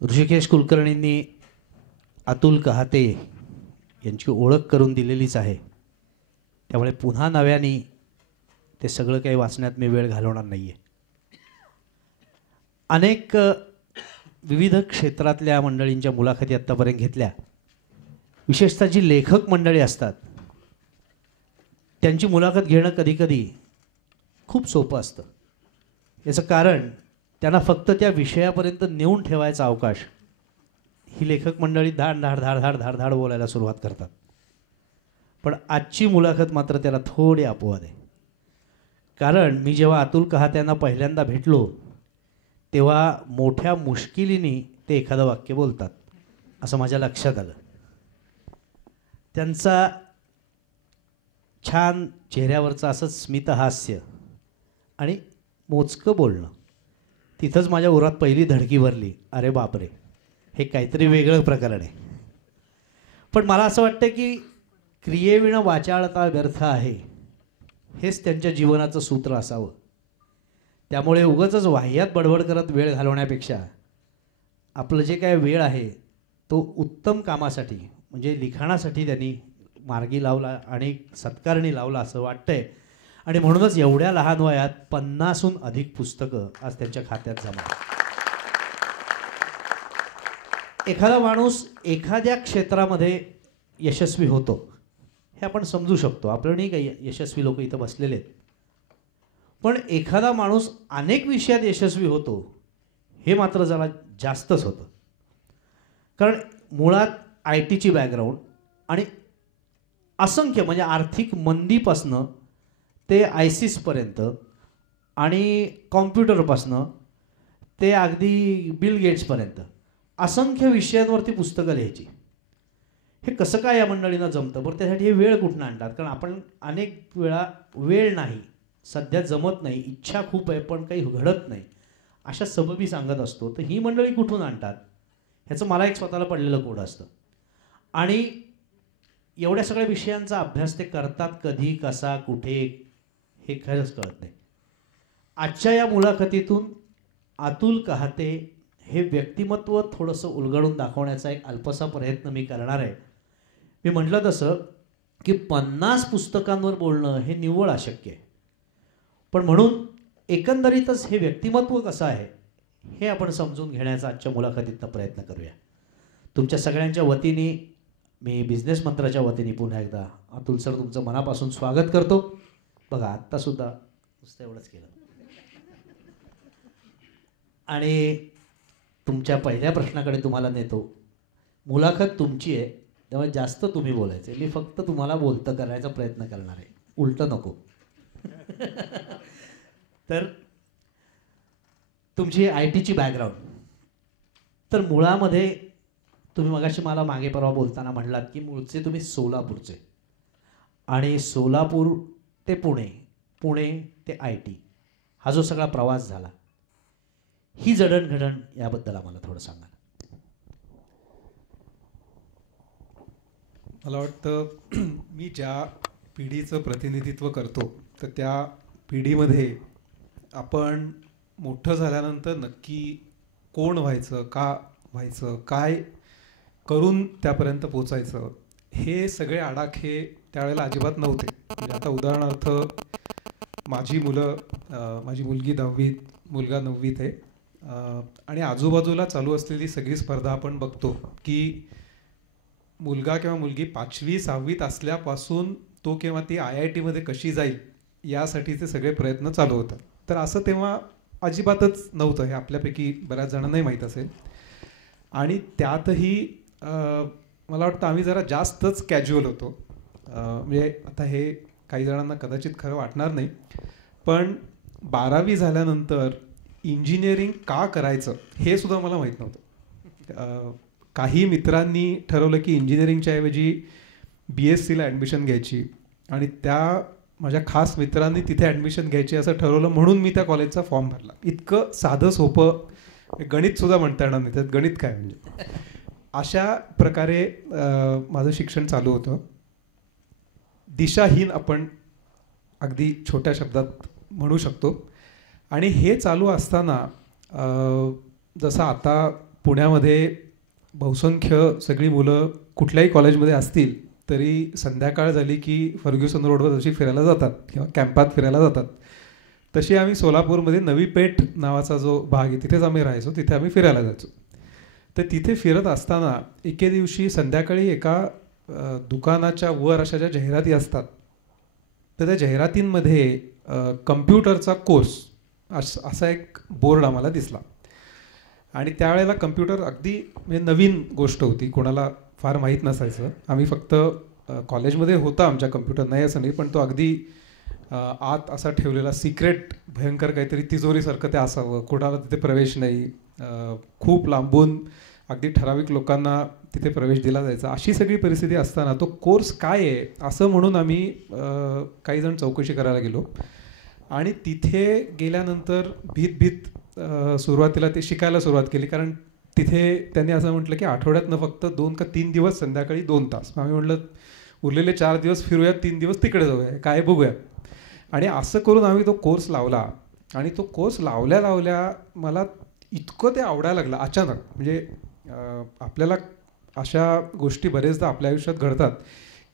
ऋषिकेश कुलकर्णींनी अतुल कहाते यांची ओळख करून दिलेलीच आहे, त्यामुळे पुन्हा नव्याने ते सगळं काही वाचण्यात मी वेळ घालवणार नाही आहे. अनेक विविध क्षेत्रातल्या मंडळींच्या मुलाखती आत्तापर्यंत घेतल्या. विशेषतः जी लेखक मंडळी असतात त्यांची मुलाखत घेणं कधीकधी खूप सोपं असतं. याचं कारण त्यांना फक्त त्या विषयापर्यंत नेऊन ठेवायचा अवकाश. ही लेखक मंडळी धाड धाड धाड धाड धाड धाड बोलायला सुरुवात करतात. पण आजची मुलाखत मात्र त्याला थोडी अपवाद आहे. कारण मी जेव्हा अतुल कहात्यांना पहिल्यांदा भेटलो तेव्हा मोठ्या मुश्किलीने ते एखादं वाक्य बोलतात असं माझ्या लक्षात आलं. त्यांचा छान चेहऱ्यावरचं असंच स्मितहास्य आणि मोजकं बोलणं, तिथंच माझ्या उरात पहिली धडकी भरली. अरे बापरे, हे काहीतरी वेगळं प्रकरण आहे. पण मला असं वाटतं की क्रियेविणं वाचाळता व्यर्थ आहे, हेच त्यांच्या जीवनाचं सूत्र असावं. त्यामुळे उगाचच वाह्यात बडबड करत वेळ घालवण्यापेक्षा आपलं जे काय वेळ आहे तो उत्तम कामासाठी म्हणजे लिखाणासाठी त्यांनी मार्गी लावला आणि सत्कारणी लावला असं वाटतंय. आणि म्हणूनच एवढ्या लहान वयात 50हून अधिक पुस्तकं आज त्यांच्या खात्यात जमा. एखादा माणूस एखाद्या क्षेत्रामध्ये यशस्वी होतो हे आपण समजू शकतो. आपलं नाही काही यशस्वी लोक इथं बसलेले आहेत. पण एखादा माणूस अनेक विषयात यशस्वी होतो हे मात्र जरा जास्तच होतं. कारण मुळात IT ची बॅकग्राऊंड आणि असंख्य म्हणजे आर्थिक मंदीपासनं ते ISIS-पर्यंत आणि कॉम्प्युटरपासनं ते अगदी बिल गेट्सपर्यंत असंख्य विषयांवरती पुस्तकं लिहायची. हे कसं काय या मंडळींना जमतं बरं? त्यासाठी हे वेळ कुठून आणतात? कारण आपण अनेक वेळा वेळ नाही, सध्या जमत नाही, इच्छा खूप आहे पण काही घडत नाही, अशा सबबी सांगत असतो. तर ही मंडळी कुठून आणतात ह्याचं मला एक स्वतःला पडलेलं कोड असतं. आणि एवढ्या सगळ्या विषयांचा अभ्यास ते करतात कधी, कसा, कुठे हे खरंच कळत नाही. आजच्या या मुलाखतीतून अतुल कहाते हे व्यक्तिमत्व थोडंसं उलगडून दाखवण्याचा एक अल्पसा प्रयत्न मी करणार आहे. मी म्हटलं तसं की 50 पुस्तकांवर बोलणं हे निव्वळ अशक्य आहे. पण म्हणून एकंदरीतच हे व्यक्तिमत्व कसं आहे हे आपण समजून घेण्याचा आजच्या मुलाखतीतनं प्रयत्न करूया. तुमच्या सगळ्यांच्या वतीने मी बिझनेस मंत्राच्या वतीने पुन्हा एकदा अतुल सर तुमचं मनापासून स्वागत करतो. बघा आत्तासुद्धा नुसतं एवढंच केलं. आणि तुमच्या पहिल्या प्रश्नाकडे तुम्हाला नेतो. मुलाखत तुमची आहे त्यामुळे जास्त तुम्ही बोलायचं, मी फक्त तुम्हाला बोलतं करायचा प्रयत्न करणार आहे, उलटं नको. तर तुमची IT ची बॅकग्राऊंड, तर मुळामध्ये तुम्ही मगाशी मला मागे परवा बोलताना म्हणलात की मूळचे तुम्ही सोलापूरचे आणि सोलापूर ते पुणे, पुणे ते IT हा जो सगळा प्रवास झाला, ही जडणघडण याबद्दल आम्हाला थोडं सांगा. मला वाटतं मी ज्या पिढीचं प्रतिनिधित्व करतो तर त्या पिढीमध्ये आपण मोठं झाल्यानंतर नक्की कोण व्हायचं, का व्हायचं, काय करून त्यापर्यंत पोचायचं, हे सगळे आडाखे त्यावेळेला अजिबात नव्हते. म्हणजे आता उदाहरणार्थ माझी मुलगी 10वीत, मुलगा 9वीत आहे. आणि आजूबाजूला चालू असलेली सगळी स्पर्धा आपण बघतो की मुलगा किंवा मुलगी 5वी 6वीत असल्यापासून तो किंवा ती IIT-मध्ये कशी जाईल यासाठीचे सगळे प्रयत्न चालू होतात. तर असं तेव्हा अजिबातच नव्हतं, हे आपल्यापैकी बऱ्याच जणांनाही माहीत असेल. आणि त्यातही मला वाटतं आम्ही जरा जास्तच कॅज्युअल होतो. म्हणजे आता हे काही जणांना कदाचित खरं वाटणार नाही, पण 12वी झाल्यानंतर इंजिनिअरिंग का करायचं हे सुद्धा मला माहीत नव्हतं. काही मित्रांनी ठरवलं की इंजिनिअरिंगच्या ऐवजी BSc ला ॲडमिशन घ्यायची आणि त्या माझ्या खास मित्रांनी तिथे ॲडमिशन घ्यायची असं ठरवलं, म्हणून मी त्या कॉलेजचा फॉर्म भरला. इतकं साधं सोपं, गणितसुद्धा म्हणता येणार नाही, त्यात गणित काय म्हणजे. अशा प्रकारे माझं शिक्षण चालू होतं. दिशाहीन आपण अगदी छोट्या शब्दात म्हणू शकतो. आणि हे चालू असताना जसं आता पुण्यामध्ये बहुसंख्य सगळी मुलं कुठल्याही कॉलेजमध्ये असतील तरी संध्याकाळ झाली की फर्ग्युसन रोडवर जशी फिरायला जातात किंवा कॅम्पात फिरायला जातात, तशी आम्ही सोलापूरमध्ये नवी पेठ नावाचा जो भाग आहे तिथेच आम्ही राहायचो, तिथे आम्ही फिरायला जायचो. तर तिथे फिरत असताना एके दिवशी संध्याकाळी एका दुकानाच्या वर अशा ज्या जाहिराती असतात, तर त्या जाहिरातींमध्ये कम्प्युटरचा कोर्स असा एक बोर्ड आम्हाला दिसला. आणि त्यावेळेला कम्प्युटर अगदी म्हणजे नवीन गोष्ट होती, कोणाला फार माहीत नसायचं. आम्ही फक्त कॉलेजमध्ये होता आमच्या कम्प्युटर, नाही असं नाही, पण तो अगदी आत असा ठेवलेला सिक्रेट भयंकर काहीतरी तिजोरीसारखं ते असावं, कोणाला तिथे प्रवेश नाही, खूप लांबून अगदी ठराविक लोकांना तिथे प्रवेश दिला जायचा. अशी सगळी परिस्थिती असताना तो कोर्स काय आहे असं म्हणून आम्ही काही जण चौकशी करायला गेलो. आणि तिथे गेल्यानंतर भीत सुरुवातीला ते शिकायला सुरुवात केली, कारण तिथे त्यांनी असं म्हटलं की आठवड्यातनं फक्त 2 का 3 दिवस संध्याकाळी 2 तास. आम्ही म्हटलं उरलेले 4 दिवस फिरूयात, 3 दिवस तिकडे जाऊया, काय बघूया. आणि असं करून आम्ही तो कोर्स लावला. आणि तो कोर्स लावल्या लावल्या मला इतकं ते आवडायला लागलं अचानक. म्हणजे आपल्याला अशा गोष्टी बरेचदा आपल्या आयुष्यात घडतात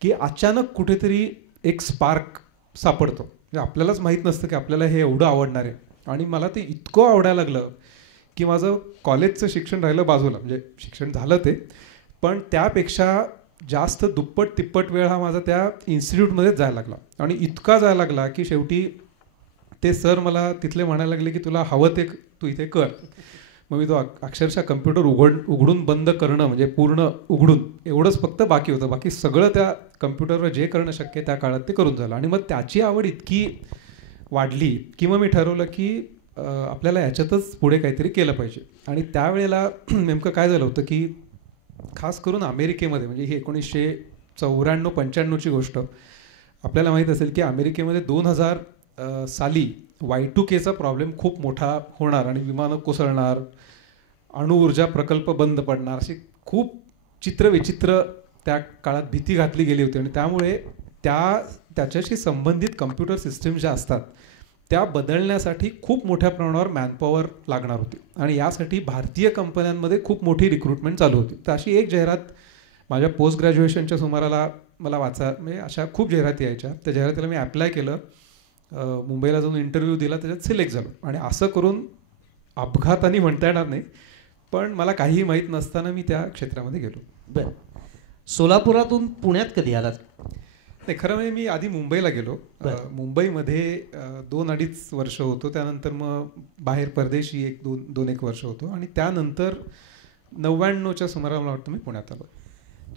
की अचानक कुठेतरी एक स्पार्क सापडतो, म्हणजे आपल्यालाच माहीत नसतं की आपल्याला हे एवढं आवडणार आहे. आणि मला ते इतकं आवडायला लागलं की माझं कॉलेजचं शिक्षण राहिलं बाजूला, म्हणजे शिक्षण झालं ते, पण त्यापेक्षा जास्त दुप्पट तिप्पट वेळ हा माझा त्या इन्स्टिट्यूटमध्येच जायला लागला. आणि इतका जायला लागला की शेवटी ते सर मला तिथले म्हणायला लागले की तुला हवं ते तू इथे कर. मग मी तो अक्षरशः कम्प्युटर उघडून बंद करणं, म्हणजे पूर्ण उघडून एवढंच फक्त बाकी होतं. बाकी सगळं त्या कम्प्युटरवर जे करणं शक्य त्या काळात ते करून झालं. आणि मग त्याची आवड इतकी वाढली की मग मी ठरवलं की आपल्याला ह्याच्यातच पुढे काहीतरी केलं पाहिजे. आणि त्यावेळेला नेमकं काय झालं होतं की खास करून अमेरिकेमध्ये, म्हणजे ही 1994-95ची गोष्ट, आपल्याला माहीत असेल की अमेरिकेमध्ये 2000 साली Y2Kचा प्रॉब्लेम खूप मोठा होणार आणि विमानं कोसळणार, अणुऊर्जा प्रकल्प बंद पडणार, अशी खूप चित्रविचित्र त्या काळात भीती घातली गेली होती. आणि त्यामुळे त्याच्याशी संबंधित कम्प्युटर सिस्टीम ज्या असतात त्या बदलण्यासाठी खूप मोठ्या प्रमाणावर मॅनपॉवर लागणार होती. आणि यासाठी भारतीय कंपन्यांमध्ये खूप मोठी रिक्रुटमेंट चालू होती. तर अशी एक जाहिरात माझ्या पोस्ट ग्रॅज्युएशनच्या सुमाराला मला म्हणजे अशा खूप जाहिराती यायच्या. त्या जाहिरातीला मी ॲप्लाय केलं, मुंबईला जाऊन इंटरव्ह्यू दिला, त्याच्यात सिलेक्ट झालो. आणि असं करून अपघाताने म्हणता येणार नाही, पण मला काहीही माहीत नसताना मी त्या क्षेत्रामध्ये गेलो. बरं, सोलापुरातून पुण्यात कधी आलात? नाही, खरं म्हणजे मी आधी मुंबईला गेलो. मुंबईमध्ये 2-2.5 वर्ष होतो. त्यानंतर मग बाहेर परदेशी 2-1 वर्ष होतो. आणि त्यानंतर 99च्या सुमाराला मला वाटतं मी पुण्यात आलो.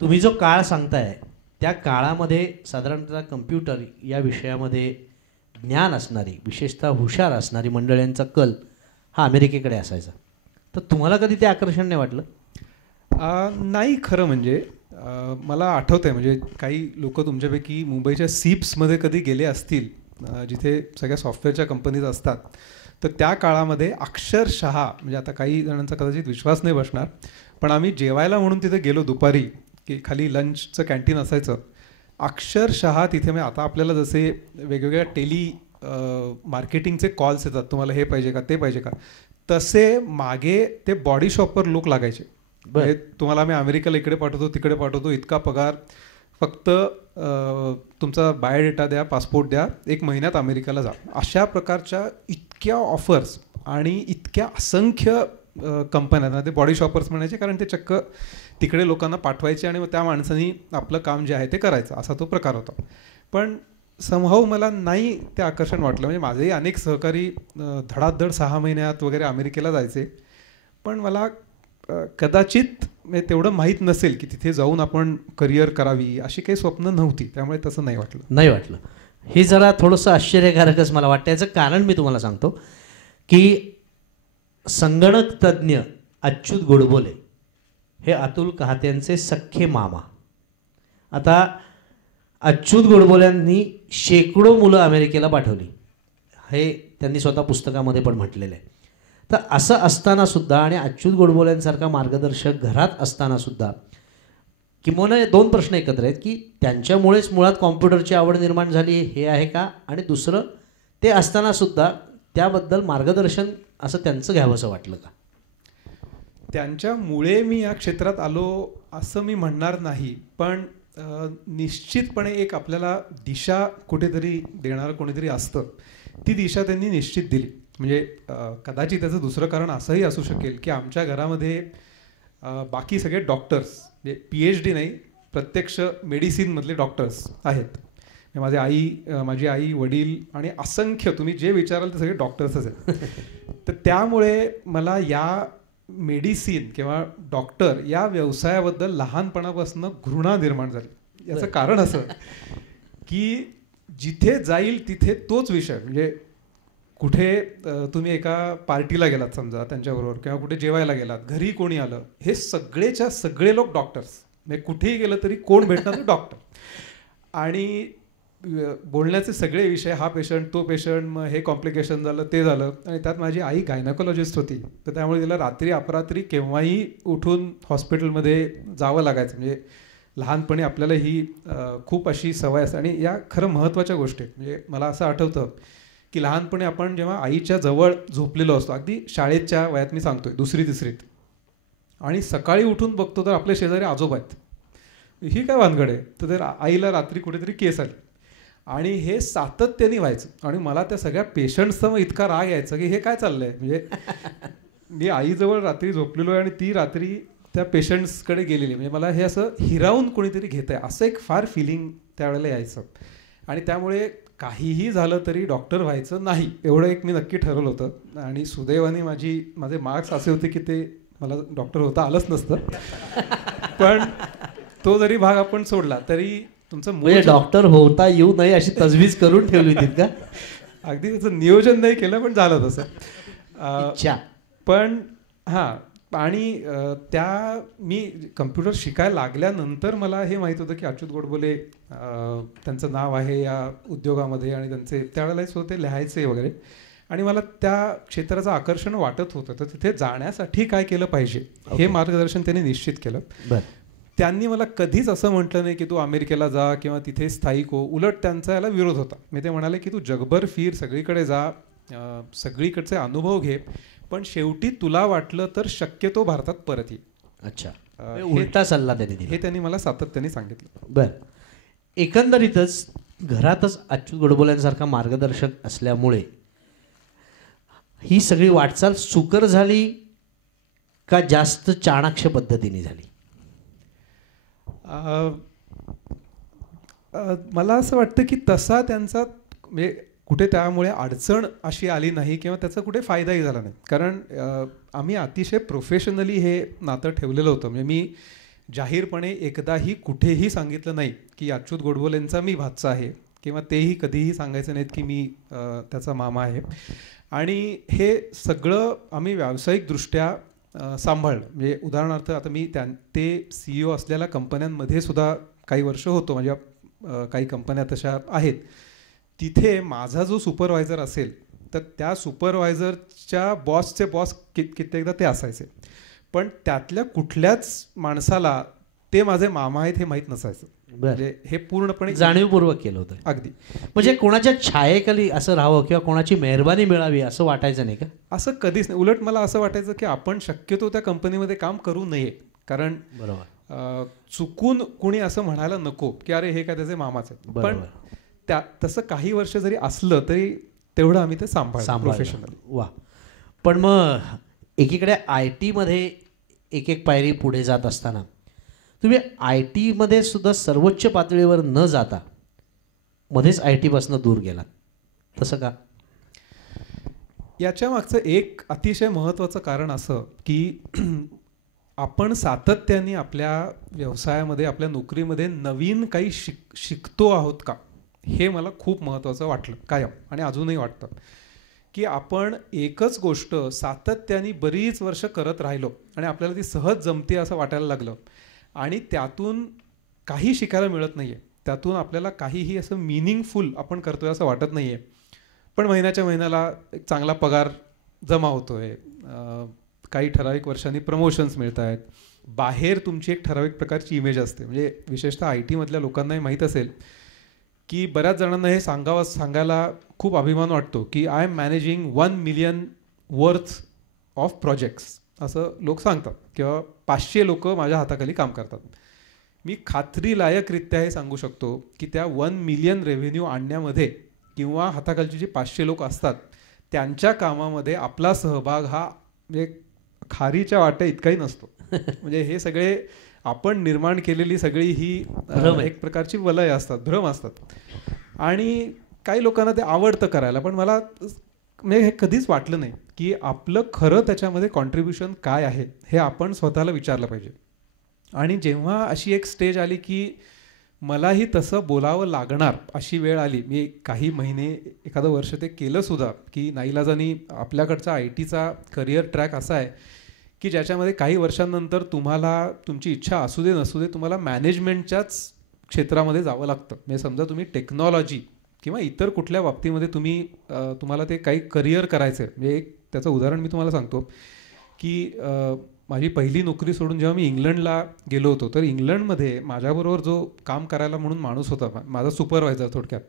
तुम्ही जो काळ सांगताय त्या काळामध्ये साधारणतः कम्प्युटर या विषयामध्ये ज्ञान असणारी, विशेषतः हुशार असणारी मंडळींचा कल हा अमेरिकेकडे असायचा. तर तुम्हाला कधी ते आकर्षण नाही वाटलं? नाही, खरं म्हणजे मला आठवतं आहे, म्हणजे काही लोक तुमच्यापैकी मुंबईच्या सीप्समध्ये कधी गेले असतील, जिथे सगळ्या सॉफ्टवेअरच्या कंपनीज असतात. तर त्या काळामध्ये अक्षरशः, म्हणजे आता काही जणांचा कदाचित विश्वास नाही बसणार, पण आम्ही जेवायला म्हणून तिथे गेलो दुपारी, की खाली लंचचं कॅन्टीन असायचं. अक्षरशः तिथे म्हणजे आता आपल्याला जसे वेगवेगळ्या मार्केटिंगचे कॉल्स येतात, तुम्हाला हे पाहिजे का, ते पाहिजे का, तसे मागे ते बॉडी शॉपवर लोक लागायचे. तुम्हाला आम्ही अमेरिकेला इकडे पाठवतो, तिकडे पाठवतो, इतका पगार, फक्त तुमचा बायोडेटा द्या, पासपोर्ट द्या, 1 महिन्यात अमेरिकेला जा. अशा प्रकारच्या इतक्या ऑफर्स आणि इतक्या असंख्य कंपन्यांना ते बॉडी शॉपर्स म्हणायचे, कारण ते चक्क तिकडे लोकांना पाठवायचे आणि मग त्या माणसांनी आपलं काम जे आहे ते करायचं, असा तो प्रकार होता. पण समहाऊ मला नाही ते आकर्षण वाटलं. म्हणजे माझेही अनेक सहकारी धडाधड 6 महिन्यात वगैरे अमेरिकेला जायचे, पण मला कदाचित तेवढं माहीत नसेल की तिथे जाऊन आपण करिअर करावी अशी काही स्वप्न नव्हती, त्यामुळे तसं नाही वाटलं. हे जरा थोडंसं आश्चर्यकारकच मला वाटतं. याचं कारण मी तुम्हाला सांगतो की संगणक तज्ज्ञ अच्युत गोडबोले हे अतुल कहात्यांचे सख्खे मामा. आता अच्युत गोडबोल्यांनी शेकडो मुलं अमेरिकेला पाठवली, हे त्यांनी स्वतः पुस्तकामध्ये पण म्हटलेलं आहे. तर असं असताना सुद्धा आणि अच्युत गोडबोल्यांसारखा मार्गदर्शक घरात असताना सुद्धा किंवा 2 प्रश्न एकत्र आहेत की त्यांच्यामुळेच मुळात कॉम्प्युटरची आवड निर्माण झाली हे आहे का, आणि दुसरं ते असताना सुद्धा त्याबद्दल मार्गदर्शन असं त्यांचं घ्यावंसं वाटलं का? त्यांच्यामुळे मी या क्षेत्रात आलो असं मी म्हणणार नाही, पण निश्चितपणे एक आपल्याला दिशा कुठेतरी देणारं कोणीतरी असतं, ती दिशा त्यांनी निश्चित दिली. म्हणजे कदाचित त्याचं दुसरं कारण असंही असू शकेल की आमच्या घरामध्ये बाकी सगळे डॉक्टर्स, म्हणजे PhD नाही, प्रत्यक्ष मेडिसिनमधले डॉक्टर्स आहेत. माझी आई, वडील आणि असंख्य तुम्ही जे विचाराल ते सगळे डॉक्टर्सच आहेत. तर त्यामुळे मला या मेडिसिन किंवा डॉक्टर या व्यवसायाबद्दल लहानपणापासून घृणा निर्माण झाली. याचं कारण असं की जिथे जाईल तिथे तोच विषय. म्हणजे कुठे तुम्ही एका पार्टीला गेलात समजा त्यांच्याबरोबर, किंवा कुठे जेवायला गेलात, घरी कोणी आलं, हे सगळेच्या सगळे लोक डॉक्टर्स. म्हणजे कुठेही गेलं तरी कोण भेटणार, डॉक्टर. आणि बोलण्याचे सगळे विषय, हा पेशंट, तो पेशंट, मग हे कॉम्प्लिकेशन झालं, ते झालं. आणि त्यात माझी आई गायनाकोलॉजिस्ट होती, तर त्यामुळे तिला रात्री अपरात्री केव्हाही उठून हॉस्पिटलमध्ये जावं लागायचं. म्हणजे लहानपणी आपल्याला ही खूप अशी सवय असते. आणि या खरं महत्त्वाच्या गोष्टी. म्हणजे मला असं आठवतं की लहानपणी आपण जेव्हा आईच्या जवळ झोपलेलो असतो, अगदी शाळेच्या वयात मी सांगतोय, 2री-3रीत, आणि सकाळी उठून बघतो तर आपल्या शेजारी आजोबा आहेत. ही काय भानगड आहे? तर आईला रात्री कुठेतरी केस आली, आणि हे सातत्याने व्हायचं. आणि मला त्या सगळ्या पेशंट्सचा मग इतका राग यायचा की हे काय चाललंय. म्हणजे मी आईजवळ रात्री झोपलेलो आहे आणि ती रात्री त्या पेशंट्सकडे गेलेली. म्हणजे मला हे असं हिरावून कोणीतरी घेत आहे असं एक फार फिलिंग त्यावेळेला यायचं. आणि त्यामुळे काहीही झालं तरी डॉक्टर व्हायचं नाही, एवढं एक मी नक्की ठरवलं होतं. आणि सुदैवाने माझे मार्क्स असे होते की ते मला डॉक्टर होता आलंच नसतं. पण तो जरी भाग आपण सोडला तरी तुमचं म्हणजे डॉक्टर होता येऊ नये अशी तजवीज करून ठेवली होती का? अगदी त्याचं नियोजन नाही केलं, पण झालं तसं. पण हां, आणि मी कम्प्युटर शिकायला लागल्यानंतर मला हे माहीत होतं की अच्युत गोडबोले त्यांचं नाव आहे या उद्योगामध्ये, आणि त्यांचे त्यावेळेलाच होते लिहायचे वगैरे. आणि मला त्या क्षेत्राचं आकर्षण वाटत होतं. तर तिथे जाण्यासाठी काय केलं पाहिजे हे मार्गदर्शन त्यांनी निश्चित केलं. त्यांनी मला कधीच असं म्हटलं नाही की तू अमेरिकेला जा किंवा तिथे स्थायिक हो. उलट त्यांचा याला विरोध होता. मी ते म्हणाले की तू जगभर फिर, सगळीकडे जा, सगळीकडचे अनुभव घे, पण शेवटी तुला वाटलं तर शक्यतो भारतात परत ये. अच्छा, उलटा सल्ला त्यांनी दिला. हे त्यांनी मला सातत्याने सांगितलं. बरं, एकंदरीतच घरातच अच्युत गोडबोल्यांसारखा मार्गदर्शक असल्यामुळे ही सगळी वाटचाल सुकर झाली का जास्त चाणाक्ष पद्धतीने झाली? मला असं वाटतं की तसा त्यांचा म्हणजे कुठे त्यामुळे अडचण अशी आली नाही किंवा त्याचा कुठे फायदाही झाला नाही. कारण आम्ही अतिशय प्रोफेशनली हे नातं ठेवलेलं होतं. म्हणजे मी जाहीरपणे एकदाही कुठेही सांगितलं नाही की अच्युत गोडबोलेंचा मी भाचा आहे, किंवा तेही कधीही सांगायचं नाहीत की मी त्याचा मामा आहे. आणि हे सगळं आम्ही व्यावसायिकदृष्ट्या सांभाळलं. म्हणजे उदाहरणार्थ आता मी ते CEO असलेल्या कंपन्यांमध्ये सुद्धा काही वर्ष होतो. म्हणजे काही कंपन्या तशा आहेत, तिथे माझा जो सुपरवायझर असेल तर त्या सुपरवायझरच्या बॉसचे बॉस कित्येकदा ते असायचे, पण त्यातल्या कुठल्याच माणसाला ते माझे मामा आहेत हे माहीत नसायचं. म्हणजे हे पूर्णपणे जाणीवपूर्वक केलं होतं. अगदी. म्हणजे कोणाच्या छायेखाली असं राहावं किंवा कोणाची मेहरबानी मिळावी असं वाटायचं नाही का? असं कधीच नाही. उलट मला असं वाटायचं की आपण शक्यतो त्या कंपनीमध्ये काम करू नये. कारण बरोबर, चुकून कुणी असं म्हणायला नको की अरे हे काय त्याचे मामाच आहेत. पण तसं काही वर्ष जरी असलं तरी तेवढं आम्ही ते सांभाळतो प्रोफेशनली. वा. पण मग एकीकडे IT मध्ये एक पायरी पुढे जात असताना तुम्ही IT मध्ये सुद्धा सर्वोच्च पातळीवर न जाता मध्येच IT पासून दूर गेलात, तसं का? याच्या मागचं एक अतिशय महत्त्वाचं कारण असं की आपण सातत्याने आपल्या व्यवसायामध्ये, आपल्या नोकरीमध्ये नवीन काही शिकतो आहोत का, हे मला खूप महत्त्वाचं वाटलं कायम, आणि अजूनही वाटतं की आपण एकच गोष्ट सातत्याने बरीच वर्ष करत राहिलो आणि आपल्याला ती सहज जमते असं वाटायला लागलं, आणि त्यातून काही शिकायला मिळत नाही आहे, त्यातून आपल्याला काहीही असं मिनिंगफुल आपण करतोय असं वाटत नाही आहे, पण महिन्याच्या महिन्याला एक चांगला पगार जमा होतो आहे, काही ठराविक वर्षांनी प्रमोशन्स मिळत आहेत, बाहेर तुमची एक ठराविक प्रकारची इमेज असते. म्हणजे विशेषतः IT मधल्या लोकांनाही माहीत असेल की बऱ्याच जणांना हे सांगायला खूप अभिमान वाटतो की I am managing 1 million worth of projects. असं लोक सांगतात किंवा 500 लोक माझ्या हाताखाली काम करतात. मी खात्रीलायकरित्या हे सांगू शकतो की त्या 1 मिलियन रेव्हेन्यू आणण्यामध्ये किंवा हाताखालची जी 500 लोक असतात त्यांच्या कामामध्ये आपला सहभाग हा म्हणजे खारीच्या वाट्या इतकाही नसतो. म्हणजे हे सगळे आपण निर्माण केलेली सगळी ही एक प्रकारची वलय असतात, भ्रम असतात. आणि काही लोकांना ते आवडतं करायला, पण मला म्हणजे हे कधीच वाटलं नाही की आपलं खरं त्याच्यामध्ये कॉन्ट्रीब्युशन काय आहे हे आपण स्वतःला विचारलं पाहिजे. आणि जेव्हा अशी एक स्टेज आली की मलाही तसं बोलावं लागणार अशी वेळ आली, मी काही महिने एखादं वर्ष ते केलं सुद्धा की नाईलाजानी आपल्याकडचा IT चा करिअर ट्रॅक असा आहे की ज्याच्यामध्ये काही वर्षांनंतर तुम्हाला तुमची इच्छा असू दे नसू दे तुम्हाला मॅनेजमेंटच्याच क्षेत्रामध्ये जावं लागतं. म्हणजे समजा तुम्ही टेक्नॉलॉजी किंवा इतर कुठल्या बाबतीमध्ये तुम्हाला ते काही करिअर करायचं आहे. म्हणजे एक त्याचं उदाहरण मी तुम्हाला सांगतो की माझी पहिली नोकरी सोडून जेव्हा मी इंग्लंडला गेलो होतो तर इंग्लंडमध्ये माझ्याबरोबर जो काम करायला म्हणून माणूस होता, माझा सुपरवायझर थोडक्यात,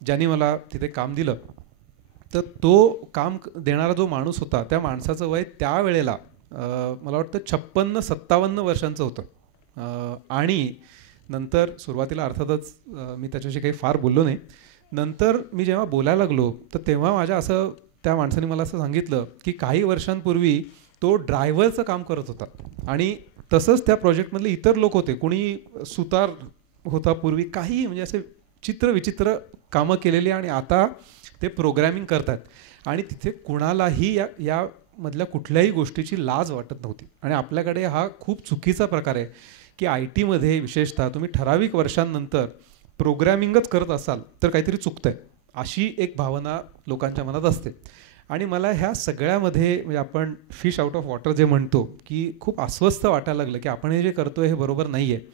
ज्यांनी मला तिथे काम दिलं, तर तो काम देणारा जो माणूस होता त्या माणसाचं वय त्यावेळेला मला वाटतं 56-57 वर्षांचं होतं. आणि नंतर सुरुवातीला अर्थातच मी त्याच्याशी काही फार बोललो नाही. नंतर मी जेव्हा बोलायला लागलो तर तेव्हा माझ्या त्या माणसाने मला असं सांगितलं की काही वर्षांपूर्वी तो ड्रायव्हरचं काम करत होता आणि तसंच त्या प्रोजेक्टमधले इतर लोक होते, कोणी सुतार होता पूर्वी, काही म्हणजे असे विचित्र कामं केलेली, आणि आता ते प्रोग्रॅमिंग करतात. आणि तिथे कुणालाही या मधल्या कुठल्याही गोष्टीची लाज वाटत नव्हती. आणि आपल्याकडे हा खूप चुकीचा प्रकार आहे की IT मध्ये विशेषतः तुम्ही ठराविक वर्षांनंतर प्रोग्रॅमिंगच करत असाल तर काहीतरी चुकतंय अशी एक भावना लोकांच्या मनात असते. आणि मला ह्या सगळ्यामध्ये म्हणजे आपण फिश आउट ऑफ वॉटर जे म्हणतो की खूप अस्वस्थ वाटायला लागलं की आपण हे जे करतोय हे बरोबर नाही आहे.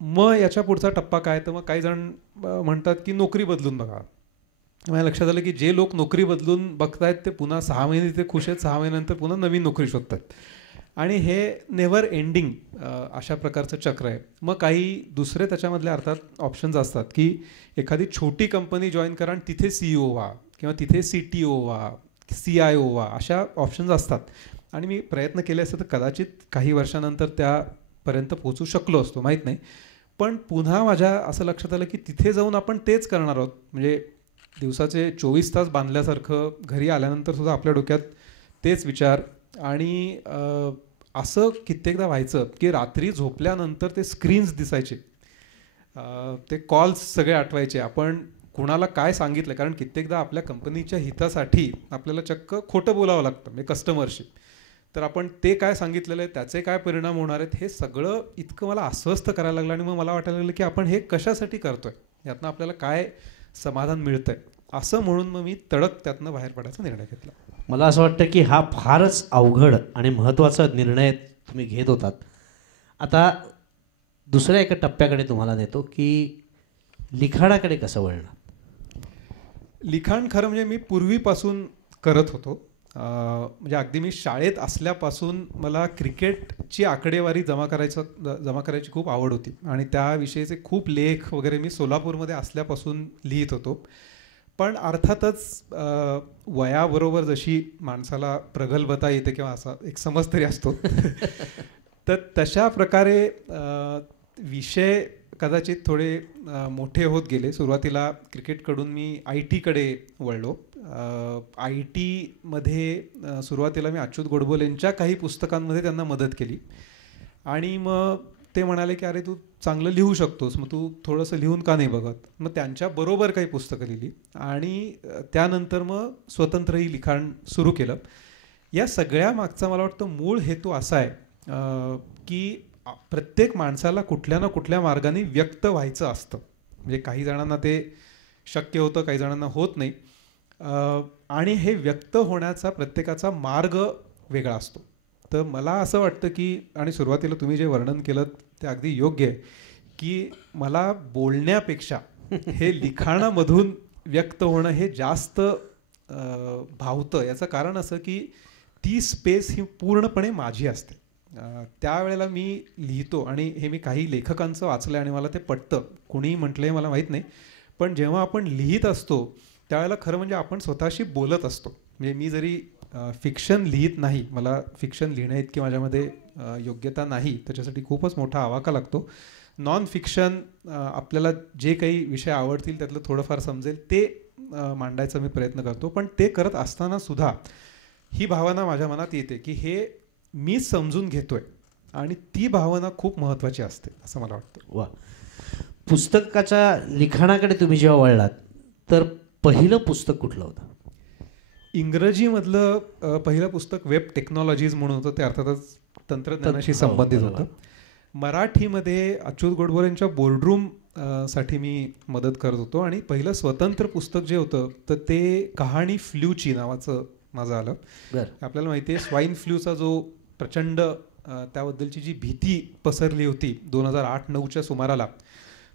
मग याच्या पुढचा टप्पा काय, तर मग काही जण म्हणतात की नोकरी बदलून बघा. माझ्या लक्षात आलं की जे लोक नोकरी बदलून बघतायत ते पुन्हा 6 महिने तिथे खुश आहेत, 6 महिन्यानंतर पुन्हा नवीन नोकरी शोधतात. आणि हे नेव्हर एंडिंग अशा प्रकारचं चक्र आहे. मग काही दुसरे त्याच्यामधले अर्थात ऑप्शन्स असतात की एखादी छोटी कंपनी जॉईन करा आणि तिथे CEO व्हा किंवा तिथे CTO व्हा, CIO व्हा, अशा ऑप्शन्स असतात. आणि मी प्रयत्न केले असते तर कदाचित काही वर्षानंतर त्यापर्यंत पोहोचू शकलो असतो, माहीत नाही. पण पुन्हा माझ्या असं लक्षात आलं की तिथे जाऊन आपण तेच करणार आहोत. म्हणजे दिवसाचे 24 तास बांधल्यासारखं घरी आल्यानंतर सुद्धा आपल्या डोक्यात तेच विचार. आणि असं कित्येकदा व्हायचं की रात्री झोपल्यानंतर ते स्क्रीन्स दिसायचे, ते कॉल्स सगळे आठवायचे, आपण कुणाला काय सांगितलं. कारण कित्येकदा आपल्या कंपनीच्या हितासाठी आपल्याला चक्क खोटं बोलावं लागतं म्हणजे कस्टमरशी. तर आपण ते काय सांगितलेलं आहे, त्याचे काय परिणाम होणार आहेत, हे सगळं इतकं मला अस्वस्थ करायला लागलं. आणि मग मला वाटायला लागलं की आपण हे कशासाठी करतोय, यातनं आपल्याला काय समाधान मिळतंय. असं म्हणून मग मी तडक त्यातनं बाहेर पडायचा निर्णय घेतला. मला असं वाटतं की हा फारच अवघड आणि महत्त्वाचा निर्णय तुम्ही घेत होतात. आता दुसऱ्या एका टप्प्याकडे तुम्हाला नेतो की लिखाणाकडे कसं वळणार. लिखाण खरं म्हणजे मी पूर्वीपासून करत होतो. म्हणजे अगदी मी शाळेत असल्यापासून मला क्रिकेटची आकडेवारी जमा करायची खूप आवड होती. आणि त्याविषयीचे खूप लेख वगैरे मी सोलापूरमध्ये असल्यापासून लिहित होतो. पण अर्थातच वयाबरोबर जशी माणसाला प्रगल्भता येते किंवा असा एक समज तरी असतो तर तशा प्रकारे विषय कदाचित थोडे मोठे होत गेले. सुरुवातीला क्रिकेटकडून मी IT कडे वळलो. IT मध्ये सुरुवातीला मी अच्युत गोडबोलेंच्या काही पुस्तकांमध्ये त्यांना मदत केली. आणि मग ते म्हणाले की अरे तू चांगलं लिहू शकतोस, मग तू थोडंसं लिहून का नाही बघत. मग त्यांच्याबरोबर काही पुस्तकं लिहिली आणि त्यानंतर मग स्वतंत्रही लिखाण सुरू केलं. या सगळ्या मागचा मला वाटतं मूळ हेतू असा आहे की प्रत्येक माणसाला कुठल्या ना कुठल्या मार्गाने व्यक्त व्हायचं असतं. म्हणजे काही जणांना ते शक्य होतं, काही जणांना होत नाही. आणि हे व्यक्त होण्याचा प्रत्येकाचा मार्ग वेगळा असतो. तर मला असं वाटतं की, आणि सुरुवातीला तुम्ही जे वर्णन केलं ते अगदी योग्य आहे की मला बोलण्यापेक्षा हे लिखाणामधून व्यक्त होणं हे जास्त भावतं. याचं कारण असं की ती स्पेस ही पूर्णपणे माझी असते. त्यावेळेला मी लिहितो आणि हे मी काही लेखकांचं वाचलं आणि मला ते पटतं. कोणीही म्हटलं आहे मला माहीत नाही, पण जेव्हा आपण लिहित असतो त्यावेळेला खरं म्हणजे आपण स्वतःशी बोलत असतो. म्हणजे मी जरी फिक्शन लिहित नाही, मला फिक्शन लिहिण्याइतकी माझ्यामध्ये योग्यता नाही, त्याच्यासाठी खूपच मोठा आवाका लागतो. नॉन फिक्शन आपल्याला जे काही विषय आवडतील त्यातलं थोडंफार समजेल ते मांडायचा मी प्रयत्न करतो. पण ते करत असताना सुद्धा ही भावना माझ्या मनात येते की हे मी समजून घेतोय, आणि ती भावना खूप महत्त्वाची असते असं मला वाटतं. वा. पुस्तकाच्या लिखाणाकडे तुम्ही जेव्हा वळलात तर पहिलं पुस्तक कुठलं होतं? इंग्रजीमधलं पहिलं पुस्तक वेब टेक्नॉलॉजीज म्हणून होतं. ते अर्थातच तंत्रज्ञानाशी संबंधित होतं. मराठीमध्ये अच्युत गोडबोलेंच्या बोर्डरूम साठी मी मदत करत होतो, आणि पहिलं स्वतंत्र पुस्तक जे होतं तर ते कहाणी फ्ल्यूची नावाचं माझं आलं. आपल्याला माहिती आहे स्वाईन फ्ल्यूचा जो प्रचंड त्याबद्दलची जी भीती पसरली होती 2008-09च्या सुमाराला,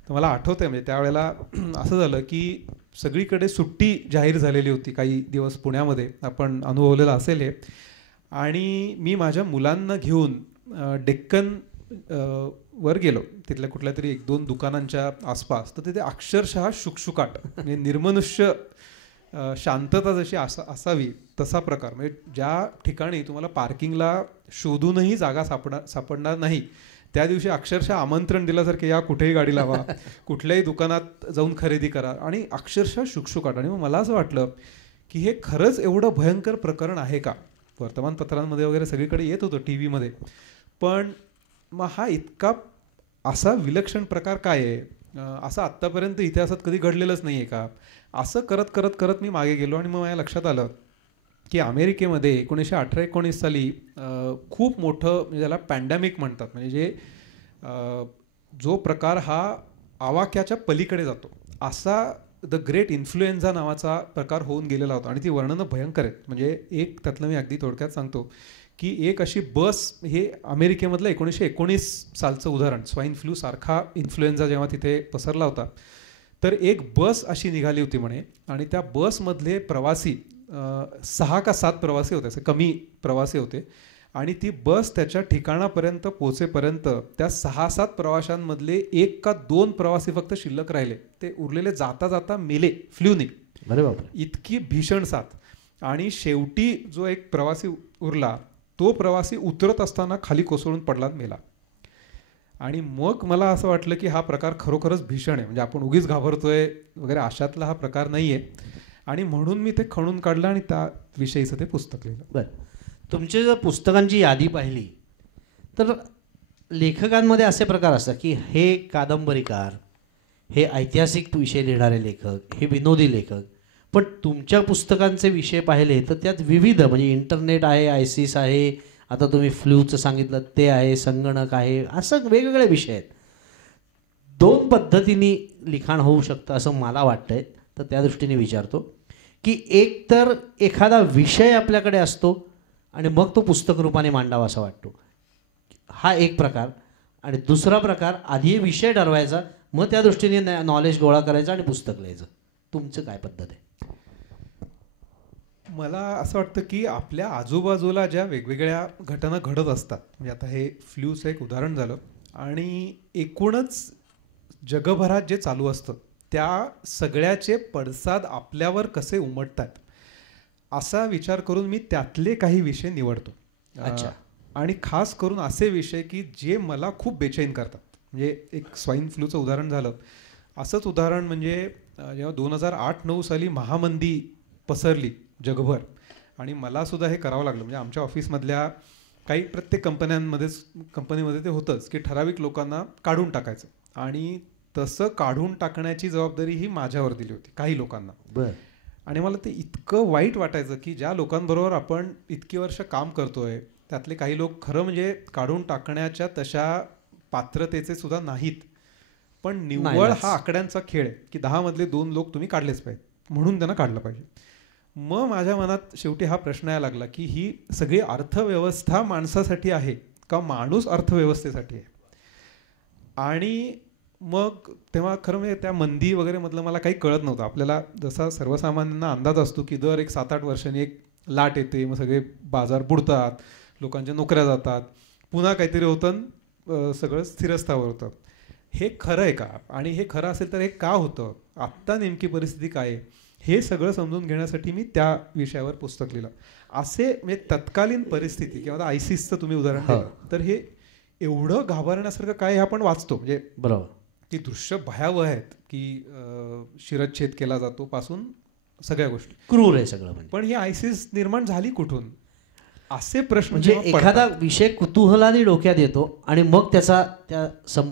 तर मला आठवतं आहे म्हणजे त्यावेळेला असं झालं की सगळीकडे सुट्टी जाहीर झालेली होती काही दिवस पुण्यामध्ये, आपण अनुभवलेलं असेल हे. आणि मी माझ्या मुलांना घेऊन डेक्कन वर गेलो, तिथल्या कुठल्या तरी 1-2 दुकानांच्या आसपास. तर तिथे अक्षरशः शुकशुकाट, म्हणजे निर्मनुष्य शांतता जशी असावी तसा प्रकार. म्हणजे ज्या ठिकाणी तुम्हाला पार्किंगला शोधूनही जागा सापडणार नाही, त्या दिवशी अक्षरशः आमंत्रण दिल्यासारखे या कुठेही गाडी लावा, कुठल्याही दुकानात जाऊन खरेदी करा, आणि अक्षरशः शुकशुकाट. आणि मग मला असं वाटलं की हे खरंच एवढं भयंकर प्रकरण आहे का? वर्तमानपत्रांमध्ये वगैरे सगळीकडे येत होतं, टी व्हीमध्ये, पण मग हा इतका असा विलक्षण प्रकार काय आहे, असं आत्तापर्यंत इतिहासात कधी घडलेलंच नाही आहे का? असं करत करत करत मी मागे गेलो, आणि मग माझ्या लक्षात आलं की अमेरिकेमध्ये 1918-19 साली खूप मोठं, म्हणजे त्याला पॅन्डेमिक म्हणतात, म्हणजे जे जो प्रकार हा आवाक्याच्या पलीकडे जातो असा द ग्रेट इन्फ्लुएन्झा नावाचा प्रकार होऊन गेलेला होता. आणि ती वर्णनं भयंकर आहेत. म्हणजे एक त्यातलं मी अगदी थोडक्यात सांगतो की एक अशी बस, हे अमेरिकेमधलं 1919 सालचं उदाहरण, स्वाईन फ्लू सारखा इन्फ्लुएन्झा जेव्हा तिथे पसरला होता, तर एक बस अशी निघाली होती म्हणे, आणि त्या बसमधले प्रवासी 6 का 7 प्रवासी होते, असे कमी प्रवासी होते. आणि ती बस त्याच्या ठिकाणापर्यंत पोहोचेपर्यंत त्या 6-7 प्रवाशांमधले 1 का 2 प्रवासी फक्त शिल्लक राहिले. ते उरलेले जाता जाता मेले फ्ल्यूने. अरे बापरे. इतकी भीषण साथ. आणि शेवटी जो एक प्रवासी उरला, तो प्रवासी उतरत असताना खाली कोसळून पडला, मेला. आणि मग मला असं वाटलं की हा प्रकार खरोखरच भीषण आहे, म्हणजे आपण उगीच घाबरतोय वगैरे अशातला हा प्रकार नाही आहे. आणि म्हणून मी ते खणून काढलं आणि त्याविषयीचं ते पुस्तक लिहिलं. बरं, तुमची जर पुस्तकांची यादी पाहिली तर लेखकांमध्ये असे प्रकार असतात की हे कादंबरीकार, हे ऐतिहासिक विषय लिहिणारे लेखक, हे विनोदी लेखक. पण तुमच्या पुस्तकांचे विषय पाहिले तर त्यात विविध, म्हणजे इंटरनेट आहे, आयसिस आहे, आता तुम्ही फ्लूचं सांगितलं ते आहे, संगणक आहे, असं वेगवेगळे विषय आहेत. 2 पद्धतीने लिखाण होऊ शकतं असं मला वाटतंय. तर त्या दृष्टीने विचारतो की एक तर एखादा विषय आपल्याकडे असतो आणि मग तो पुस्तक रूपाने मांडावा असं वाटतो, हा एक प्रकार. आणि दुसरा प्रकार, आधी विषय ठरवायचा, मग त्या दृष्टीने नॉलेज गोळा करायचं आणि पुस्तक लिहायचं. तुमचं काय पद्धत आहे? मला असं वाटतं की आपल्या आजूबाजूला ज्या वेगवेगळ्या घटना घडत असतात, म्हणजे आता हे फ्ल्यूचं एक उदाहरण झालं, आणि एकूणच जगभरात जे चालू असतं त्या सगळ्याचे पडसाद आपल्यावर कसे उमटतात असा विचार करून मी त्यातले काही विषय निवडतो. अच्छा. आणि खास करून असे विषय की जे मला खूप बेचैन करतात. म्हणजे एक स्वाईन फ्लूचं उदाहरण झालं, असंच उदाहरण म्हणजे जेव्हा 2008-09 साली महामंदी पसरली जगभर, आणि मला सुद्धा हे करावं लागलं. म्हणजे आमच्या ऑफिसमधल्या काही प्रत्येक कंपनीमध्ये ते होतंच की ठराविक लोकांना काढून टाकायचं, आणि तसं काढून टाकण्याची जबाबदारी ही माझ्यावर दिली होती काही लोकांना. बरं. आणि मला ते इतकं वाईट वाटायचं की ज्या लोकांबरोबर आपण इतकी वर्ष काम करतोय त्यातले काही लोक खरं म्हणजे काढून टाकण्याच्या तशा पात्रतेचे सुद्धा नाहीत, पण निव्वळ हा आकड्यांचा खेळ आहे की 10 मधले 2 लोक तुम्ही काढलेच पाहिजे, म्हणून त्यांना काढलं पाहिजे. मग माझ्या मनात शेवटी हा प्रश्न यायला लागला की ही सगळी अर्थव्यवस्था माणसासाठी आहे का माणूस अर्थव्यवस्थेसाठी आहे? आणि मग तेव्हा खरं म्हणजे त्या मंदी वगैरे मधलं मला काही कळत नव्हतं. आपल्याला जसा सर्वसामान्यांना अंदाज असतो की दर एक 7-8 वर्षांनी एक लाट येते, मग सगळे बाजार बुडतात, लोकांच्या नोकऱ्या जातात, पुन्हा काहीतरी होतं, सगळं स्थिरस्थावर होतं. हे खरं आहे का? आणि हे खरं असेल तर हे का होतं? आत्ता नेमकी परिस्थिती काय आहे? हे सगळं समजून घेण्यासाठी मी त्या विषयावर पुस्तक लिहिलं. असे म्हणजे तत्कालीन परिस्थिती किंवा आयसिसचं तुम्ही उदाहरण दिलं, तर हे एवढं घाबरण्यासारखं काय हे आपण वाचतो. म्हणजे बरोबर. ती दृश्य भयावह आहेत की शिरच्छेद केला जातो पासून सगळ्या गोष्टी क्रूर आहे सगळं. म्हणजे पण ही आयसिस निर्माण झाली कुठून, असे प्रश्न म्हणजे जेव्हा एखादा पडतात, विषय कुतूहलाने डोक्यात येतो आणि मग त्याचा त्या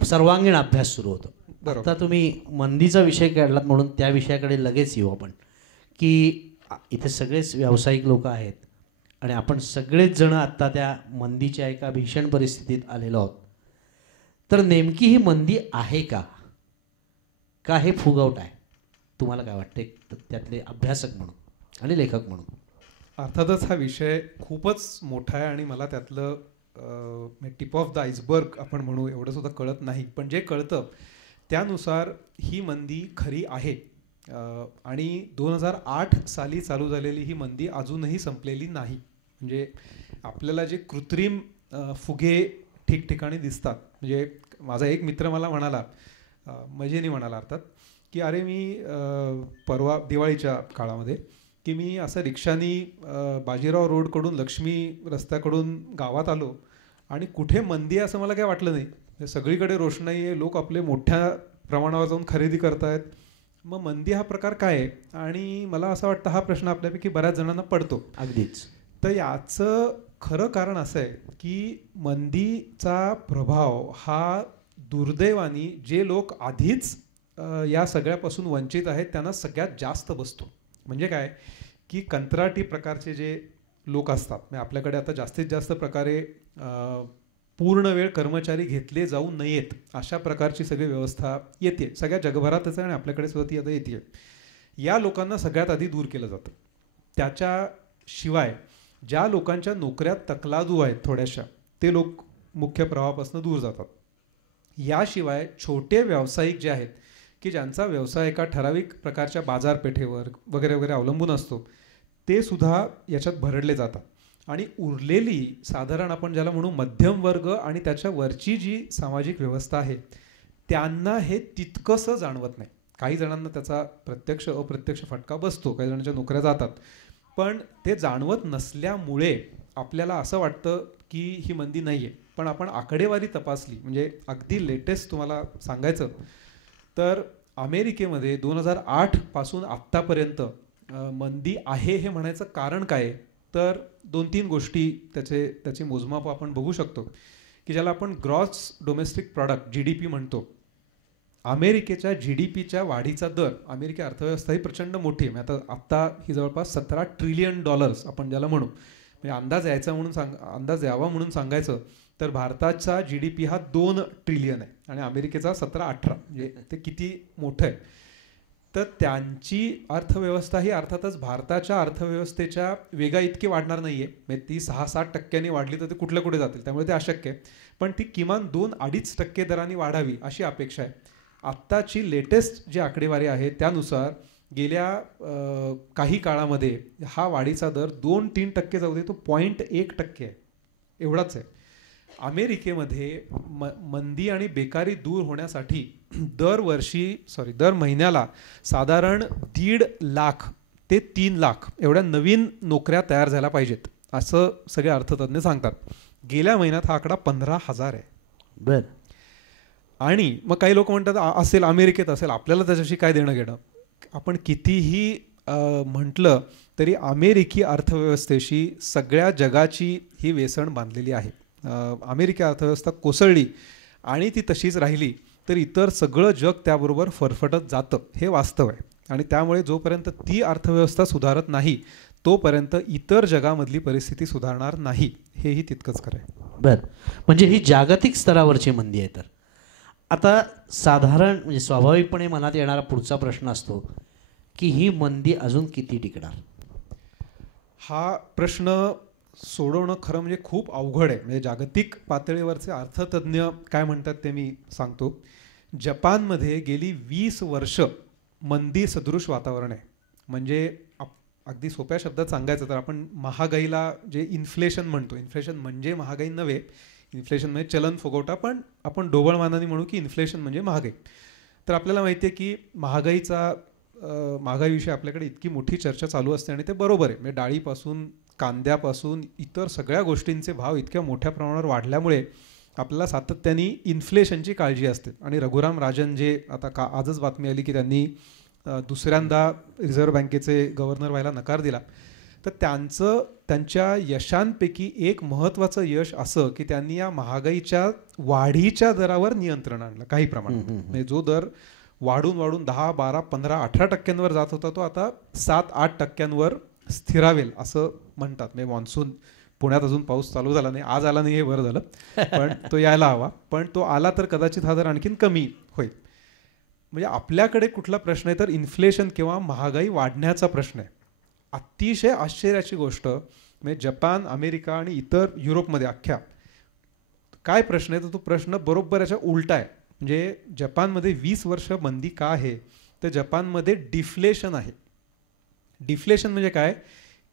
सर्वांगीण अभ्यास सुरू होतो. बरोबर. आता तुम्ही मंदीचा विषय काढलात म्हणून त्या विषयाकडे लगेच येऊ आपण, की इथे सगळेच व्यावसायिक लोक आहेत आणि आपण सगळेच जण आत्ता त्या मंदीच्या एका भीषण परिस्थितीत आलेलो आहोत. तर नेमकी ही मंदी आहे का हे फुगवट आहे? तुम्हाला काय वाटते त्यातले अभ्यासक म्हणून आणि लेखक म्हणून? अर्थातच हा विषय खूपच मोठा आहे आणि मला त्यातलं टिप ऑफ द आईसबर्ग आपण म्हणू एवढं सुद्धा कळत नाही. पण जे कळतं त्यानुसार ही मंदी खरी आहे. आणि 2008 साली चालू झालेली ही मंदी अजूनही संपलेली नाही. म्हणजे आपल्याला जे कृत्रिम फुगे ठिकठिकाणी दिसतात, म्हणजे माझा एक मित्र मला म्हणाला, मजेने म्हणाला अर्थात, की अरे मी परवा दिवाळीच्या काळामध्ये की मी असं रिक्षानी बाजीराव रोडकडून लक्ष्मी रस्त्याकडून गावात आलो आणि कुठे मंदी आहे असं मला काय वाटलं नाही. सगळीकडे रोषणाई आहे, लोक आपले मोठ्या प्रमाणावर जाऊन खरेदी करतायत. मग मंदी हा प्रकार काय आहे? आणि मला असं वाटतं हा प्रश्न आपल्यापैकी बऱ्याच जणांना पडतो. अगदीच. तर याचं खरं कारण असं आहे की मंदीचा प्रभाव हा दुर्दैवाने जे लोक आधीच या सगळ्यापासून वंचित आहेत त्यांना सगळ्यात जास्त बसतो. म्हणजे काय की कंत्राटी प्रकारचे जे लोक असतात, म्हणजे आपल्याकडे आता जास्तीत जास्त प्रकारे पूर्ण वेळ कर्मचारी घेतले जाऊ नयेत अशा प्रकारची सगळी व्यवस्था येते, सगळ्या जगभरातच आहे आणि आपल्याकडे सुद्धा ती आता येते. या लोकांना सगळ्यात आधी दूर केलं जातं. त्याच्याशिवाय ज्या लोकांच्या नोकऱ्या तकलादू आहेत थोड्याशा, ते लोक मुख्य प्रवाहापासून दूर जातात. याशिवाय छोटे व्यावसायिक जे आहेत की ज्यांचा व्यवसाय एका ठराविक प्रकारच्या बाजारपेठेवर वगैरे वगैरे अवलंबून असतो, ते सुद्धा याच्यात भरडले जातात. आणि उरलेली साधारण आपण ज्याला म्हणू मध्यम वर्ग आणि त्याच्या वरची जी सामाजिक व्यवस्था आहे त्यांना हे तितकंसं जाणवत नाही. काही जणांना त्याचा प्रत्यक्ष अप्रत्यक्ष फटका बसतो, काही जणांच्या नोकऱ्या जातात, पण ते जाणवत नसल्यामुळे आपल्याला असं वाटतं की ही मंदी नाही आहे. पण आपण आकडेवारी तपासली, म्हणजे अगदी लेटेस्ट तुम्हाला सांगायचं तर अमेरिकेमध्ये 2008 पासून आत्तापर्यंत मंदी आहे हे म्हणायचं कारण काय आहे? तर 2-3 गोष्टी त्याची मोजमाप आपण बघू शकतो की ज्याला आपण ग्रॉस डोमेस्टिक प्रॉडक्ट GDP म्हणतो. अमेरिकेच्या GDPच्या वाढीचा दर, अमेरिकी अर्थव्यवस्था ही प्रचंड मोठी आहे. आत्ता ही जवळपास $17 ट्रिलियन आपण ज्याला म्हणू, म्हणजे अंदाज यावा म्हणून सांगायचं तर भारताचा GDP हा 2 ट्रिलियन आहे आणि अमेरिकेचा 17-18, म्हणजे ते किती मोठं आहे. तर त्यांची अर्थव्यवस्था ही अर्थातच भारताच्या अर्थव्यवस्थेच्या वेगा इतकी वाढणार नाही आहे. म्हणजे ती 6-7% वाढली तर ते कुठे जातील, त्यामुळे ते अशक्य आहे. पण ती किमान 2-2.5% दराने वाढावी अशी अपेक्षा आहे. आत्ताची लेटेस्ट जी आकडेवारी आहे त्यानुसार गेल्या काही काळामध्ये हा वाढीचा दर 2-3% जाऊ दे, तो 0.1% आहे, एवढाच आहे. अमेरिकेमध्ये मंदी आणि बेकारी दूर होण्यासाठी दर महिन्याला साधारण 1.5 लाख ते 3 लाख एवढ्या नवीन नोकऱ्या तयार झाल्या पाहिजेत असं सगळे अर्थतज्ञ सांगतात. गेल्या महिन्यात हा आकडा 15,000 आहे. बर. आणि मग काही लोक म्हणतात असेल अमेरिकेत असेल, आपल्याला त्याच्याशी काय देणं घेणं. आपण कितीही म्हटलं तरी अमेरिकी अर्थव्यवस्थेशी सगळ्या जगाची ही वेसण बांधलेली आहे. अमेरिकी अर्थव्यवस्था कोसळली आणि ती तशीच राहिली तर इतर सगळं जग त्याबरोबर फरफटत जातं, हे वास्तव आहे. आणि त्यामुळे जोपर्यंत ती अर्थव्यवस्था सुधारत नाही तोपर्यंत इतर जगामधली परिस्थिती सुधारणार नाही, हेही तितकंच खरं आहे. बरं, म्हणजे ही जागतिक स्तरावरची मंदी आहे. तर आता साधारण म्हणजे स्वाभाविकपणे मनात येणारा पुढचा प्रश्न असतो की ही मंदी अजून किती टिकणार? हा प्रश्न सोडवणं खरं म्हणजे खूप अवघड आहे. म्हणजे जागतिक पातळीवरचे अर्थतज्ञ काय म्हणतात ते मी सांगतो. जपानमध्ये गेली 20 वर्ष मंदी सदृश वातावरण आहे. म्हणजे अगदी सोप्या शब्दात सांगायचं तर आपण महागाईला जे इन्फ्लेशन म्हणतो, इन्फ्लेशन म्हणजे महागाई नव्हे, इन्फ्लेशन म्हणजे चलन फुगवटा, पण आपण ढोबळ मानाने म्हणू की इन्फ्लेशन म्हणजे महागाई. तर आपल्याला माहिती आहे की महागाईचा महागाईविषयी आपल्याकडे इतकी मोठी चर्चा चालू असते आणि ते बरोबर आहे. म्हणजे डाळीपासून कांद्यापासून इतर सगळ्या गोष्टींचे भाव इतक्या मोठ्या प्रमाणावर वाढल्यामुळे आपल्याला सातत्याने इन्फ्लेशनची काळजी असते. आणि रघुराम राजन जे आता आजच बातमी आली की त्यांनी दुसऱ्यांदा रिझर्व्ह बँकेचे गव्हर्नर व्हायला नकार दिला, तर त्यांच्या यशांपैकी एक महत्त्वाचं यश असं की त्यांनी या महागाईच्या वाढीच्या दरावर नियंत्रण आणलं काही प्रमाणात. म्हणजे जो दर वाढून 10, 12, 15, 18% जात होता तो आता 7-8% स्थिरावेल असं म्हणतात. म्हणजे मॉन्सून पुण्यात अजून पाऊस चालू झाला नाही, आज आला नाही हे बरं झालं, पण तो यायला हवा. पण तो आला तर कदाचित हा दर आणखीन कमी होईल. म्हणजे आपल्याकडे कुठला प्रश्न आहे तर इन्फ्लेशन किंवा महागाई वाढण्याचा प्रश्न आहे. अतिशय आश्चर्याची गोष्ट म्हणजे जपान, अमेरिका आणि इतर युरोपमध्ये अख्ख्या काय प्रश्न आहे तर तो प्रश्न बरोबर याच्या उलटा आहे. म्हणजे जपानमध्ये 20 वर्ष बंदी का आहे तर जपानमध्ये डिफ्लेशन आहे. डिफ्लेशन म्हणजे काय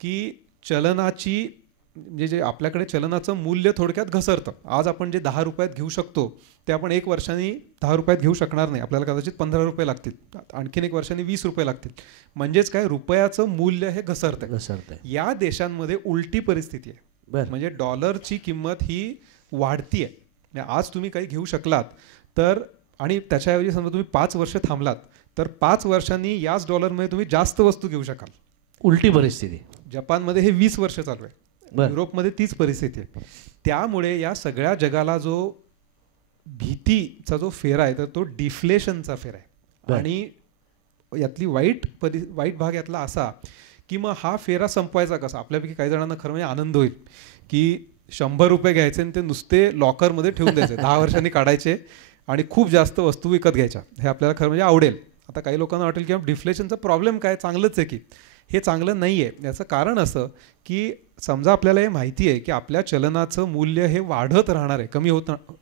की चलनाची म्हणजे जे आपल्याकडे चलनाचं मूल्य थोडक्यात घसरतं. आज आपण जे 10 रुपयात घेऊ शकतो ते आपण 1 वर्षांनी 10 रुपयात घेऊ शकणार नाही. आपल्याला कदाचित 15 रुपये लागतील, आणखीन 1 वर्षांनी 20 रुपये लागतील. म्हणजेच काय रुपयाचं मूल्य हे घसरतंय. या देशांमध्ये उलटी परिस्थिती आहे. म्हणजे डॉलरची किंमत ही वाढतीये. आज तुम्ही काही घेऊ शकलात तर आणि त्याच्याऐवजी समजा तुम्ही 5 वर्ष थांबलात तर 5 वर्षांनी याच डॉलरमध्ये तुम्ही जास्त वस्तू घेऊ शकाल. उलटी परिस्थिती. जपानमध्ये हे 20 वर्ष चालू आहे. युरोपमध्ये तीच परिस्थिती आहे. त्यामुळे या सगळ्या जगाला जो भीतीचा जो फेरा आहे तर तो डिफ्लेशनचा फेरा आहे. आणि यातली वाईट भाग यातला असा की मग हा फेरा संपवायचा कसा. आपल्यापैकी काही जणांना खरं म्हणजे आनंद होईल की 100 रुपये घ्यायचे आणि ते नुसते लॉकरमध्ये ठेवून द्यायचे, 10 वर्षांनी काढायचे आणि खूप जास्त वस्तू विकत घ्यायच्या. हे आपल्याला खरं म्हणजे आवडेल. आता काही लोकांना वाटेल की डिफ्लेशनचा प्रॉब्लेम काय, चांगलंच आहे की. हे चांगलं नाही आहे. याचं कारण असं की समजा आपल्याला हे माहिती आहे की आपल्या चलनाचं मूल्य हे वाढत राहणार आहे,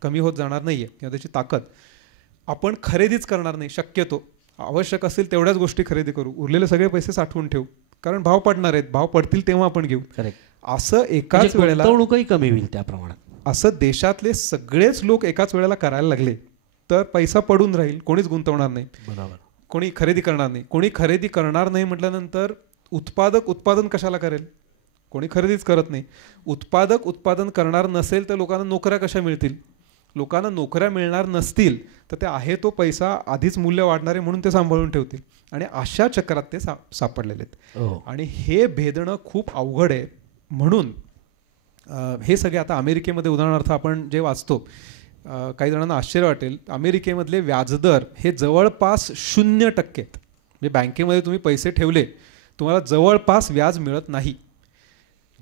कमी होत जाणार नाही आहे किंवा त्याची ताकद. आपण खरेदीच करणार नाही. शक्यतो आवश्यक असेल तेवढ्याच गोष्टी खरेदी करू, उरलेले सगळे पैसे साठवून ठेवू, कारण भाव पडणार आहेत, भाव पडतील तेव्हा आपण घेऊ. असं एकाच वेळेला गुंतवणूकही कमी होईल त्या प्रमाणात. असं देशातले सगळेच लोक एकाच वेळेला करायला लागले तर पैसा पडून राहील, कोणीच गुंतवणार नाही. बरोबर. कोणी खरेदी करणार नाही. कोणी खरेदी करणार नाही म्हटल्यानंतर उत्पादक उत्पादन कशाला करेल. कोणी खरेदीच करत नाही. उत्पादक उत्पादन करणार नसेल तर लोकांना नोकऱ्या कशा मिळतील. लोकांना नोकऱ्या मिळणार नसतील तर ते आहे तो पैसा आधीच मूल्य वाढणारे म्हणून ते सांभाळून ठेवतील. आणि अशा चक्रात ते सापडलेले आहेत. आणि हे भेदणं खूप अवघड आहे. म्हणून हे सगळे आता अमेरिकेमध्ये उदाहरणार्थ आपण जे वाचतो, काही जणांना आश्चर्य वाटेल, अमेरिकेमधले व्याजदर हे जवळपास 0% आहेत. म्हणजे बँकेमध्ये तुम्ही पैसे ठेवले तुम्हाला जवळपास व्याज मिळत नाही.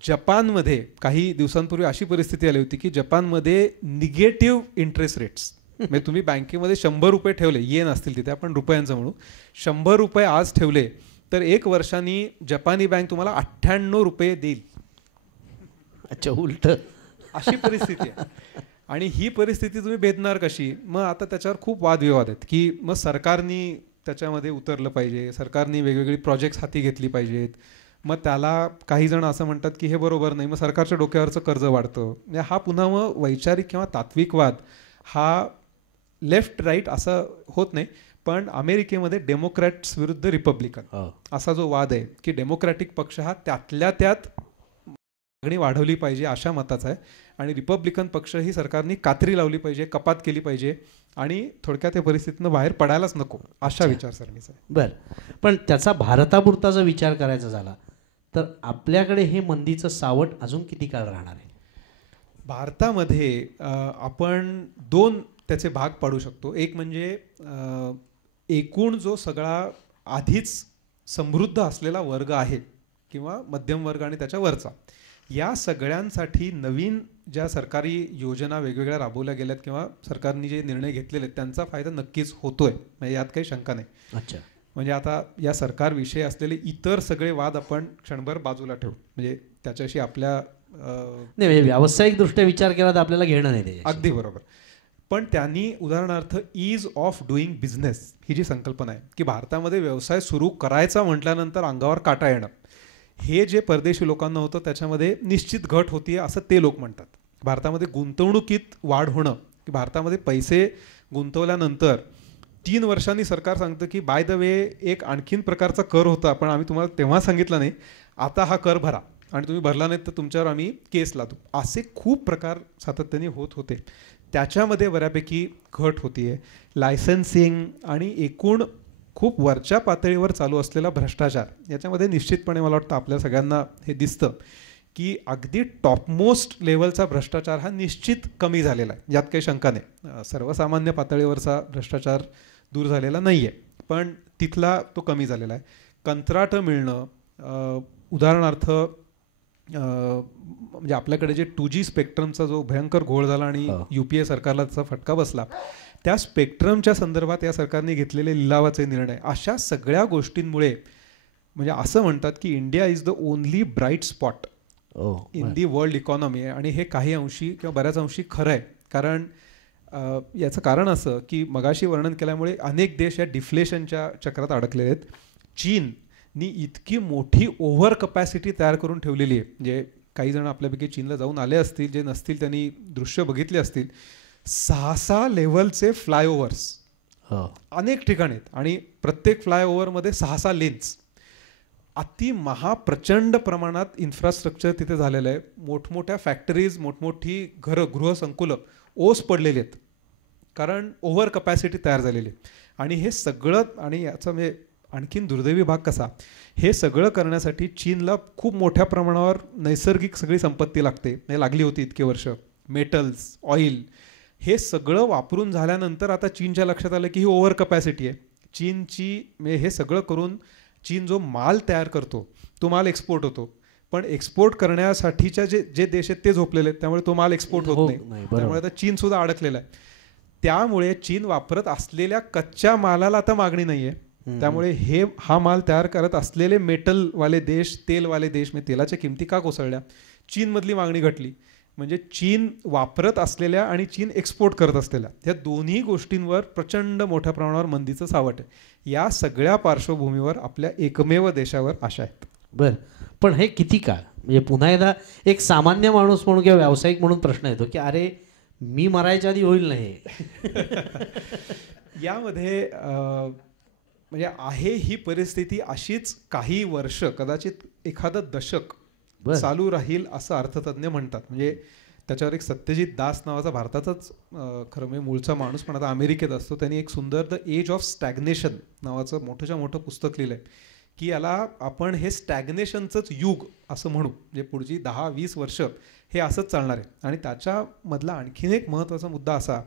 जपानमध्ये काही दिवसांपूर्वी अशी परिस्थिती आली होती की जपानमध्ये निगेटिव्ह इंटरेस्ट रेट्स. म्हणजे तुम्ही बँकेमध्ये 100 रुपये ठेवले, येन असतील तिथे, आपण रुपयांचं म्हणू, 100 रुपये आज ठेवले तर 1 वर्षांनी जपानी बँक तुम्हाला 98 रुपये देईल. अच्छा, उलट अशी परिस्थिती आहे. आणि ही परिस्थिती तुम्ही भेदणार कशी. मग आता त्याच्यावर खूप वादविवाद आहेत की मग सरकारनी त्याच्यामध्ये उतरलं पाहिजे, सरकारनी वेगवेगळी प्रोजेक्ट्स हाती घेतली पाहिजेत. मग त्याला काही जण असं म्हणतात की हे बरोबर नाही, मग सरकारच्या डोक्यावरचं कर्ज वाढतं. हा पुन्हा मग वैचारिक किंवा तात्विक वाद हा लेफ्ट राईट असं होत नाही. पण अमेरिकेमध्ये डेमोक्रॅट्स विरुद्ध रिपब्लिकन असा जो वाद आहे की डेमोक्रॅटिक पक्ष हा त्यातल्या त्यात मागणी वाढवली पाहिजे अशा मताचा आहे आणि रिपब्लिकन पक्ष ही सरकारने कात्री लावली पाहिजे, कपात केली पाहिजे आणि थोडक्यात या परिस्थितीनं बाहेर पडायलाच नको अशा विचारसरणीचा आहे. बरं, पण त्याचा भारतापुरता जर विचार करायचा झाला तर आपल्याकडे हे मंदीचं सावट अजून किती काळ राहणार आहे. भारतामध्ये आपण 2 त्याचे भाग पाडू शकतो. एक म्हणजे एकूण जो सगळा आधीच समृद्ध असलेला वर्ग आहे किंवा मध्यम वर्ग आणि त्याच्या वरचा, या सगळ्यांसाठी नवीन ज्या सरकारी योजना वेगवेगळ्या राबवल्या गेल्यात किंवा सरकारने जे निर्णय घेतलेले आहेत त्यांचा फायदा नक्कीच होतोय. म्हणजे यात काही शंका नाही. अच्छा, म्हणजे आता या सरकारविषयी असलेले इतर सगळे वाद आपण क्षणभर बाजूला ठेवू. म्हणजे त्याच्याशी आपल्या नाही, व्यावसायिक दृष्ट्या विचार केला तर आपल्याला घेणं नाही. अगदी बरोबर. पण त्यांनी उदाहरणार्थ ईज ऑफ डुईंग बिझनेस ही जी संकल्पना आहे की भारतामध्ये व्यवसाय सुरू करायचा म्हटल्यानंतर अंगावर काटा येणं, हे जे परदेशी लोकांना होतं त्याच्यामध्ये निश्चित घट होतीये असं ते लोक म्हणतात. भारतामध्ये गुंतवणुकीत वाढ होणं की भारतामध्ये पैसे गुंतवल्यानंतर 3 वर्षांनी सरकार सांगतं की बाय द वे एक आणखीन प्रकारचा कर होता, पण आम्ही तुम्हाला तेव्हा सांगितलं नाही, आता हा कर भरा आणि तुम्ही भरला नाही तर तुमच्यावर आम्ही केस लादू. असे खूप प्रकार सातत्याने होत होते. त्याच्यामध्ये बऱ्यापैकी घट होतीये. लायसन्सिंग आणि एकूण खूप वरच्या पातळीवर चालू असलेला भ्रष्टाचार, याच्यामध्ये निश्चितपणे मला वाटतं आपल्या सगळ्यांना हे दिसतं की अगदी टॉपमोस्ट लेवलचा भ्रष्टाचार हा निश्चित कमी झालेला आहे, यात काही शंका नाही. सर्वसामान्य पातळीवरचा भ्रष्टाचार दूर झालेला नाही आहे, पण तिथला तो कमी झालेला आहे. कंत्राटं मिळणं, उदाहरणार्थ म्हणजे आपल्याकडे जे 2G स्पेक्ट्रमचा जो भयंकर घोळ झाला आणि UPA सरकारला त्याचा फटका बसला, त्या स्पेक्ट्रमच्या संदर्भात या सरकारने घेतलेले लिलावाचे निर्णय, अशा सगळ्या गोष्टींमुळे म्हणजे असं म्हणतात की India is the only bright spot in the world economy. आणि हे काही अंशी किंवा बऱ्याच अंशी खरं आहे. कारण याचं कारण असं की मगाशी वर्णन केल्यामुळे अनेक देश या डिफ्लेशनच्या चक्रात अडकलेले आहेत. चीननी इतकी मोठी ओव्हर कपॅसिटी तयार करून ठेवलेली आहे, म्हणजे काही जण आपल्यापैकी चीनला जाऊन आले असतील, जे नसतील त्यांनी दृश्य बघितले असतील. 6 लेव्हलचे फ्लायओव्हर्स अनेक ठिकाणी आहेत आणि प्रत्येक फ्लायओव्हरमध्ये 6 लेन्स. अति महाप्रचंड प्रमाणात इन्फ्रास्ट्रक्चर तिथे झालेलं आहे. मोठमोठ्या फॅक्टरीज, मोठमोठी गृहसंकुलं ओस पडलेली आहेत, कारण ओव्हर कपॅसिटी तयार झालेली आहे. आणि हे सगळं, आणि याचा म्हणजे आणखीन दुर्दैवी भाग कसा, हे सगळं करण्यासाठी चीनला खूप मोठ्या प्रमाणावर नैसर्गिक सगळी संपत्ती लागली होती इतके वर्ष. मेटल्स, ऑइल, हे सगळं वापरून झाल्यानंतर आता चीनच्या लक्षात आलं की ही ओव्हर कपॅसिटी आहे चीनची. म्हणजे हे सगळं करून चीन जो माल तयार करतो तो माल एक्सपोर्ट होतो, पण एक्सपोर्ट करण्यासाठीच्या जे देश आहेत ते झोपलेले आहेत, त्यामुळे तो माल एक्सपोर्ट होत नाही. त्यामुळे आता चीन सुद्धा अडकलेला आहे. त्यामुळे चीन वापरत असलेल्या कच्च्या मालाला आता मागणी नाही आहे. त्यामुळे हा माल तयार करत असलेले मेटलवाले देश, तेलवाले देश, म्हणजे तेलाच्या किमती का कोसळल्या, चीनमधली मागणी घटली. म्हणजे चीन वापरत असलेल्या आणि चीन एक्सपोर्ट करत असलेल्या ह्या दोन्ही गोष्टींवर प्रचंड मोठ्या प्रमाणावर मंदीचं सावट आहे. या सगळ्या पार्श्वभूमीवर आपल्या एकमेव देशावर आशा आहेत. बरं, पण हे किती काळ? म्हणजे पुन्हा एकदा एक सामान्य माणूस म्हणून किंवा व्यावसायिक म्हणून प्रश्न येतो की अरे मी मरायच्या आधी होईल नाही. यामध्ये म्हणजे आहे ही परिस्थिती अशीच काही वर्ष, कदाचित एखादं दशक चालू राहील असं अर्थतज्ञ म्हणतात. म्हणजे त्याच्यावर एक सत्यजित दास नावाचा भारताचाच खरं म्हणजे मूळचा माणूस पण आता अमेरिकेत असतो, त्यांनी एक सुंदर द एज ऑफ स्टॅग्नेशन नावाचं मोठंच्या मोठं पुस्तक लिहिलं आहे की याला आपण हे स्टॅग्नेशनचंच युग असं म्हणू. म्हणजे पुढची 10-20 वर्ष हे असंच चालणार आहे. आणि त्याच्यामधला आणखीन एक महत्त्वाचा मुद्दा असा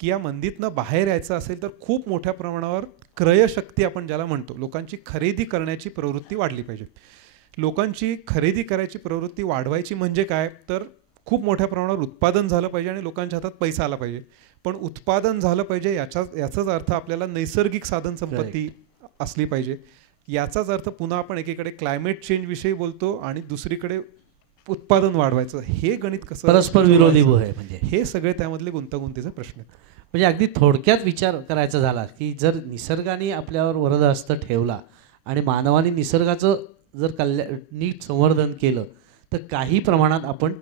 की या मंदीतनं बाहेर यायचं असेल तर खूप मोठ्या प्रमाणावर क्रयशक्ती आपण ज्याला म्हणतो, लोकांची खरेदी करण्याची प्रवृत्ती वाढली पाहिजे. लोकांची खरेदी करायची प्रवृत्ती वाढवायची म्हणजे काय, तर खूप मोठ्या प्रमाणावर उत्पादन झालं पाहिजे आणि लोकांच्या हातात पैसा आला पाहिजे. पण उत्पादन झालं पाहिजे याचाच अर्थ आपल्याला नैसर्गिक साधन संपत्ती असली पाहिजे. याचाच अर्थ पुन्हा आपण एकीकडे क्लायमेट चेंज विषयी बोलतो आणि दुसरीकडे उत्पादन वाढवायचं. हे गणित कसं परस्पर विरोधी आहे, म्हणजे हे सगळे त्यामधले गुंतागुंतीचे प्रश्न आहेत. म्हणजे अगदी थोडक्यात विचार करायचा झाला की जर निसर्गाने आपल्यावर वरदहस्त ठेवला आणि मानवाने निसर्गाचं जर नीट संवर्धन केलं तर काही प्रमाणात आपण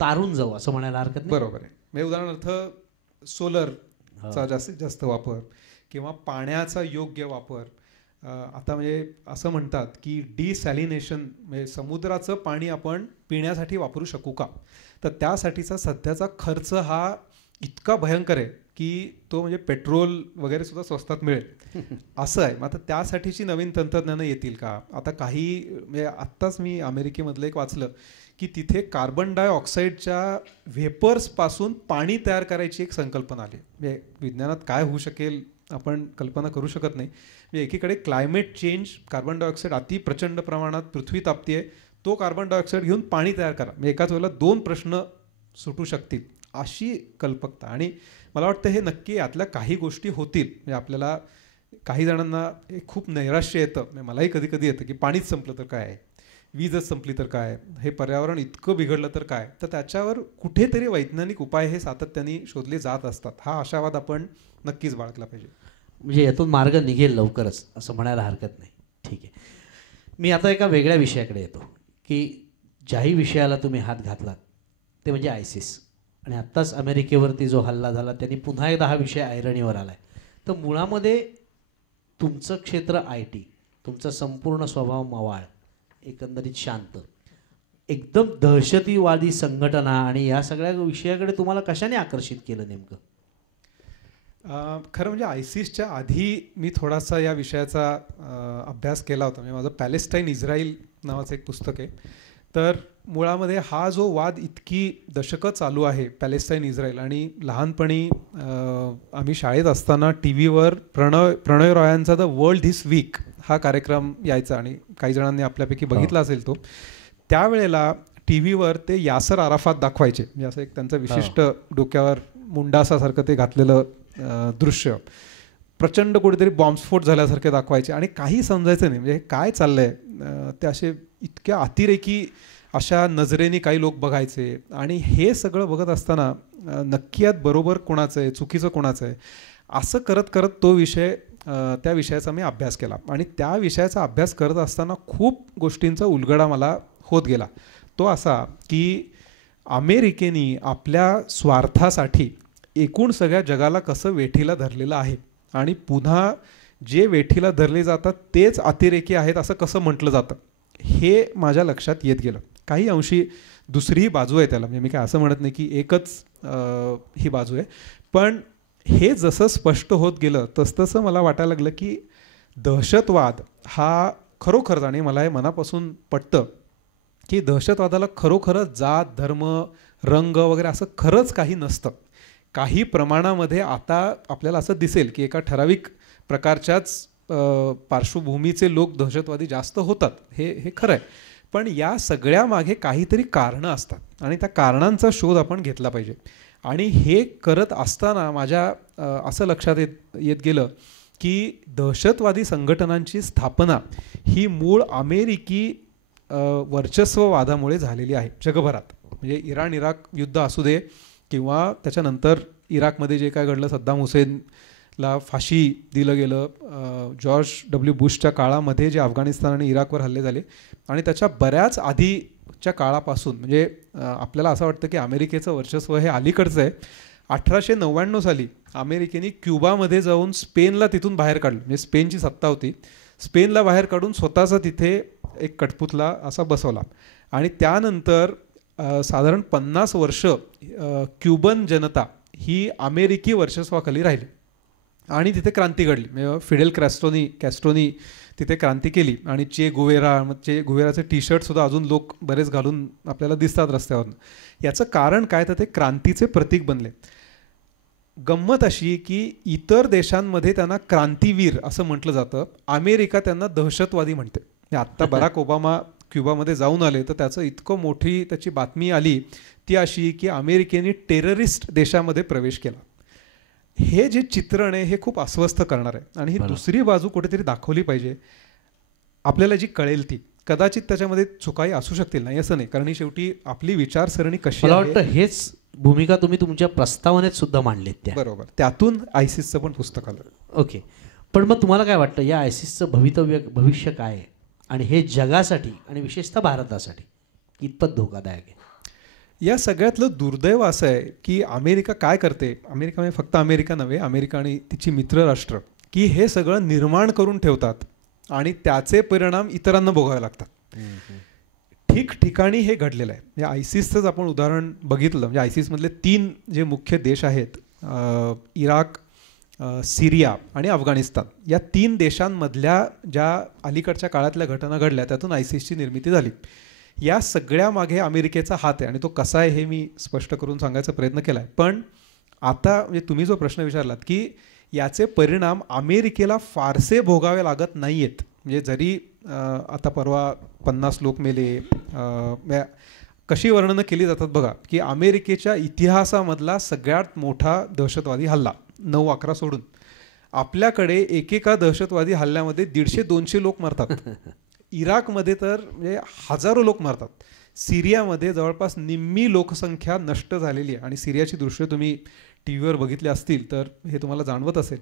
तारून जाऊ असं म्हणायला हरकत नाही. बरोबर आहे. म्हणजे उदाहरणार्थ सोलरचा जास्तीत जास्त वापर किंवा पाण्याचा योग्य वापर. आता म्हणजे असं म्हणतात की डिसॅलिनेशन, म्हणजे समुद्राचं पाणी आपण पिण्यासाठी वापरू शकू का, तर त्यासाठीचा सध्याचा खर्च हा इतका भयंकर आहे की तो म्हणजे पेट्रोल वगैरे सुद्धा स्वस्तात मिळेल असं आहे. मग आता त्यासाठीची नवीन तंत्रज्ञानं येतील का. आता काही म्हणजे आत्ताच मी अमेरिकेमधलं एक वाचलं की तिथे कार्बन डायऑक्साईडच्या व्हेपर्सपासून पाणी तयार करायची एक संकल्पना आली. म्हणजे विज्ञानात काय होऊ शकेल आपण कल्पना करू शकत नाही. म्हणजे एकीकडे क्लायमेट चेंज, कार्बन डायऑक्साईड अति प्रचंड प्रमाणात पृथ्वी तापते, तो कार्बन डायऑक्साईड घेऊन पाणी तयार करा. म्हणजे एकाच वेळेला 2 प्रश्न सुटू शकतील अशी कल्पकता. आणि मला वाटतं हे नक्की यातल्या काही गोष्टी होतील. म्हणजे आपल्याला काही जणांना खूप नैराश्य येतं, म्हणजे मलाही कधी कधी येतं की पाणीच संपलं तर काय, वीजच संपली तर काय, हे पर्यावरण इतकं बिघडलं तर काय. तर त्याच्यावर कुठेतरी वैज्ञानिक उपाय हे सातत्याने शोधले जात असतात. हा आशावाद आपण नक्कीच बाळगला पाहिजे. म्हणजे यातून मार्ग निघेल लवकरच असं म्हणायला हरकत नाही. ठीक आहे, मी आता एका वेगळ्या विषयाकडे येतो की ज्याही विषयाला तुम्ही हात घातलात ते म्हणजे ISIS. आणि आत्ताच अमेरिकेवरती जो हल्ला झाला त्यांनी पुन्हा एकदा हा विषय ऐरणीवर आला आहे. तर मुळामध्ये तुमचं क्षेत्र IT, तुमचा संपूर्ण स्वभाव मवाळ, एकंदरीत शांत, एकदम दहशतीवादी संघटना आणि या सगळ्या विषयाकडे तुम्हाला कशाने आकर्षित केलं नेमकं? खरं म्हणजे आयसिसच्या आधी मी थोडासा या विषयाचा अभ्यास केला होता. म्हणजे माझं पॅलेस्टाईन इस्रायल नावाचं एक पुस्तक आहे. तर मुळामध्ये हा जो वाद इतकी दशकं चालू आहे पॅलेस्टाईन इस्रायल, आणि लहानपणी आम्ही शाळेत असताना टी व्हीवर प्रणय रॉयांचा द वर्ल्ड धिस वीक हा कार्यक्रम यायचा, आणि काही जणांनी आपल्यापैकी बघितला असेल तो. त्यावेळेला टी व्हीवर ते यासर आराफात दाखवायचे. म्हणजे असं एक त्यांचं विशिष्ट डोक्यावर मुंडासासारखं ते घातलेलं दृश्य प्रचंड कुठेतरी बॉम्बस्फोट झाल्यासारखे दाखवायचे, आणि काही समजायचं नाही म्हणजे काय चाललंय. ते असे इतक्या अतिरेकी अशा नजरेने काही लोक बघायचे, आणि हे सगळं बघत असताना नक्की यात बरोबर कोणाचं आहे, चुकीचं कोणाचं आहे, असं करत करत तो विषय, त्या विषयाचा मी अभ्यास केला. आणि त्या विषयाचा अभ्यास करत असताना खूप गोष्टींचा उलगडा मला होत गेला. तो असा की अमेरिकेने आपल्या स्वार्थासाठी एकूण सगळ्या जगाला कसं वेठीला धरलेलं आहे, आणि पुन्हा जे वेठीला धरले जातात तेच अतिरेकी आहेत असं कसं म्हटलं जातं, हे माझ्या लक्षात येत गेलं. काही अंशी दुसरीही बाजू आहे त्याला, म्हणजे मी काय असं म्हणत नाही की एकच ही बाजू आहे, पण हे जसं स्पष्ट होत गेलं तसतसं मला वाटायला लागलं की दहशतवाद हा खरोखरच, आणि मला हे मनापासून पटतं की दहशतवादाला खरोखरच जात, धर्म, रंग वगैरे असं खरंच काही नसतं. काही प्रमाणामध्ये आता आपल्याला असं दिसेल की एका ठराविक प्रकारच्याच पार्श्वभूमीचे लोक दहशतवादी जास्त होतात, हे खरं आहे. पण या सगळ्या मागे काहीतरी कारणं असतात, आणि त्या कारणांचा शोध आपण घेतला पाहिजे. आणि हे करत असताना माझ्या असं लक्षात येत गेलं की दहशतवादी संघटनांची स्थापना ही मूळ अमेरिकी वर्चस्ववादामुळे झालेली आहे जगभरात. म्हणजे इराण-इराक युद्ध असू दे, किंवा त्याच्यानंतर इराकमध्ये जे काय घडलं, सद्दाम हुसेनला फाशी दिलं गेलं, जॉर्ज W. बुशच्या काळामध्ये जे अफगाणिस्तान आणि इराकवर हल्ले झाले, आणि त्याच्या बऱ्याच आधीच्या काळापासून, म्हणजे आपल्याला असं वाटतं की अमेरिकेचं वर्चस्व हे अलीकडचं आहे. 1899 साली अमेरिकेने क्युबामध्ये जाऊन स्पेनला तिथून बाहेर काढलं. म्हणजे स्पेनची सत्ता होती, स्पेनला बाहेर काढून स्वतःचा तिथे एक कठपुतला असा बसवला, आणि त्यानंतर साधारण 50 वर्ष क्युबन जनता ही अमेरिकी वर्चस्वाखाली राहिली, आणि तिथे क्रांती घडली. म्हणजे फिडेल कॅस्ट्रोनी तिथे क्रांती केली, आणि चे गुवेराचे टी शर्टसुद्धा अजून लोक बरेच घालून आपल्याला दिसतात रस्त्यावरून. याचं कारण काय, तर ते क्रांतीचे प्रतीक बनले. गंमत अशी की इतर देशांमध्ये त्यांना क्रांतीवीर असं म्हटलं जातं, अमेरिका त्यांना दहशतवादी म्हणते. आत्ता बराक ओबामा क्युबामध्ये जाऊन आले तर त्याचं इतकं मोठी त्याची बातमी आली ती अशी की अमेरिकेने टेररिस्ट देशामध्ये प्रवेश केला. हे जे चित्रण आहे हे खूप अस्वस्थ करणार आहे, आणि ही दुसरी बाजू कुठेतरी दाखवली पाहिजे. आपल्याला जी कळेल ती, कदाचित त्याच्यामध्ये चुकाही असू शकतील, नाही असं नाही, कारण ही शेवटी आपली विचारसरणी कशी मला वाटतं हेच भूमिका तुम्ही तुमच्या प्रस्तावनेत सुद्धा मांडलेत त्या. बरोबर, त्यातून आयसिसचं पण पुस्तक आलं. ओके, पण मग तुम्हाला काय वाटतं या आयसिसचं भविष्य काय आहे, आणि हे जगासाठी आणि विशेषतः भारतासाठी कितपत धोकादायक आहे? या सगळ्यातलं दुर्दैव असं आहे की अमेरिका काय करते, अमेरिका म्हणजे फक्त अमेरिका नव्हे, अमेरिका आणि तिची मित्र राष्ट्र, की हे सगळं निर्माण करून ठेवतात आणि त्याचे परिणाम इतरांना भोगावे लागतात. ठिकठिकाणी हे घडलेलं आहे. म्हणजे आयसिसचंच आपण उदाहरण बघितलं, म्हणजे आयसिसमधले 3 जे मुख्य देश आहेत, इराक, सिरिया आणि अफगाणिस्तान, या 3 देशांमधल्या ज्या अलीकडच्या काळातल्या घटना घडल्या त्यातून आयसिसची निर्मिती झाली. या सगळ्या मागे अमेरिकेचा हात आहे, आणि तो कसा आहे हे मी स्पष्ट करून सांगायचा प्रयत्न केला आहे. पण आता म्हणजे तुम्ही जो प्रश्न विचारलात की याचे परिणाम अमेरिकेला फारसे भोगावे लागत नाही आहेत. म्हणजे जरी आता परवा 50 लोक मेले, कशी वर्णनं केली जातात बघा, की अमेरिकेच्या इतिहासामधला सगळ्यात मोठा दहशतवादी हल्ला 9/11 सोडून, आपल्याकडे एकेका दहशतवादी हल्ल्यामध्ये 150-200 लोक मरतात. इराकमध्ये तर म्हणजे हजारो लोक मरतात. सिरियामध्ये जवळपास निम्मी लोकसंख्या नष्ट झालेली आहे, आणि सिरियाची दृश्य तुम्ही टी व्हीवर बघितले असतील तर हे तुम्हाला जाणवत असेल.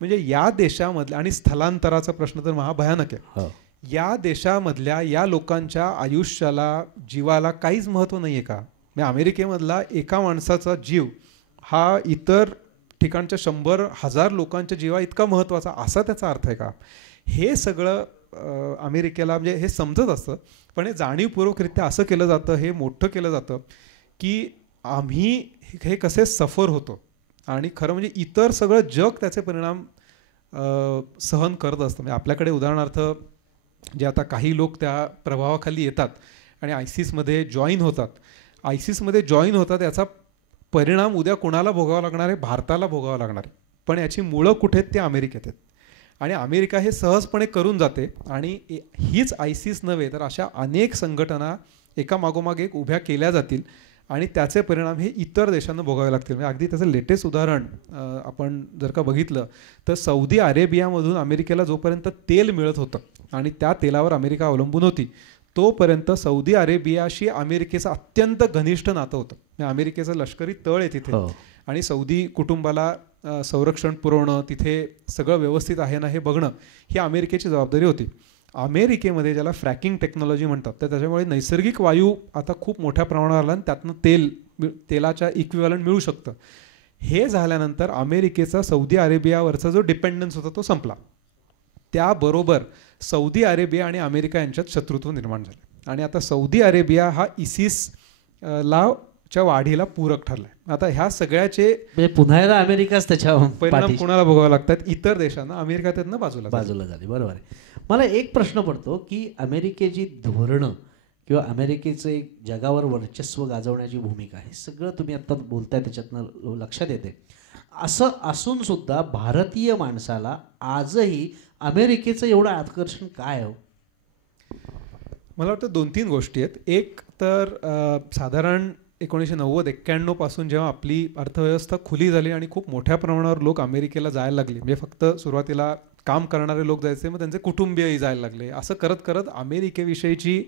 म्हणजे या देशामधल्या, आणि स्थलांतराचा प्रश्न तर महाभयानक आहे, या देशामधल्या या लोकांच्या आयुष्याला, जीवाला काहीच महत्त्व नाही आहे का? म्हणजे अमेरिकेमधला एका माणसाचा जीव हा इतर ठिकाणच्या 100,000 लोकांच्या जीवा इतका महत्त्वाचा असा त्याचा अर्थ आहे का? हे सगळं अमेरिकेला म्हणजे हे समजत असतं, पण हे जाणीवपूर्वकरित्या असं केलं जातं, हे मोठं केलं जातं की आम्ही हे कसे सफर होतो आणि खरं म्हणजे इतर सगळं जग त्याचे परिणाम सहन करत असतं. म्हणजे आपल्याकडे उदाहरणार्थ जे आता काही लोक त्या प्रभावाखाली येतात आणि आयसिसमध्ये जॉईन होतात, याचा परिणाम उद्या कोणाला भोगावा लागणार आहे? भारताला भोगावा लागणार आहे. पण याची मुळं कुठे आहेत? ते अमेरिकेत आहेत आणि अमेरिका हे सहजपणे करून जाते. आणि हीच आयसिस नव्हे तर अशा अनेक संघटना एकामागोमाग एक उभ्या केल्या जातील आणि त्याचे परिणाम हे इतर देशांना भोगावे लागतील. म्हणजे अगदी त्याचं लेटेस्ट उदाहरण आपण जर का बघितलं तर सौदी अरेबियामधून अमेरिकेला जोपर्यंत तेल मिळत होतं आणि त्या तेलावर अमेरिका अवलंबून होती, तोपर्यंत सौदी अरेबियाशी अमेरिकेचं अत्यंत घनिष्ठ नातं होतं. म्हणजे अमेरिकेचं लष्करी तळ आहे तिथे आणि सौदी कुटुंबाला संरक्षण पुरवणं, तिथे सगळं व्यवस्थित आहे ना हे बघणं ही अमेरिकेची जबाबदारी होती. अमेरिकेमध्ये ज्याला फ्रॅकिंग टेक्नॉलॉजी म्हणतात, तर त्याच्यामुळे नैसर्गिक वायू आता खूप मोठ्या प्रमाणावर आला आणि त्यातनं तेलाच्या इक्विव्हॅलंट मिळू शकतं. हे झाल्यानंतर अमेरिकेचा सौदी अरेबियावरचा जो डिपेंडन्स होता तो संपला. त्याबरोबर सौदी अरेबिया आणि अमेरिका यांच्यात शत्रुत्व निर्माण झाले आणि आता सौदी अरेबिया हा च्या वाढीला पूरक ठरलाय. आता ह्या सगळ्याचे पुन्हा एकदा अमेरिकाच त्याच्या परिणाम कोणाला भोगावे लागतात? इतर देशांना. अमेरिका त्यातनं बाजूला झाली. बरोबर आहे. मला एक प्रश्न पडतो की अमेरिकेची धोरणं किंवा अमेरिकेचं एक जगावर वर्चस्व गाजवण्याची भूमिका, हे सगळं तुम्ही आता बोलताय त्याच्यातनं लक्षात येते. असं असून सुद्धा भारतीय माणसाला आजही अमेरिकेचं एवढं आकर्षण काय हो? मला वाटतं 2-3 गोष्टी आहेत. एक तर साधारण 1990-91 पासून जेव्हा आपली अर्थव्यवस्था खुली झाली आणि खूप मोठ्या प्रमाणावर लोक अमेरिकेला जायला लागले, म्हणजे फक्त सुरुवातीला काम करणारे लोक जायचे, मग त्यांचे कुटुंबीयही जायला लागले. असं करत करत अमेरिकेविषयीची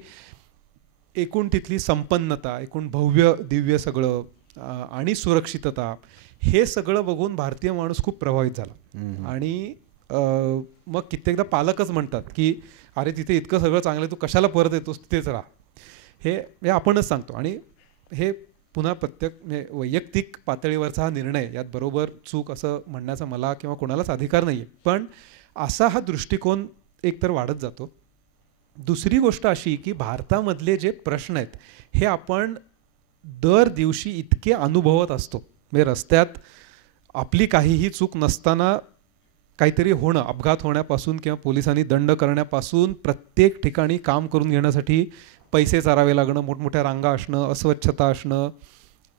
एकूण तिथली संपन्नता, एकूण भव्य दिव्य सगळं आणि सुरक्षितता, हे सगळं बघून भारतीय माणूस खूप प्रभावित झाला. आणि मग कित्येकदा पालकच म्हणतात की अरे तिथे इतकं सगळं चांगलं, तू कशाला परत येतोस, तिथेच राहा. हे आपणच सांगतो. आणि हे पुन्हा प्रत्येक वैयक्तिक पातळीवरचा हा निर्णय, यात बरोबर चूक असं म्हणण्याचा मला किंवा कोणालाच अधिकार नाही आहे, पण असा हा दृष्टिकोन एकतर वाढत जातो. दुसरी गोष्ट अशी की भारतामधले जे प्रश्न आहेत हे आपण दर दिवशी इतके अनुभवत असतो. म्हणजे रस्त्यात आपली काहीही चूक नसताना काहीतरी होणं, अपघात होण्यापासून किंवा पोलिसांनी दंड करण्यापासून प्रत्येक ठिकाणी काम करून घेण्यासाठी पैसे चारावे लागणं, मोठमोठ्या रांगा असणं, अस्वच्छता असणं,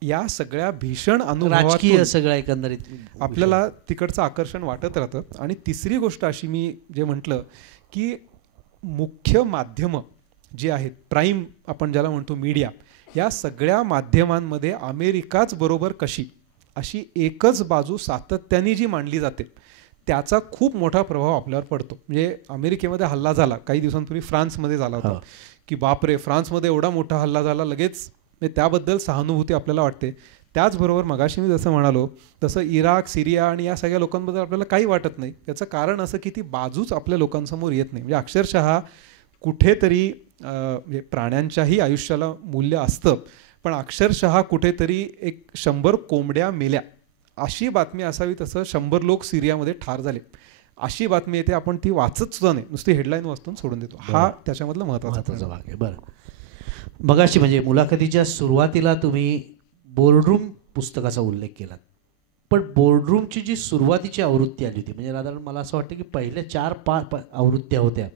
या सगळ्या भीषण अनुभवातून सगळं एकंदरीत आपल्याला तिकडचं आकर्षण वाटत राहतं. आणि तिसरी गोष्ट अशी मी जे म्हटलं की मुख्य माध्यमं जी आहेत, प्राईम आपण ज्याला म्हणतो मीडिया, या सगळ्या माध्यमांमध्ये अमेरिकाच बरोबर कशी अशी एकच बाजू सातत्याने जी मांडली जाते, त्याचा खूप मोठा प्रभाव आपल्यावर पडतो. म्हणजे अमेरिकेमध्ये हल्ला झाला, काही दिवसांपूर्वी फ्रान्समध्ये झाला होता की बापरे, फ्रान्समध्ये एवढा मोठा हल्ला झाला, लगेच त्याबद्दल सहानुभूती आपल्याला वाटते. त्याचबरोबर मगाशी मी जसं म्हणालो तसं इराक, सिरिया आणि या सगळ्या लोकांबद्दल आपल्याला काही वाटत नाही. त्याचं कारण असं की ती बाजूच आपल्या लोकांसमोर येत नाही. म्हणजे अक्षरशः कुठेतरी म्हणजे प्राण्यांच्याही आयुष्याला मूल्य असतं, पण अक्षरशः कुठेतरी 100 कोंबड्या मेल्या अशी बातमी असावी, तसं 100 लोक सिरियामध्ये ठार झाले अशी बातमी येते. आपण ती वाचत सुद्धा नाही, नुसती हेडलाईन वाचून सोडून देतो. हा त्याच्यामधला महत्त्वाचा भाग आहे. बरं, मगाशी म्हणजे मुलाखतीच्या सुरुवातीला तुम्ही बोर्डरूम पुस्तकाचा उल्लेख केला, पण बोर्डरूमची जी सुरुवातीची आवृत्ती आली होती, म्हणजे साधारण मला असं वाटतं की पहिल्या 4-5 आवृत्त्या होत्या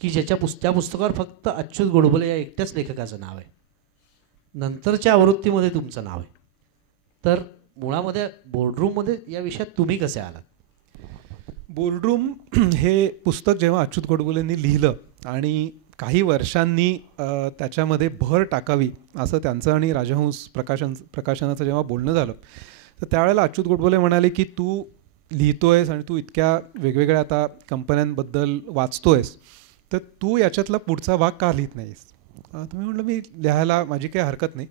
की त्या पुस्तकावर फक्त अच्युत गोडबोले या एकट्याच लेखकाचं नाव आहे. नंतरच्या आवृत्तीमध्ये तुमचं नाव आहे. तर मुळामध्ये बोर्डरूममध्ये या विषयात तुम्ही कसे आलात? बोर्डरूम हे पुस्तक जेव्हा अच्युत गोडबोलेंनी लिहिलं आणि काही वर्षांनी त्याच्यामध्ये भर टाकावी असं त्यांचं आणि राजहंस प्रकाशनाचं जेव्हा बोलणं झालं, तर त्यावेळेला अच्युत गोडबोले म्हणाले की तू लिहितोयस आणि तू इतक्या वेगवेगळ्या आता कंपन्यांबद्दल वाचतोयस, तर तू याच्यातला पुढचा भाग का लिहित नाहीस? तुम्ही म्हटलं मी लिहायला माझी काही हरकत नाही.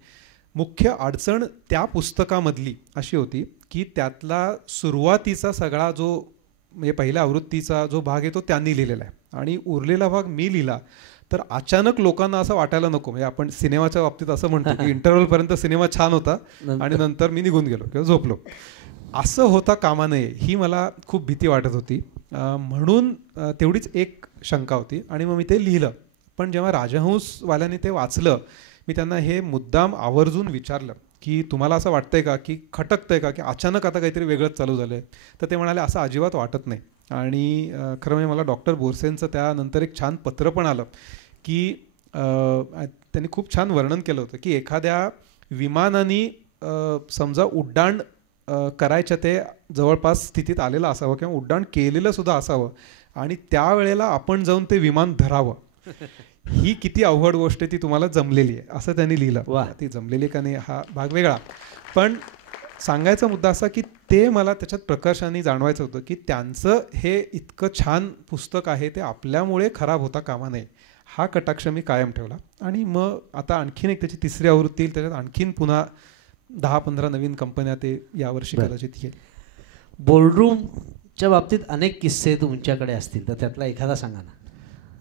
मुख्य अडचण त्या पुस्तकामधली अशी होती की त्यातला सुरुवातीचा सगळा जो म्हणजे पहिल्या आवृत्तीचा जो भाग आहे तो त्यांनी लिहिलेला आहे आणि उरलेला भाग मी लिहिला, तर अचानक लोकांना असं वाटायला नको. म्हणजे आपण सिनेमाच्या बाबतीत असं म्हणतो की इंटरव्हलपर्यंत सिनेमा छान होता आणि नंतर मी निघून गेलो किंवा झोपलो. असं होता कामा नये ही मला खूप भीती वाटत होती. म्हणून तेवढीच एक शंका होती आणि मग मी ते लिहिलं. पण जेव्हा राजहंसवाल्यांनी ते वाचलं, मी त्यांना हे मुद्दाम आवर्जून विचारलं की तुम्हाला असं वाटतंय का की खटकतंय का की अचानक आता काहीतरी वेगळंच चालू झालं आहे. तर ते म्हणाले असं अजिबात वाटत नाही. आणि खरं म्हणजे मला डॉक्टर बोरसेंचं त्यानंतर एक छान पत्र पण आलं की त्यांनी खूप छान वर्णन केलं होतं की एखाद्या विमानाने समजा उड्डाण करायच्या ते जवळपास स्थितीत आलेलं असावं किंवा उड्डाण केलेलं सुद्धा असावं आणि त्यावेळेला आपण जाऊन ते विमान धरावं. ही किती अवघड गोष्ट आहे ती तुम्हाला जमलेली आहे असं त्यांनी लिहिलं. ती जमलेली का नाही हा भाग वेगळा. पण सांगायचा मुद्दा असा की ते मला त्याच्यात प्रकर्षाने जाणवायचं होतं की त्यांचं हे इतकं छान पुस्तक आहे ते आपल्यामुळे खराब होता कामा नये. हा कटाक्ष मी कायम ठेवला. आणि मग आता आणखीन एक त्याची तिसरी आवृत्ती येईल. त्याच्यात आणखीन पुन्हा 10-15 नवीन कंपन्या ते यावर्षी कदाचित येईल. बोर्डरूमच्या बाबतीत अनेक किस्से तुमच्याकडे असतील तर त्यातला एखादा सांगा ना.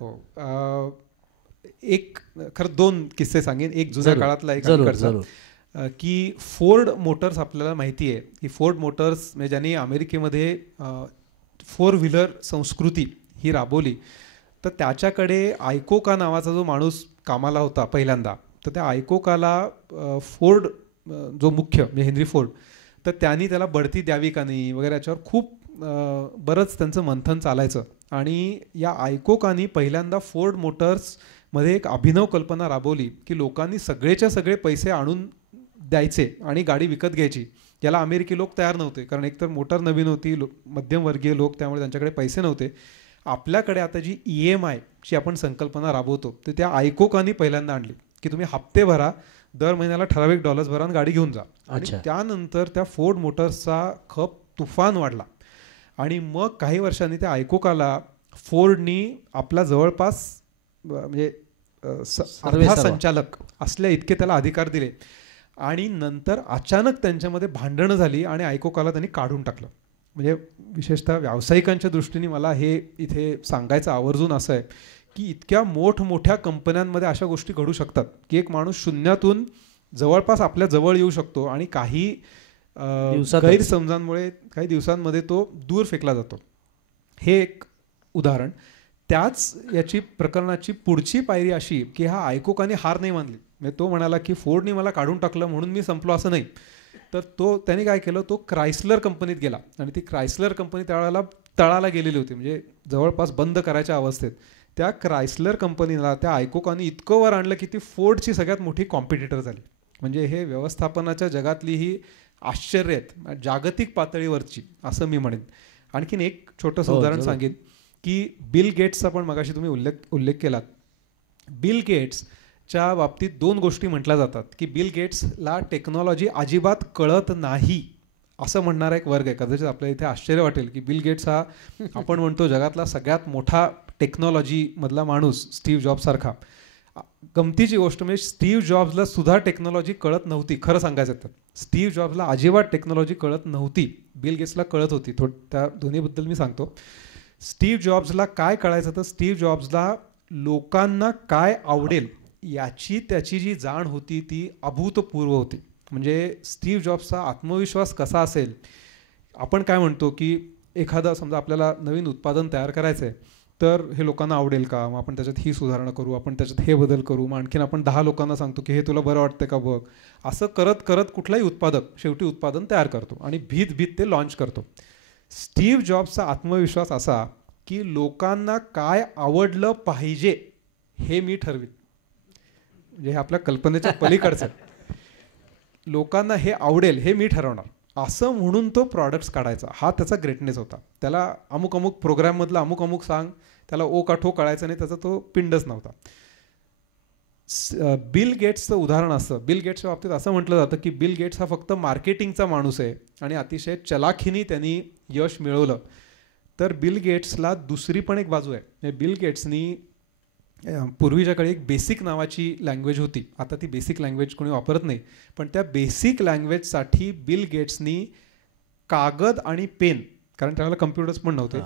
हो, एक खरं 2 किस्से सांगेन. एक जुन्या काळातला एक अलीकडचा की फोर्ड मोटर्स आपल्याला माहिती आहे की फोर्ड मोटर्स म्हणजे ज्यांनी अमेरिकेमध्ये 4 व्हीलर संस्कृती ही राबवली. तर त्याच्याकडे आयकोका नावाचा जो माणूस कामाला होता पहिल्यांदा, तर त्या आयकोकाला फोर्ड जो मुख्य म्हणजे हेनरी फोर्ड, तर त्यांनी त्याला बढती द्यावी का नाही वगैरे याच्यावर खूप बरंच त्यांचं मंथन चालायचं. आणि या आयकोकानी पहिल्यांदा फोर्ड मोटर्समध्ये एक अभिनव कल्पना राबवली की लोकांनी सगळेच्या सगळे पैसे आणून द्यायचे आणि गाडी विकत घ्यायची. याला अमेरिकी लोक तयार नव्हते कारण एकतर मोटर नवीन होती, मध्यमवर्गीय लोक, त्यामुळे त्यांच्याकडे पैसे नव्हते. आपल्याकडे आता जी EMI ची आपण संकल्पना राबवतो तर त्या आयकोकानी पहिल्यांदा आणली की तुम्ही हप्ते भरा, दर महिन्याला ठराविक $, भरा आणि गाडी घेऊन जा. आणि त्यानंतर त्या फोर्ड मोटर्सचा खप तुफान वाढला. आणि मग काही वर्षांनी त्या आयकोकाला फोर्डनी आपला जवळपास म्हणजे अर्धा संचालक असल्या इतके त्याला अधिकार दिले. आणि नंतर अचानक त्यांच्यामध्ये भांडणं झाली आणि आयकोकाला त्यांनी काढून टाकलं. म्हणजे विशेषतः व्यावसायिकांच्या दृष्टीने मला हे इथे सांगायचं आवर्जून असं आहे की इतक्या मोठमोठ्या कंपन्यांमध्ये अशा गोष्टी घडू शकतात की एक माणूस शून्यातून जवळपास आपल्या जवळ येऊ शकतो आणि काही गैरसमजांमुळे काही दिवसांमध्ये तो दूर फेकला जातो. हे एक उदाहरण. त्याच याची प्रकरणाची पुढची पायरी अशी की हा आयकोकाने हार नाही मानली. म्हणजे तो म्हणाला की फोर्डने मला काढून टाकलं म्हणून मी संपलो असं नाही. तर त्याने काय केलं, तो क्रायस्लर कंपनीत गेला आणि ती क्रायस्लर कंपनी त्यावेळेला तळाला गेलेली होती, म्हणजे जवळपास बंद करायच्या अवस्थेत. त्या क्रायस्लर कंपनीला त्या आयकोकाने इतकं वर आणलं की ती फोर्डची सगळ्यात मोठी कॉम्पिटिटर झाली. म्हणजे हे व्यवस्थापनाच्या जगातली ही आश्चर्य आहेत जागतिक पातळीवरची असं मी म्हणेन. आणखीन एक छोटंसं उदाहरण सांगेन की बिल गेट्सचा पण मगाशी तुम्ही उल्लेख केलात. बिल गेट्सच्या बाबतीत 2 गोष्टी म्हटल्या जातात की बिल गेट्सला टेक्नॉलॉजी अजिबात कळत नाही असं म्हणणारा एक वर्ग आहे. कदाचित आपल्याला इथे आश्चर्य वाटेल की बिल गेट्स हा आपण म्हणतो जगातला सगळ्यात मोठा टेक्नॉलॉजीमधला माणूस स्टीव्ह जॉब सारखा. गमतीची गोष्ट म्हणजे स्टीव्ह जॉब्सला सुद्धा टेक्नॉलॉजी कळत नव्हती. खरं सांगायचं तर स्टीव्ह जॉब्सला अजिबात टेक्नॉलॉजी कळत नव्हती. बिल गेट्सला कळत होती. त्या दोन्हीबद्दल मी सांगतो. स्टीव्ह जॉब्सला काय कळायचं तर स्टीव्ह जॉब्सला लोकांना काय आवडेल याची त्याची जी जाण होती ती अभूतपूर्व होती. म्हणजे स्टीव्ह जॉब्सचा आत्मविश्वास कसा असेल. आपण काय म्हणतो की एखादा समजा आपल्याला नवीन उत्पादन तयार करायचं आहे तर हे लोकांना आवडेल का, मग आपण त्याच्यात ही सुधारणा करू, आपण त्याच्यात हे बदल करू, मग आणखीन आपण 10 लोकांना सांगतो की हे तुला बरं वाटतं का बघ. असं करत करत कुठलाही उत्पादक शेवटी उत्पादन तयार करतो आणि भीत ते लॉन्च करतो. स्टीव्ह जॉब्सचा आत्मविश्वास असा की लोकांना काय आवडलं पाहिजे हे मी ठरवीन. म्हणजे हे आपल्या कल्पनेच्या पलीकडचं. लोकांना हे आवडेल हे मी ठरवणार असं म्हणून तो प्रॉडक्ट्स काढायचा. हा त्याचा ग्रेटनेस होता. त्याला अमुक प्रोग्राममधला अमुक सांग, त्याला ओ का ठो कळायचं नाही, त्याचा तो पिंडच नव्हता. बिल गेट्सचं उदाहरण असं, बिल गेट्सच्या बाबतीत असं म्हटलं जातं की बिल गेट्स हा फक्त मार्केटिंगचा माणूस आहे आणि अतिशय चलाखीने त्यांनी यश मिळवलं. तर बिल गेट्सला दुसरी पण एक बाजू आहे. बिल गेट्सनी पूर्वीच्या काळी एक बेसिक नावाची लँग्वेज होती. आता ती बेसिक लँग्वेज कोणी वापरत नाही. पण त्या बेसिक लँग्वेजसाठी बिल गेट्सनी कागद आणि पेन, कारण त्यावेळेला कम्प्युटर्स पण नव्हते,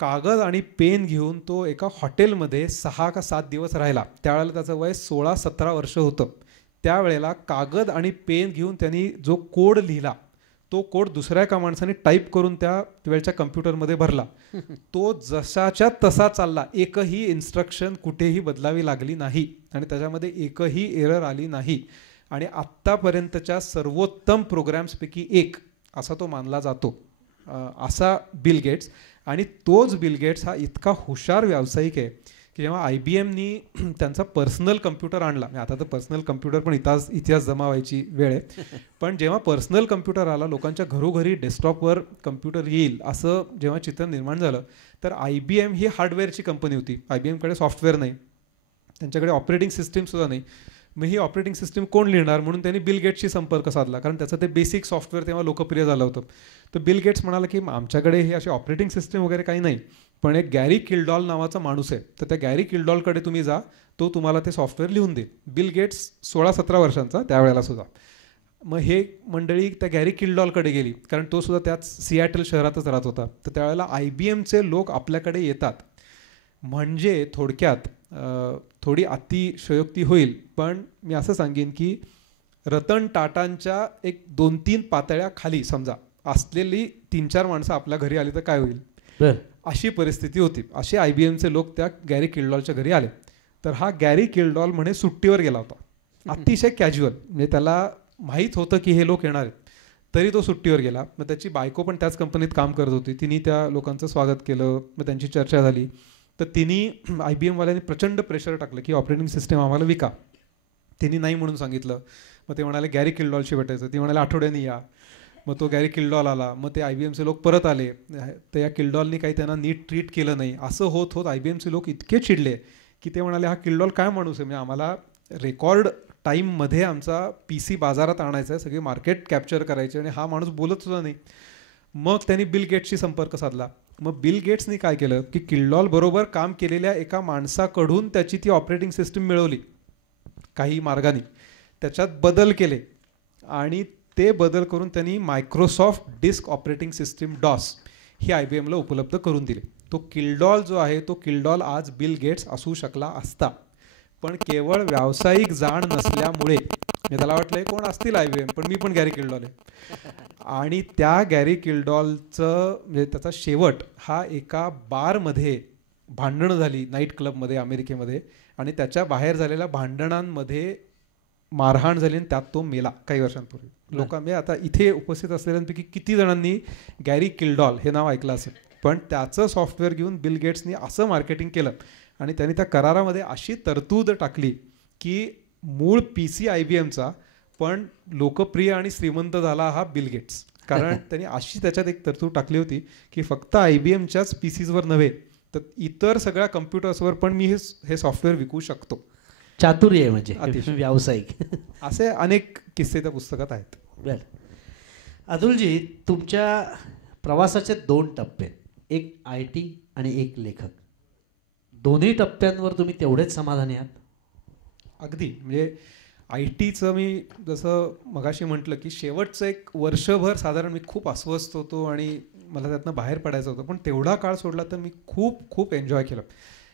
कागद आणि पेन घेऊन तो एका हॉटेलमध्ये 6 का 7 दिवस राहिला. त्यावेळेला त्याचं वय 16-17 वर्ष होतं. त्यावेळेला कागद आणि पेन घेऊन त्यांनी जो कोड लिहिला तो कोड दुसऱ्या एका माणसाने टाईप करून त्या वेळच्या कम्प्युटरमध्ये भरला. तो जसाच्या तसा चालला, एकही इन्स्ट्रक्शन कुठेही बदलावी लागली नाही आणि त्याच्यामध्ये एकही एरर आली नाही. आणि आत्तापर्यंतच्या सर्वोत्तम प्रोग्रॅम्सपैकी एक असा तो मानला जातो, असा बिल गेट्स. आणि तोच बिल गेट्स हा इतका हुशार व्यावसायिक आहे की जेव्हा IBMनी त्यांचा पर्सनल कम्प्युटर आणला, आता तर पर्सनल कम्प्युटर पण इतिहास जमा व्हायची वेळ आहे, पण जेव्हा पर्सनल कम्प्युटर आला, लोकांच्या घरोघरी डेस्कटॉपवर कम्प्युटर येईल असं जेव्हा चित्र निर्माण झालं, तर IBM ही हार्डवेअरची कंपनी होती. IBMकडे सॉफ्टवेअर नाही, त्यांच्याकडे ऑपरेटिंग सिस्टीमसुद्धा नाही. मग ही ऑपरेटिंग सिस्टीम कोण लिहिणार, म्हणून त्यांनी बिल गेट्सशी संपर्क साधला, कारण त्याचं ते बेसिक सॉफ्टवेअर तेव्हा लोकप्रिय झालं होतं. तर बिल गेट्स म्हणाला की आमच्याकडे ही अशी ऑपरेटिंग सिस्टीम वगैरे काही नाही, पण एक गॅरी किल्डॉल नावाचा माणूस आहे, तर त्या गॅरी किल्डॉलकडे तुम्ही जा, तो तुम्हाला ते सॉफ्टवेअर लिहून देईल. बिल गेट्स 16-17 वर्षांचा त्यावेळेला सुद्धा. मग हे मंडळी त्या गॅरी किल्डॉलकडे गेली, कारण तो सुद्धा त्याच सिॲटल शहरातच राहत होता. तर त्यावेळेला IBMचे लोक आपल्याकडे येतात. म्हणजे थोडक्यात थोडी अतिशयोक्ती होईल, पण मी असं सांगेन की रतन टाटांच्या एक 2-3 पातळ्या खाली समजा असलेली 3-4 माणसं आपल्या घरी आली तर काय होईल, अशी परिस्थिती होती. असे IBMचे लोक त्या गॅरी किल्डॉलच्या घरी आले. तर हा गॅरी किल्डॉल म्हणे सुट्टीवर गेला होता, अतिशय कॅज्युअल, म्हणजे त्याला माहीत होतं की हे लोक येणार आहेत, तरी तो सुट्टीवर गेला. मग त्याची बायको पण त्याच कंपनीत काम करत होती, तिने त्या लोकांचं स्वागत केलं, मग त्यांची चर्चा झाली. तर तिने IBMवाल्यांनी प्रचंड प्रेशर टाकलं की ऑपरेटिंग सिस्टीम आम्हाला विका. तिने नाही म्हणून सांगितलं. मग ते म्हणाले गॅरी किल्डॉलशी भेटायचं, ती म्हणाले आठवड्याने या. मग तो गॅरी किल्डॉल आला, मग ते IBMचे लोक परत आले, तर या किल्डॉलनी काही त्यांना नीट ट्रीट केलं नाही. असं होत होत IBMचे लोक इतके चिडले की ते म्हणाले हा किल्डॉल काय माणूस आहे, म्हणजे आम्हाला रेकॉर्ड टाईममध्ये आमचा PC बाजारात आणायचा आहे, सगळी मार्केट कॅप्चर करायची, आणि हा माणूस बोलत सुद्धा नाही. मग त्यांनी बिल गेट्सशी संपर्क साधला. मग बिल गेट्सनी काय केलं की किल्डॉल बरोबर काम केलेल्या एका माणसाकडून त्याची ती ऑपरेटिंग सिस्टीम मिळवली काही मार्गाने, त्याच्यात बदल केले, आणि ते बदल करून त्यांनी Microsoft disk operating system DOS ही IBMला उपलब्ध करून दिली. तो किल्डॉल जो आहे, तो किल्डॉल आज बिल गेट्स असू शकला असता, पण केवळ व्यावसायिक जाण नसल्यामुळे त्याला वाटलं कोण असतील IBM, पण मी पण गॅरी किल्डॉल आहे. आणि त्या गॅरी किल्डॉलचं म्हणजे त्याचा शेवट हा एका बारमध्ये भांडणं झाली, नाईट क्लबमध्ये अमेरिकेमध्ये, आणि त्याच्या बाहेर झालेल्या भांडणांमध्ये मारहाण झाली आणि त्यात तो मेला काही वर्षांपूर्वी. लोकांनी आता इथे उपस्थित असलेल्यांपैकी किती जणांनी गॅरी किल्डॉल हे नाव ऐकलं असेल, पण त्याचं सॉफ्टवेअर घेऊन बिल गेट्सनी असं मार्केटिंग केलं, आणि त्यांनी त्या करारामध्ये अशी तरतूद टाकली की मूळ PC IBMचा, पण लोकप्रिय आणि श्रीमंत झाला हा बिल गेट्स. कारण त्यांनी अशी त्याच्यात एक तरतूद टाकली होती की फक्त IBMच्याच PCsवर नव्हे, तर इतर सगळ्या कम्प्युटर्सवर पण मी हे सॉफ्टवेअर विकू शकतो. चातुर्य आहे म्हणजे व्यावसायिक. असे अनेक किस्से त्या पुस्तकात आहेत. बरं अतुलजी, तुमच्या प्रवासाचे 2 टप्पे, एक IT आणि एक लेखक, दोन्ही टप्प्यांवर तुम्ही तेवढेच समाधानी आहात? अगदी. म्हणजे ITचं मी जसं मगाशी म्हटलं की शेवटचं एक वर्षभर साधारण मी खूप अस्वस्थ होतो आणि मला त्यातनं बाहेर पडायचं होतं, पण तेवढा काळ सोडला तर मी खूप खूप एन्जॉय केलं.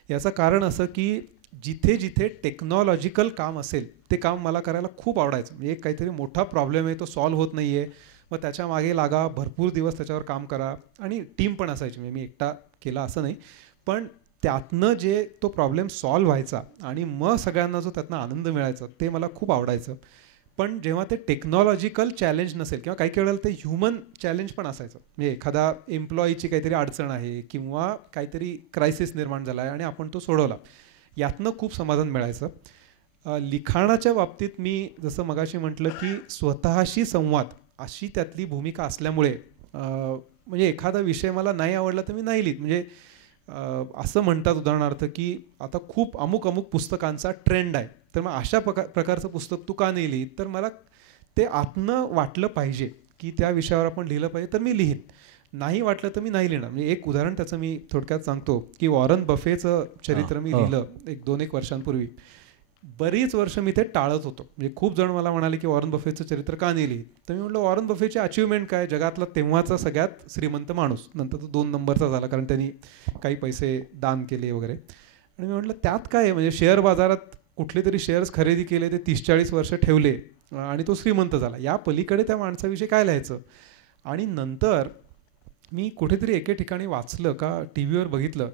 याचं कारण असं की जिथे जिथे टेक्नॉलॉजिकल काम असेल ते काम मला करायला खूप आवडायचं. म्हणजे एक काहीतरी मोठा प्रॉब्लेम आहे, तो सॉल्व्ह होत नाही आहे, मग त्याच्या मागे लागा, भरपूर दिवस त्याच्यावर काम करा, आणि टीम पण असायची. म्हणजे मी एकटा केला असं नाही, पण त्यातनं जे तो प्रॉब्लेम सॉल्व्ह व्हायचा आणि मग सगळ्यांना जो त्यातनं आनंद मिळायचा ते मला खूप आवडायचं. पण जेव्हा ते टेक्नॉलॉजिकल चॅलेंज नसेल किंवा काही वेळेला ते ह्युमन चॅलेंज पण असायचं, म्हणजे एखादा एम्प्लॉईची काहीतरी अडचण आहे किंवा काहीतरी क्रायसिस निर्माण झाला आहे आणि आपण तो सोडवला, यातनं खूप समाधान मिळायचं. लिखाणाच्या बाबतीत मी जसं मगाशी म्हटलं की स्वतःशी संवाद अशी त्यातली भूमिका असल्यामुळे म्हणजे एखादा विषय मला नाही आवडला तर मी नाही लिहित. म्हणजे असं म्हणतात उदाहरणार्थ की आता खूप अमुक पुस्तकांचा ट्रेंड आहे, तर मग अशा प्रकारचं पुस्तक तू का नाही लिहित, तर मला ते आतनं वाटलं पाहिजे की त्या विषयावर आपण लिहिलं पाहिजे, तर मी लिहीन. नाही वाटलं तर मी नाही लिहिणार. म्हणजे एक उदाहरण त्याचं मी थोडक्यात सांगतो की वॉरन बफेचं चरित्र मी लिहिलं 1 वर्षांपूर्वी. बरीच वर्ष मी ते टाळत होतो. म्हणजे खूप जण मला म्हणाले की वॉरन बफेचं चरित्र का नाही लिहित, तर मी म्हटलं वॉरन बफेची अचिव्हमेंट काय, जगातला तेव्हाचा सगळ्यात श्रीमंत माणूस, नंतर तो 2 नंबरचा झाला कारण त्यांनी काही पैसे दान केले वगैरे. आणि मी म्हटलं त्यात काय आहे, म्हणजे शेअर बाजारात कुठले तरी शेअर्स खरेदी केले, ते 30-40 वर्ष ठेवले आणि तो श्रीमंत झाला, या पलीकडे त्या माणसाविषयी काय लिहायचं. आणि नंतर मी कुठेतरी एके ठिकाणी वाचलं का टी व्हीवर बघितलं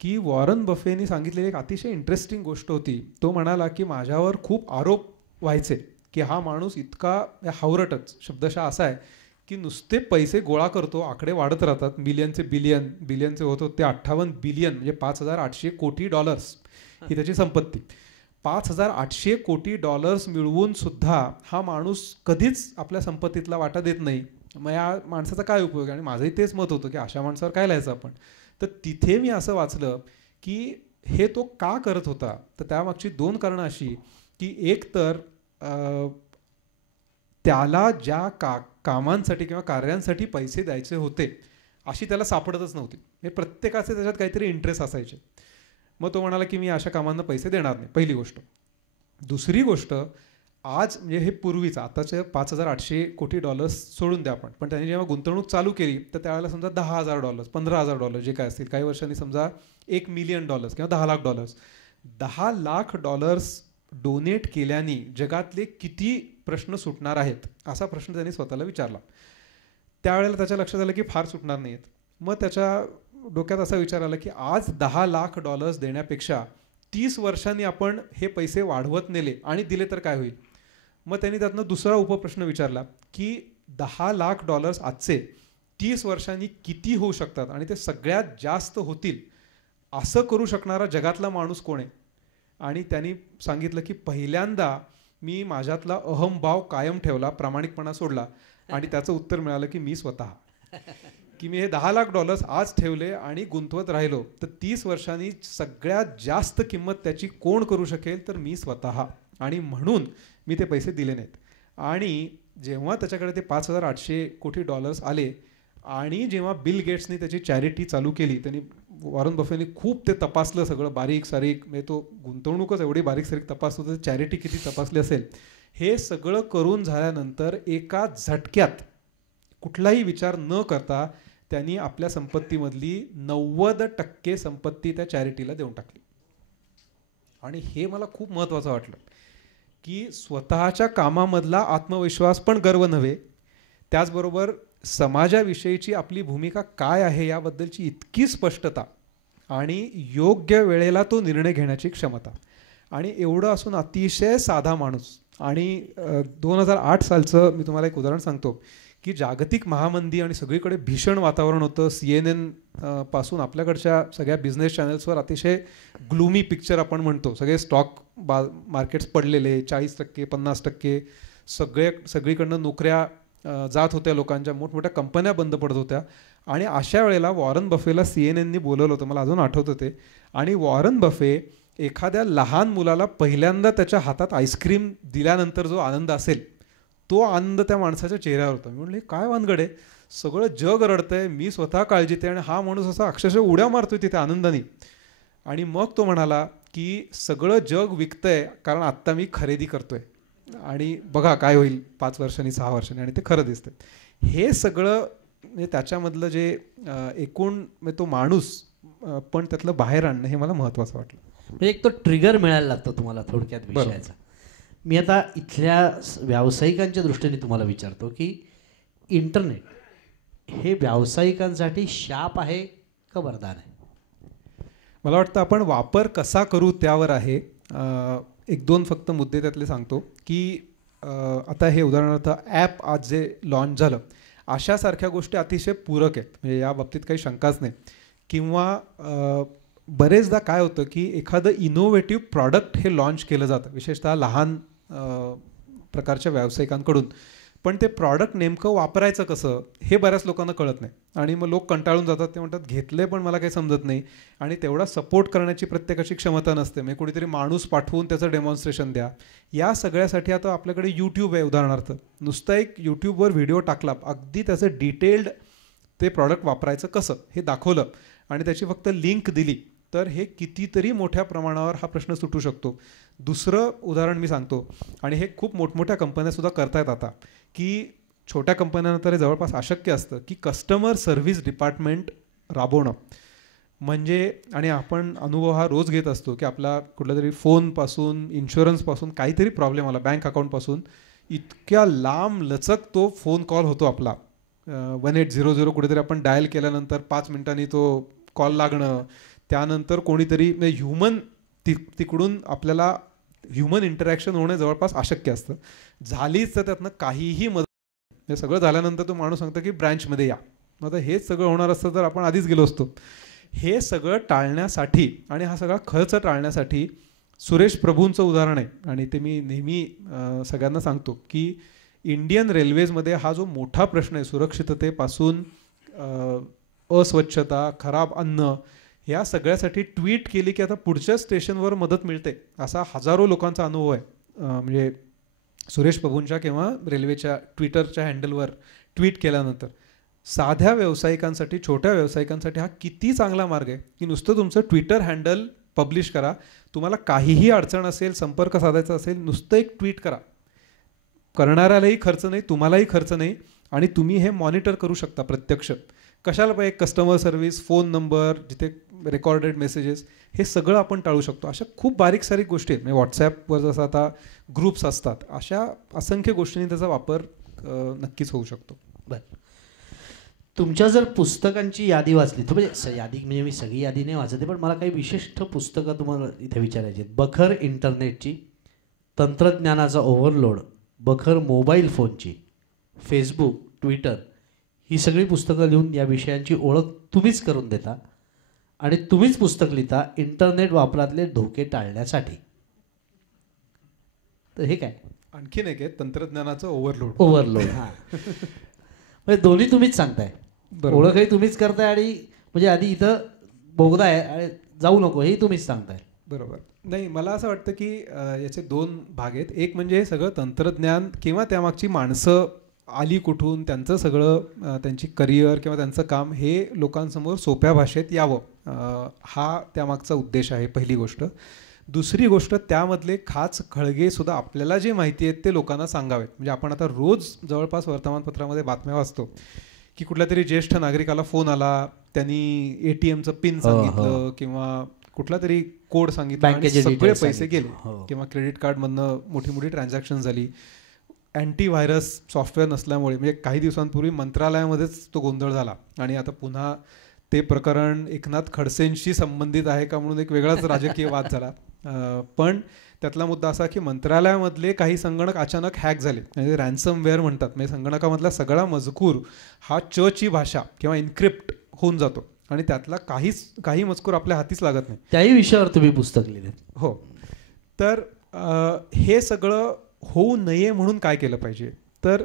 की वॉरन बफेनी सांगितलेली एक अतिशय इंटरेस्टिंग गोष्ट होती. तो म्हणाला की माझ्यावर खूप आरोप व्हायचे की हा माणूस इतका हावरटच शब्दशः असा आहे की नुसते पैसे गोळा करतो, आकडे वाढत राहतात, मिलियनचे बिलियन, बिलियनचे होतो ते 58 बिलियन म्हणजे $5,800 कोटी ही त्याची संपत्ती. $5,800 कोटी मिळवून सुद्धा हा माणूस कधीच आपल्या संपत्तीतला वाटा देत नाही. मग या माणसाचा काय उपयोग? आणि माझंही तेच मत होतं की अशा माणसावर काय लिहायचं आपण. तर तिथे मी असं वाचलं की हे तो का करत होता, तर त्यामागची 2 कारणं अशी की एक तर त्याला ज्या कामांसाठी किंवा कार्यांसाठी पैसे द्यायचे होते अशी त्याला सापडतच नव्हती. हे प्रत्येकाचे त्याच्यात काहीतरी इंटरेस्ट असायचे. मग तो म्हणाला की मी अशा कामांना पैसे देणार नाही, पहिली गोष्ट. दुसरी गोष्ट, आज म्हणजे हे पूर्वीचं, आताचे $5,800 कोटी सोडून द्या आपण, पण त्यांनी जेव्हा गुंतवणूक चालू केली तर त्यावेळेला समजा $10,000 $15,000 जे काय असतील, काही वर्षांनी समजा $1 मिलियन किंवा $10 लाख $10 लाख डोनेट केल्याने जगातले किती प्रश्न सुटणार आहेत असा प्रश्न त्यांनी स्वतःला विचारला. त्यावेळेला त्याच्या लक्षात आलं की फार सुटणार नाहीत. मग त्याच्या डोक्यात असा विचार आला की आज $10 लाख देण्यापेक्षा 30 वर्षांनी आपण हे पैसे वाढवत नेले आणि दिले तर काय होईल. मग त्यांनी त्यातनं दुसरा उपप्रश्न विचारला की $10 लाख आजचे 30 वर्षांनी किती होऊ शकतात आणि ते सगळ्यात जास्त होतील असं करू शकणारा जगातला माणूस कोण आहे. आणि त्यांनी सांगितलं की पहिल्यांदा मी माझ्यातला अहमभाव कायम ठेवला, प्रामाणिकपणा सोडला आणि त्याचं उत्तर मिळालं की मी स्वतः. की मी हे $10 लाख आज ठेवले आणि गुंतवत राहिलो तर 30 वर्षांनी सगळ्यात जास्त किंमत त्याची कोण करू शकेल, तर मी स्वतः. आणि म्हणून मी ते पैसे दिले नाहीत. आणि जेव्हा त्याच्याकडे ते $5,800 कोटी आले आणि जेव्हा बिल गेट्सनी त्याची चॅरिटी चालू केली, त्यांनी वॉरन बफेनी खूप ते तपासलं सगळं बारीक सारीक, म्हणजे तो गुंतवणूकच एवढी बारीक सारीक तपासतो तर चॅरिटी किती तपासली असेल. हे सगळं करून झाल्यानंतर एका झटक्यात कुठलाही विचार न करता त्यांनी आपल्या संपत्तीमधली 90% संपत्ती त्या चॅरिटीला देऊन टाकली. आणि हे मला खूप महत्त्वाचं वाटलं की स्वतःच्या कामामधला आत्मविश्वास पण गर्व नव्हे, त्याचबरोबर समाजाविषयीची आपली भूमिका काय आहे याबद्दलची इतकी स्पष्टता आणि योग्य वेळेला तो निर्णय घेण्याची क्षमता. आणि एवढं असून अतिशय साधा माणूस. आणि 2008 सालचं मी तुम्हाला एक उदाहरण सांगतो की जागतिक महामंदी आणि सगळीकडे भीषण वातावरण होतं. CNN पासून आपल्याकडच्या सगळ्या बिझनेस चॅनल्सवर अतिशय ग्लूमी पिक्चर आपण म्हणतो. सगळे स्टॉक मार्केट्स पडलेले 40% 50%, सगळीकडनं नोकऱ्या जात होत्या लोकांच्या, मोठमोठ्या कंपन्या बंद पडत होत्या. आणि अशा वेळेला वॉरन बफेला CNNनी बोलवलं होतं, मला अजून आठवतं ते. आणि वॉरन बफे एखाद्या लहान मुलाला पहिल्यांदा त्याच्या हातात आईस्क्रीम दिल्यानंतर जो आनंद असेल तो आनंद त्या माणसाच्या चेहऱ्यावर होता. मी म्हणले काय वानगड आहे, सगळं जग रडतंय, मी स्वतः काळजीत आहे आणि हा माणूस असा अक्षरशः उड्या मारतोय तिथे आनंदाने. आणि मग तो म्हणाला की सगळं जग विकतंय कारण आत्ता मी खरेदी करतोय आणि बघा काय होईल 5 वर्षांनी 6 वर्षांनी, आणि ते खरं दिसतं. हे सगळं म्हणजे त्याच्यामधलं जे एकूण म्हणजे तो माणूस पण त्यातलं बाहेर आणणं हे मला महत्त्वाचं वाटलं. म्हणजे एक तो ट्रिगर मिळायला लागतो तुम्हाला थोडक्यात विषयाचा. मी आता इथल्या व्यावसायिकांच्या दृष्टीने तुम्हाला विचारतो की इंटरनेट हे व्यावसायिकांसाठी शाप आहे का वरदान आहे? मला वाटतं आपण वापर कसा करू त्यावर आहे. 1-2 फक्त मुद्दे त्यातले सांगतो की आता हे उदाहरणार्थ ॲप आज जे लॉन्च झालं अशासारख्या गोष्टी अतिशय पूरक आहेत, म्हणजे या बाबतीत काही शंकाच नाही. किंवा बरेचदा काय होतं की एखादं इनोव्हेटिव्ह प्रॉडक्ट हे लॉन्च केलं जातं विशेषतः लहान प्रकारच्या व्यावसायिकांकडून, पण ते प्रॉडक्ट नेमकं वापरायचं कसं हे बऱ्याच लोकांना कळत नाही. आणि मग लोक कंटाळून जातात, ते म्हणतात घेतले पण मला काही समजत नाही. आणि तेवढा सपोर्ट करण्याची प्रत्येकाची क्षमता नसते, म्हणजे कुणीतरी माणूस पाठवून त्याचं डेमॉन्स्ट्रेशन द्या. या सगळ्यासाठी आता आपल्याकडे यूट्यूब आहे उदाहरणार्थ. नुसता एक यूट्यूबवर व्हिडिओ टाकला, अगदी त्याचं डिटेल्ड ते प्रॉडक्ट वापरायचं कसं हे दाखवलं आणि त्याची फक्त लिंक दिली तर हे कितीतरी मोठ्या प्रमाणावर हा प्रश्न सुटू शकतो. दुसरं उदाहरण मी सांगतो, आणि हे खूप मोठमोठ्या कंपन्यासुद्धा करतायत आता, की छोट्या कंपन्यांना तर जवळपास अशक्य असतं की कस्टमर सर्व्हिस डिपार्टमेंट राबवणं. म्हणजे आणि आपण अनुभव हा रोज घेत असतो की आपला कुठला तरी फोनपासून इन्शुरन्सपासून काहीतरी प्रॉब्लेम आला, बँक अकाउंटपासून इतक्या लांब लचक तो फोन कॉल होतो आपला 1800 कुठेतरी आपण डायल केल्यानंतर 5 मिनिटांनी तो कॉल लागणं, त्यानंतर कोणीतरी ह्युमन तिकडून आपल्याला ह्युमन इंटरॅक्शन होणं जवळपास अशक्य असतं. झालीच तर त्यातनं काहीही मदत, हे सगळं झाल्यानंतर तो माणूस सांगतो की ब्रँचमध्ये या. मग आता हेच सगळं होणार असतं तर आपण आधीच गेलो असतो. हे सगळं टाळण्यासाठी आणि हा सगळा खर्च टाळण्यासाठी सुरेश प्रभूंचं उदाहरण आहे, आणि ते मी नेहमी सगळ्यांना सांगतो की इंडियन रेल्वेजमध्ये हा जो मोठा प्रश्न आहे सुरक्षिततेपासून अस्वच्छता, खराब अन्न, या सगळ्यासाठी ट्विट केली की आता पुढच्या स्टेशनवर मदत मिळते, असा हजारो लोकांचा अनुभव आहे. म्हणजे सुरेश प्रभूंच्या किंवा रेल्वेच्या ट्विटरच्या हँडलवर ट्विट केल्यानंतर साध्या व्यावसायिकांसाठी, छोट्या व्यावसायिकांसाठी हा किती चांगला मार्ग आहे की नुसतं तुमचं ट्विटर हँडल पब्लिश करा. तुम्हाला काहीही अडचण असेल, संपर्क साधायचा असेल, नुसतं एक ट्विट करा. करणाऱ्यालाही खर्च नाही, तुम्हालाही खर्च नाही, आणि तुम्ही हे मॉनिटर करू शकता प्रत्यक्ष. कशाला पाहिजे कस्टमर सर्व्हिस, फोन नंबर, जिथे रेकॉर्डेड मेसेजेस, हे सगळं आपण टाळू शकतो. अशा खूप बारीक सारीक गोष्टी आहेत. म्हणजे व्हॉट्सॲपवर जसं आता ग्रुप्स असतात, अशा असंख्य गोष्टींनी त्याचा वापर नक्कीच होऊ शकतो. बरं, तुमच्या जर पुस्तकांची यादी वाचली तर, म्हणजे यादी म्हणजे मी सगळी यादी नाही वाचते, पण मला काही विशिष्ट पुस्तकं तुम्हाला इथे विचारायची आहेत. बखर इंटरनेटची, तंत्रज्ञानाचा ओव्हरलोड, बखर मोबाईल फोनची, फेसबुक, ट्विटर, ही सगळी पुस्तकं लिहून या विषयांची ओळख तुम्हीच करून देता, आणि तुम्हीच पुस्तक लिहिता इंटरनेट वापरातले धोके टाळण्यासाठी. तर हे काय? आणखीन एक आहे तंत्रज्ञानाचं ओव्हरलोड. हां, म्हणजे दोन्ही तुम्हीच सांगताय, ओळखही तुम्हीच करताय, आणि म्हणजे आधी इथं बोगदा आहे आणि जाऊ नको हेही तुम्हीच सांगताय. बरोबर. नाही, मला असं वाटतं की याचे दोन भाग आहेत. एक म्हणजे हे सगळं तंत्रज्ञान किंवा त्यामागची माणसं आली कुठून, त्यांचं सगळं त्यांची करिअर किंवा त्यांचं काम हे लोकांसमोर सोप्या भाषेत यावं, हा त्यामागचा उद्देश आहे, पहिली गोष्ट. दुसरी गोष्ट, त्यामधले खाच खळगे सुद्धा आपल्याला जे माहिती आहेत ते लोकांना सांगावेत. म्हणजे आपण आता रोज जवळपास वर्तमानपत्रामध्ये बातम्या वाचतो की कुठल्या तरी ज्येष्ठ नागरिकाला फोन आला, त्यांनी ATMचं पिन सांगितलं किंवा कुठला तरी कोड सांगितला आणि सगळे पैसे गेले, किंवा क्रेडिट कार्डमधनं मोठी मोठी ट्रान्झॅक्शन झाली. अँटीव्हायरस सॉफ्टवेअर नसल्यामुळे, म्हणजे काही दिवसांपूर्वी मंत्रालयामध्येच तो गोंधळ झाला, आणि आता पुन्हा ते प्रकरण एकनाथ खडसेंशी संबंधित आहे का म्हणून एक वेगळाच राजकीय वाद झाला. पण त्यातला मुद्दा असा की मंत्रालयामधले काही संगणक अचानक हॅक झाले, म्हणजे रॅन्समवेअर म्हणतात. म्हणजे संगणकामधला सगळा मजकूर हा ची भाषा किंवा इन्क्रिप्ट होऊन जातो, आणि त्यातला काही मजकूर आपल्या हातीच लागत नाही. त्याही विषयावर तुम्ही पुस्तक लिहिले. हो. तर हे सगळं होऊ नये म्हणून काय केलं पाहिजे, तर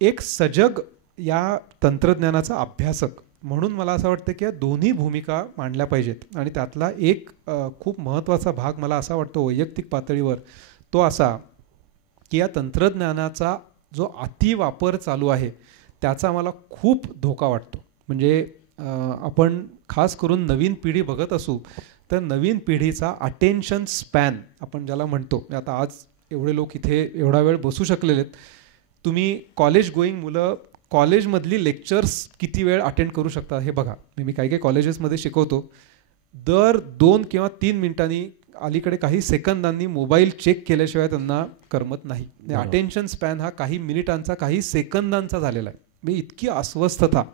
एक सजग या तंत्रज्ञानाचा अभ्यासक म्हणून मला असं वाटतं की या दोन्ही भूमिका मांडल्या पाहिजेत. आणि त्यातला एक खूप महत्त्वाचा भाग मला असा वाटतो वैयक्तिक पातळीवर, तो असा की या तंत्रज्ञानाचा जो अतिवापर चालू आहे त्याचा मला खूप धोका वाटतो. म्हणजे आपण खास करून नवीन पिढी बघत असू तर नवीन पिढीचा अटेन्शन स्पॅन आपण ज्याला म्हणतो, आता आज एवढे लोक इथे एवढा वेळ बसू शकलेले आहेत. तुम्ही कॉलेज गोईंग मुलं कॉलेजमधली लेक्चर्स किती वेळ अटेंड करू शकता हे बघा. मी काही कॉलेजेसमध्ये शिकवतो, दर 2 किंवा 3 मिनिटांनी अलीकडे काही सेकंदांनी मोबाईल चेक केल्याशिवाय त्यांना करमत नाही. अटेन्शन स्पॅन हा काही मिनिटांचा, काही सेकंदांचा झालेला आहे. म्हणजे इतकी अस्वस्थता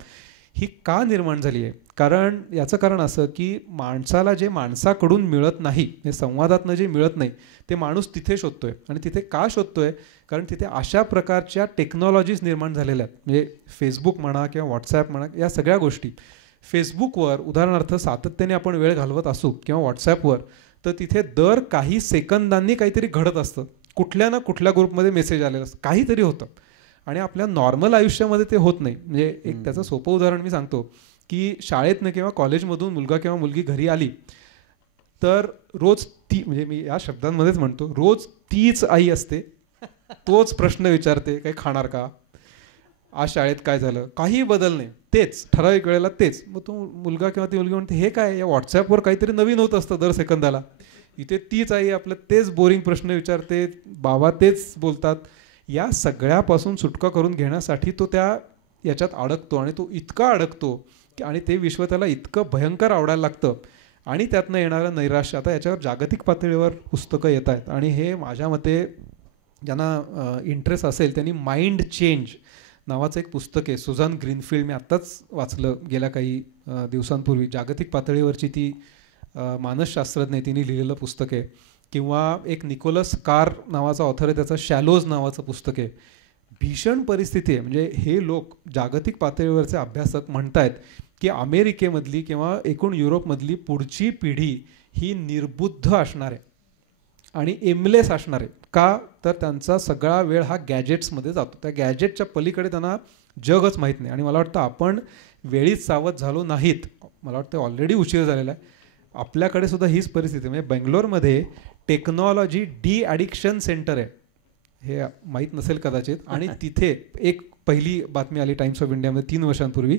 ही का निर्माण झाली आहे? कारण याचं कारण असं की माणसाला जे माणसाकडून मिळत नाही, हे संवादातनं जे मिळत नाही ते माणूस तिथे शोधतोय. आणि तिथे का शोधतोय? कारण तिथे अशा प्रकारच्या टेक्नॉलॉजीज निर्माण झालेल्या आहेत. म्हणजे फेसबुक म्हणा किंवा व्हॉट्सॲप म्हणा, या सगळ्या गोष्टी. फेसबुकवर उदाहरणार्थ सातत्याने आपण वेळ घालवत असू किंवा व्हॉट्सॲपवर, तर तिथे दर काही सेकंदांनी काहीतरी घडत असतं. कुठल्या ना कुठल्या ग्रुपमध्ये मेसेज आलेला असतं, काहीतरी होतं. आणि आपल्या नॉर्मल आयुष्यामध्ये ते होत नाही. म्हणजे एक त्याचं सोपं उदाहरण मी सांगतो की शाळेतनं किंवा कॉलेजमधून मुलगा किंवा मुलगी घरी आली तर रोज म्हणजे मी या शब्दांमध्येच म्हणतो, रोज तीच आई असते, तोच प्रश्न विचारते, काही खाणार का, आज शाळेत काय झालं, काही बदल नाही, तेच ठराविक वेळेला तेच. मग तो मुलगा किंवा ती मुलगी म्हणते हे काय, या व्हॉट्सॲपवर काहीतरी नवीन होत असतं दर सेकंदाला. इथे तीच आई आपलं तेच बोरिंग प्रश्न विचारते, बाबा तेच बोलतात. या सगळ्यापासून सुटका करून घेण्यासाठी तो याच्यात अडकतो, आणि तो इतका अडकतो की आणि ते विश्व त्याला इतकं भयंकर आवडायला लागतं, आणि त्यातनं येणारं नैराश्य. आता याच्यावर जागतिक पातळीवर पुस्तकं येत आहेत, आणि हे माझ्या मते ज्यांना इंटरेस्ट असेल त्यांनी माइंड चेंज नावाचं एक पुस्तक आहे, सुझान ग्रीनफिल्ड. मी आत्ताच वाचलं गेल्या काही दिवसांपूर्वी. जागतिक पातळीवरची ती मानसशास्त्रज्ञ आहे, तिने लिहिलेलं पुस्तक आहे. किंवा एक निकोलस कार नावाचा ऑथर आहे, त्याचं शॅलोज नावाचं पुस्तक आहे. भीषण परिस्थिती आहे. म्हणजे हे लोक जागतिक पातळीवरचे अभ्यासक म्हणतायत की अमेरिकेमधली किंवा एकूण युरोपमधली पुढची पिढी ही निर्बुद्ध असणार आहे आणि एमलेस असणार आहे. का तर त्यांचा सगळा वेळ हा गॅजेट्समध्ये जातो. त्या गॅजेटच्या पलीकडे त्यांना जगच माहीत नाही. आणि मला वाटतं आपण वेळीच सावध झालो नाहीत. मला वाटतं ऑलरेडी उशीर झालेला आहे. आपल्याकडे सुद्धा हीच परिस्थिती. म्हणजे बेंगलोरमध्ये टेक्नॉलॉजी डी ॲडिक्शन सेंटर आहे, हे माहीत नसेल कदाचित. आणि तिथे एक पहिली बातमी आली टाइम्स ऑफ इंडियामध्ये 3 वर्षांपूर्वी.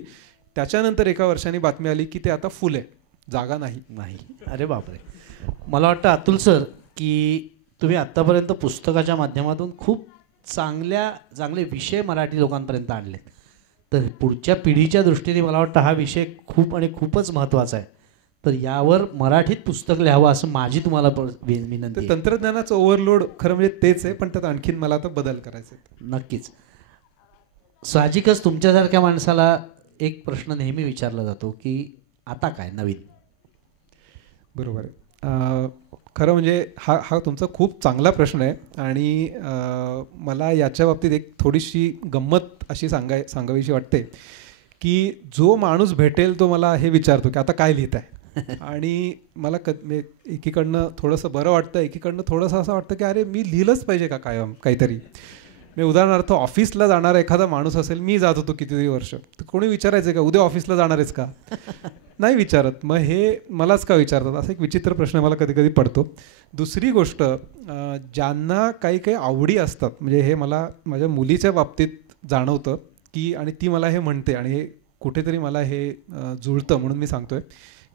त्याच्यानंतर एका वर्षाने बातमी आली की ते आता फुल आहे, जागा नाही. अरे बापरे. मला वाटतं अतुल सर की तुम्ही आत्तापर्यंत पुस्तकाच्या माध्यमातून खूप चांगले विषय मराठी लोकांपर्यंत आणले. तर पुढच्या पिढीच्या दृष्टीने मला वाटतं हा विषय खूपच महत्त्वाचा आहे. तर यावर मराठीत पुस्तक लिहावं असं माझी तुम्हाला विनंती आहे. तंत्रज्ञानाचं ओव्हरलोड खरं म्हणजे तेच आहे, पण त्यात आणखीन मला आता बदल करायचे. नक्कीच. साहजिकच तुमच्यासारख्या माणसाला एक प्रश्न नेहमी विचारला जातो की आता काय नवीन. बरोबर आहे. खरं म्हणजे हा तुमचा खूप चांगला प्रश्न आहे. आणि मला याच्या बाबतीत एक थोडीशी गंमत अशी सांगावीशी वाटते की जो माणूस भेटेल तो मला हे विचारतो की आता काय लिहित आहे. आणि मला एकीकडनं थोडंसं बरं वाटतं, एकीकडनं थोडंसं असं वाटतं की अरे मी लिहिलंच पाहिजे का कायम काहीतरी. मी उदाहरणार्थ ऑफिसला जाणारा एखादा माणूस असेल, मी जात होतो कितीतरी वर्ष, तर कोणी विचारायचं का उद्या ऑफिसला जाणार आहेस का? नाही विचारत. मग हे मलाच का विचारतात, असा एक विचित्र प्रश्न मला कधी कधी पडतो. दुसरी गोष्ट, ज्यांना काही काही आवडी असतात, म्हणजे हे मला माझ्या मुलीच्या बाबतीत जाणवतं की, आणि ती मला हे म्हणते आणि हे कुठेतरी मला हे जुळतं म्हणून मी सांगतोय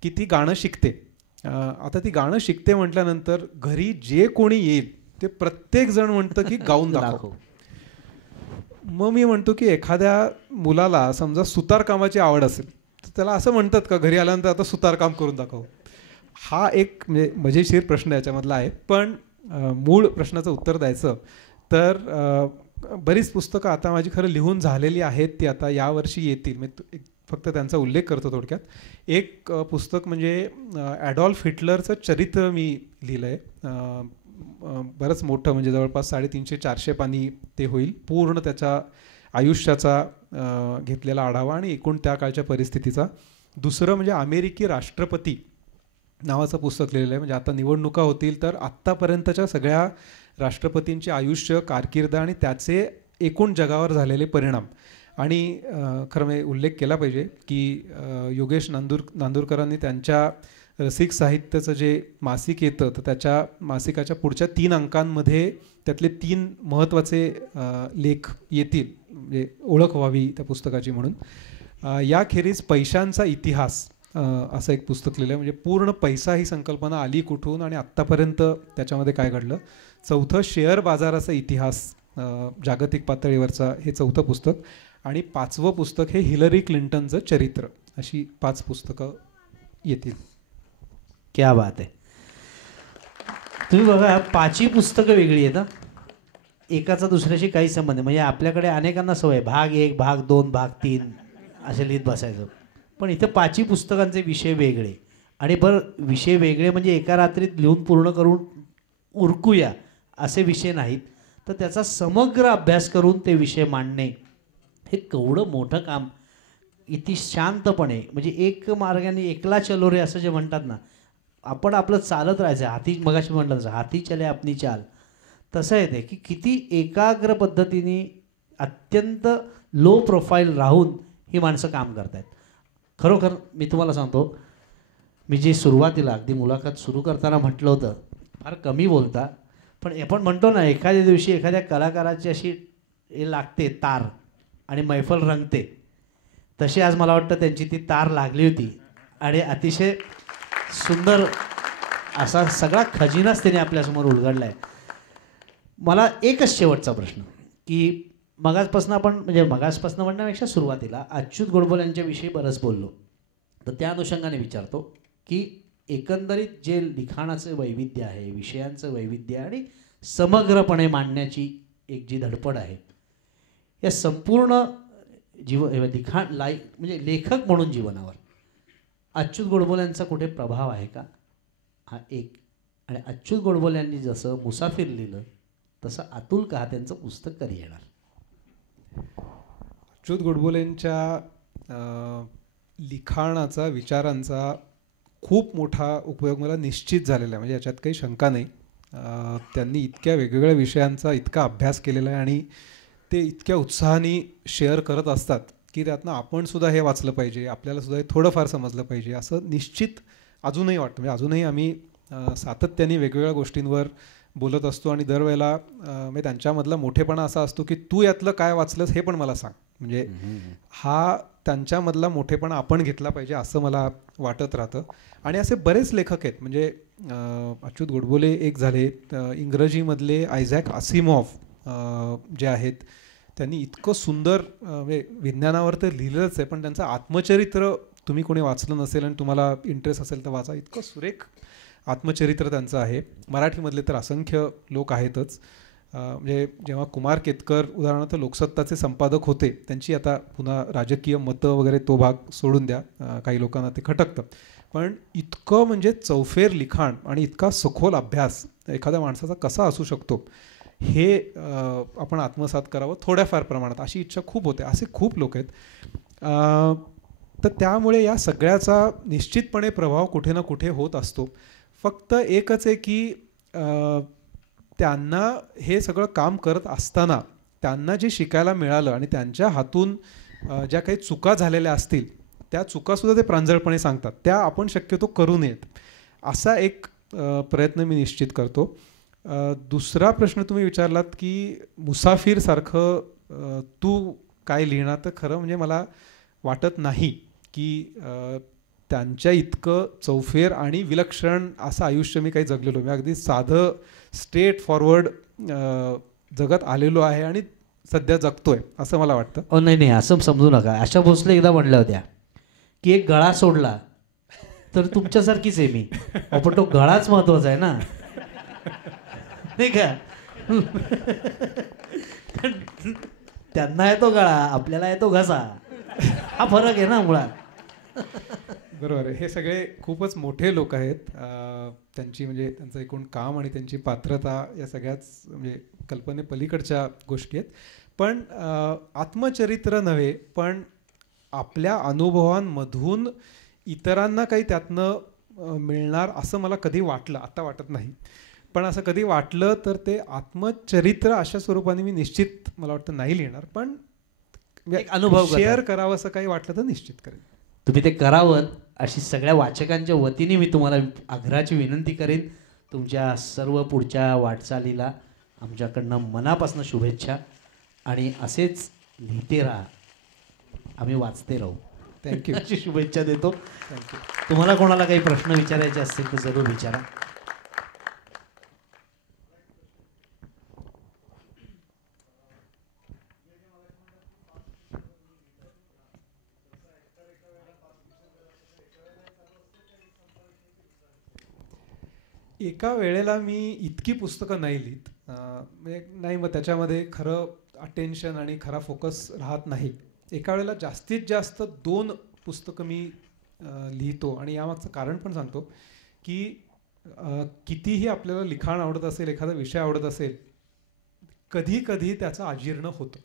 की ती गाणं शिकते. आता ती गाणं शिकते म्हटल्यानंतर घरी जे कोणी येईल ते प्रत्येक जण म्हणतं की गाऊन दाखव. मग मी म्हणतो की एखाद्या मुलाला समजा सुतारकामाची आवड असेल तर त्याला असं म्हणतात का घरी आल्यानंतर आता सुतारकाम करून दाखव. हा एक म्हणजे मजेशीर प्रश्न याच्यामधला आहे. पण मूळ प्रश्नाचं उत्तर द्यायचं तर बरीच पुस्तकं आता माझी खरं लिहून झालेली आहेत, ती आता यावर्षी येतील. मी फक्त त्यांचा उल्लेख करतो थोडक्यात. एक पुस्तक म्हणजे ॲडॉल्फ हिटलरचं चरित्र मी लिहिलं आहे. बरंच मोठं, म्हणजे जवळपास 350-400 पानी ते होईल. पूर्ण त्याच्या आयुष्याचा घेतलेला आढावा आणि एकूण त्या काळच्या परिस्थितीचा. दुसरं म्हणजे अमेरिकी राष्ट्रपती नावाचं पुस्तक लिहिलेलं आहे. म्हणजे आता निवडणुका होतील तर आत्तापर्यंतच्या सगळ्या राष्ट्रपतींचे आयुष्य, कारकीर्द आणि त्याचे एकूण जगावर झालेले परिणाम. आणि खरं म्हणजे उल्लेख केला पाहिजे की योगेश नांदुरकरांनी त्यांच्या रसिक साहित्याचं जे मासिक येतं तर त्याच्या मासिकाच्या पुढच्या 3 अंकांमध्ये त्यातले 3 महत्त्वाचे लेख येतील, म्हणजे ओळख व्हावी त्या पुस्तकाची म्हणून. याखेरीज पैशांचा इतिहास असं एक पुस्तक लिहिलं आहे. म्हणजे पूर्ण पैसा ही संकल्पना आली कुठून आणि आत्तापर्यंत त्याच्यामध्ये काय घडलं. चौथं शेअर बाजाराचा इतिहास जागतिक पातळीवरचा, हे 4थं पुस्तक. आणि 5वं पुस्तक हे हिलरी क्लिंटनचं चरित्र. अशी 5 पुस्तकं येतील. क्या बात आहे. तुम्ही बघा 5ही पुस्तकं वेगळी आहेत. एकाचा दुसऱ्याशी काही संबंध. म्हणजे आपल्याकडे अनेकांना सवय भाग 1, भाग 2, भाग 3 असे लिहित बसायचं. पण इथं 5ही पुस्तकांचे विषय वेगळे. आणि बरं, विषय वेगळे म्हणजे एका रात्रीत लिहून पूर्ण करून उरकूया असे विषय नाहीत, तर त्याचा समग्र अभ्यास करून ते विषय मांडणे हे केवढं मोठं काम. इथे शांतपणे, म्हणजे एक मार्गाने एकला चलो रे असं जे म्हणतात ना, आपण आपलं चालत राहायचं. हाती मगाशी म्हटलं तसं, हाती चले आपली चाल. तसं आहे ते की किती एकाग्र पद्धतीने अत्यंत लो प्रोफाईल राहून ही माणसं काम करत आहेत. खरोखर मी तुम्हाला सांगतो, मी जी सुरुवातीला अगदी मुलाखत सुरू करताना म्हटलं होतं फार कमी बोलता, पण आपण म्हणतो ना एखाद्या दिवशी एखाद्या कलाकाराची अशी हे लागते तार आणि मैफल रंगते, तशी आज मला वाटतं त्यांची ती तार लागली होती. आणि अतिशय सुंदर असा सगळा खजिनाच त्याने आपल्यासमोर उलगडला आहे. मला एकच शेवटचा प्रश्न की मगासपासून आपण, म्हणजे मगासपासून म्हणण्यापेक्षा सुरुवातीला अच्युत गोडबोले यांच्याविषयी बरंच बोललो, तर त्या अनुषंगाने विचारतो की एकंदरीत जे लिखाणाचं वैविध्य आहे, विषयांचं वैविध्य आणि समग्रपणे मांडण्याची एक जी धडपड आहे, या संपूर्ण लिखाण म्हणजे लेखक म्हणून जीवनावर अच्युत गोडबोले यांचा कुठे प्रभाव आहे का? हा एक. आणि अच्युत गोडबोले यांनी जसं मुसाफिर लिहिलं तसं अतुल कहात्यांचं पुस्तक कधी येणार? अच्युत गोडबोलेंच्या लिखाणाचा, विचारांचा खूप मोठा उपयोग मला निश्चित झालेला आहे, म्हणजे याच्यात काही शंका नाही. त्यांनी इतक्या वेगवेगळ्या विषयांचा इतका अभ्यास केलेला आहे आणि ते इतक्या उत्साहाने शेअर करत असतात की त्यातनं आपण सुद्धा हे वाचलं पाहिजे, आपल्याला सुद्धा हे थोडंफार समजलं पाहिजे असं निश्चित अजूनही वाटतं. म्हणजे अजूनही आम्ही सातत्याने वेगवेगळ्या गोष्टींवर बोलत असतो आणि दरवेळेला म्हणजे त्यांच्यामधला मोठेपणा असा असतो की तू यातलं काय वाचलंस हे पण मला सांग. म्हणजे हा त्यांच्यामधला मोठेपणा आपण घेतला पाहिजे असं मला वाटत राहतं. आणि असे बरेच लेखक आहेत, म्हणजे अच्युत गोडबोले एक झाले, इंग्रजीमधले आयझॅक आसिमॉफ जे आहेत, त्यांनी इतकं सुंदर म्हणजे विज्ञानावर तर लिहिलंच आहे, पण त्यांचं आत्मचरित्र तुम्ही कोणी वाचलं नसेल आणि तुम्हाला इंटरेस्ट असेल तर वाचा. इतकं सुरेख आत्मचरित्र त्यांचं आहे. मराठीमधले तर असंख्य लोक आहेतच. म्हणजे जेव्हा कुमार केतकर उदाहरणार्थ लोकसत्ताचे संपादक होते, त्यांची आता पुन्हा राजकीय मतं वगैरे तो भाग सोडून द्या, काही लोकांना ते खटकतं, पण इतकं म्हणजे चौफेर लिखाण आणि इतका सखोल अभ्यास एखाद्या माणसाचा कसा असू शकतो हे आपण आत्मसात करावं थोड्याफार प्रमाणात, अशी इच्छा खूप होते. असे खूप लोक आहेत. तर त्यामुळे या सगळ्याचा निश्चितपणे प्रभाव कुठे ना कुठे होत असतो. फक्त एकच आहे की त्यांना हे सगळं काम करत असताना त्यांना जे शिकायला मिळालं आणि त्यांच्या हातून ज्या काही चुका झालेल्या असतील त्या चुकासुद्धा ते प्रांजळपणे सांगतात, त्या आपण शक्यतो करू नयेत असा एक प्रयत्न मी निश्चित करतो. दुसरा प्रश्न तुम्ही विचारलात की मुसाफिरसारखं तू काय लिहिणार, तर खरं म्हणजे मला वाटत नाही की त्यांच्या इतकं चौफेर आणि विलक्षण असं आयुष्य मी काही जगलेलो. मी अगदी साधं स्ट्रेट फॉरवर्ड जगत आलेलो आहे आणि सध्या जगतोय असं मला वाटतं. नाही नाही, असं समजू नका. आशा भोसले एकदा म्हणल्या होत्या की एक गळा सोडला तर तुमच्यासारखीच आहे मी. पण तो गळाच महत्वाचा आहे ना, नाही का? त्यांना आहे तो गळा, आपल्याला आहे तो घसा, हा फरक आहे ना मुळात. बरोबर आहे. हे सगळे खूपच मोठे लोक आहेत. त्यांची म्हणजे त्यांचं एकूण काम आणि त्यांची पात्रता या सगळ्याच म्हणजे कल्पनेपलीकडच्या गोष्टी आहेत. पण आत्मचरित्र नव्हे, पण आपल्या अनुभवांमधून इतरांना काही त्यातनं मिळणार असं मला कधी वाटलं, आता वाटत नाही, पण असं कधी वाटलं तर ते आत्मचरित्र अशा स्वरूपाने मी निश्चित मला वाटतं नाही लिहिणार, पण अनुभव शेअर करावं असं काही वाटलं तर निश्चित करेन. तुम्ही ते करावं अशी सगळ्या वाचकांच्या वतीने मी तुम्हाला आग्रहाची विनंती करेन. तुमच्या सर्व पुढच्या वाटचालीला आमच्याकडनं मनापासून शुभेच्छा आणि असेच लिहिते राहा, आम्ही वाचते राहू. थँक्यू. अशी शुभेच्छा देतो. थँक्यू. तुम्हाला कोणाला काही प्रश्न विचारायचे असतील तर जरूर विचारा. एका वेळेला मी इतकी पुस्तकं नाही लिहित, म्हणजे नाही, मग त्याच्यामध्ये खरं अटेन्शन आणि खरा फोकस राहत नाही. एका वेळेला जास्तीत जास्त 2 पुस्तकं मी लिहितो आणि यामागचं कारण पण सांगतो की कितीही आपल्याला लिखाण आवडत असेल, एखादा विषय आवडत असेल, कधी कधी त्याचं अजीर्ण होतं.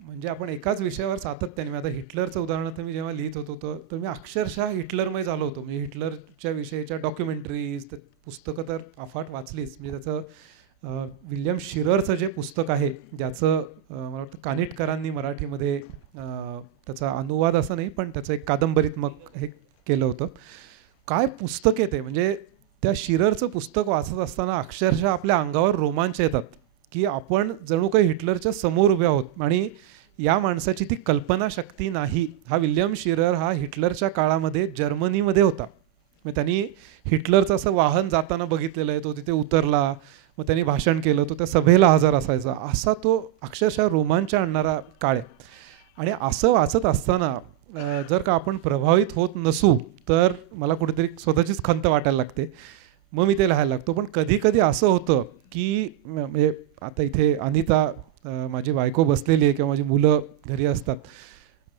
म्हणजे आपण एकाच विषयावर सातत्याने, आता हिटलरचं उदाहरण तर मी जेव्हा लिहित होतो तर मी अक्षरशः हिटलरमय झालो होतो. म्हणजे हिटलरच्या विषयीच्या डॉक्युमेंटरीज, पुस्तकं तर अफाट वाचलीच. म्हणजे त्याचं विल्यम शिररचं जे पुस्तक आहे, ज्याचं मला वाटतं कानिटकरांनी मराठीमध्ये त्याचा अनुवाद असं नाही पण त्याचं एक कादंबरीत्मक हे केलं होतं. काय पुस्तक आहे ते, म्हणजे त्या शिररचं पुस्तक वाचत असताना अक्षरशः आपल्या अंगावर रोमांच येतात की आपण जणू काही हिटलरच्या समोर उभे आहोत आणि या माणसाची ती कल्पनाशक्ती नाही. हा विल्यम शिरर हा हिटलरच्या काळामध्ये जर्मनीमध्ये होता. मग त्यांनी हिटलरचं असं वाहन जाताना बघितलेलं आहे, तो तिथे उतरला, मग त्यांनी भाषण केलं, तो त्या सभेला हजर असायचा, असा तो अक्षरशः रोमांच आणणारा काळ आहे. आणि असं वाचत असताना जर का आपण प्रभावित होत नसू तर मला कुठेतरी स्वतःचीच खंत वाटायला लागते, मग मी ते लिहायला लागतो. पण कधी कधी असं होतं की म्हणजे आता इथे अनिता माझी बायको बसलेली आहे किंवा माझी मुलं घरी असतात,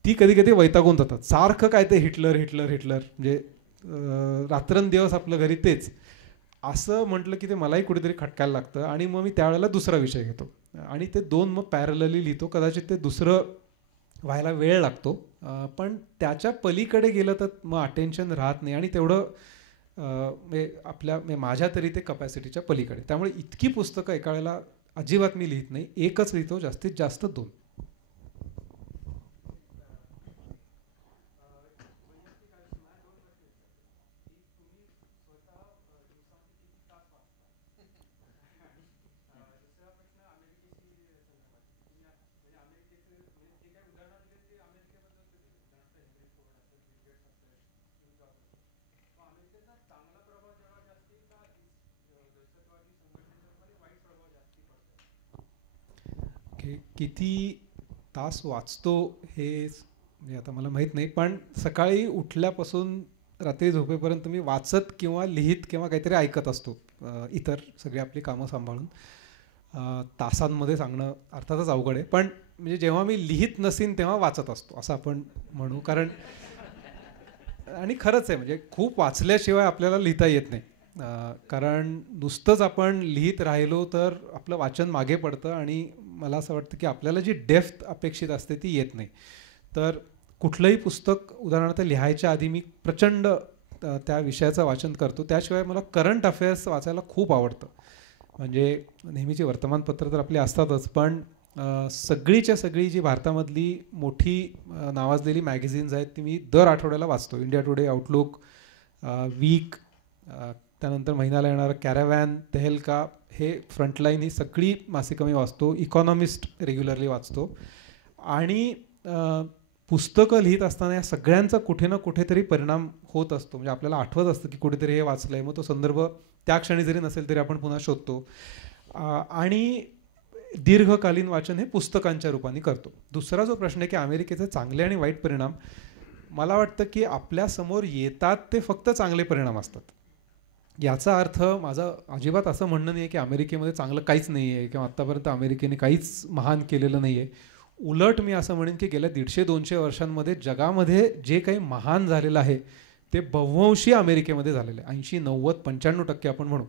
ती कधी कधी वैतागून जातात. सारखं काय ते हिटलर हिटलर हिटलर, म्हणजे रात्रंदिवस आपलं घरी तेच. असं म्हटलं की ते मलाही कुठेतरी खटकायला लागतं आणि मग मी त्यावेळेला दुसरा विषय घेतो आणि ते दोन मग पॅरलली लिहितो. कदाचित ते दुसरं व्हायला वेळ लागतो, पण त्याच्या पलीकडे गेलं तर मग अटेन्शन राहत नाही आणि तेवढं माझ्या तरी ते कपॅसिटीच्या पलीकडे. त्यामुळे इतकी पुस्तकं एका वेळेला अजिबात मी लिहित नाही, एकच लिहितो, जास्तीत जास्त 2. किती तास वाचतो हे म्हणजे आता मला माहीत नाही, पण सकाळी उठल्यापासून रात्री झोपेपर्यंत मी वाचत किंवा लिहित किंवा काहीतरी ऐकत असतो, इतर सगळी आपली कामं सांभाळून. तासांमध्ये सांगणं अर्थातच अवघड आहे, पण म्हणजे जेव्हा मी लिहित नसीन तेव्हा वाचत असतो असं आपण म्हणू. कारण आणि खरंच आहे, म्हणजे खूप वाचल्याशिवाय आपल्याला लिहिता येत नाही. कारण नुसतंच आपण लिहित राहिलो तर आपलं वाचन मागे पडतं आणि मला असं वाटतं की आपल्याला जी डेप्थ अपेक्षित असते ती येत नाही. तर कुठलंही पुस्तक उदाहरणार्थ लिहायच्या आधी मी प्रचंड त्या विषयाचं वाचन करतो. त्याशिवाय मला करंट अफेअर्स वाचायला खूप आवडतं. म्हणजे नेहमीची वर्तमानपत्र तर आपली असतातच, पण सगळीच्या सगळी जी भारतामधली मोठी नावाजलेली मॅगझिन्स आहेत ती मी दर आठवड्याला वाचतो. इंडिया टुडे, आउटलुक, वीक, त्यानंतर महिन्याला येणारं कॅराव्हॅन, तेहलका, हे फ्रंटलाईन, ही सगळी मासिकं मी वाचतो. इकॉनॉमिस्ट रेग्युलरली वाचतो. आणि पुस्तकं लिहित असताना या सगळ्यांचा कुठे ना कुठेतरी परिणाम होत असतो. म्हणजे आपल्याला आठवत असतं की कुठेतरी हे वाचलं आहे, मग तो संदर्भ त्या क्षणी जरी नसेल तरी आपण पुन्हा शोधतो. आणि दीर्घकालीन वाचन हे पुस्तकांच्या रूपाने करतो. दुसरा जो प्रश्न आहे की अमेरिकेचे चांगले आणि वाईट परिणाम, मला वाटतं की आपल्यासमोर येतात ते फक्त चांगले परिणाम असतात. याचा अर्थ माझं अजिबात असं म्हणणं नाही आहे की अमेरिकेमध्ये चांगलं काहीच नाही आहे किंवा आत्तापर्यंत अमेरिकेने काहीच महान केलेलं नाही आहे. उलट मी असं म्हणेन की गेल्या 150-200 वर्षांमध्ये जगामध्ये जे काही महान झालेलं आहे ते बहुवंशी अमेरिकेमध्ये झालेलं आहे. 80, 90, 95% आपण म्हणू.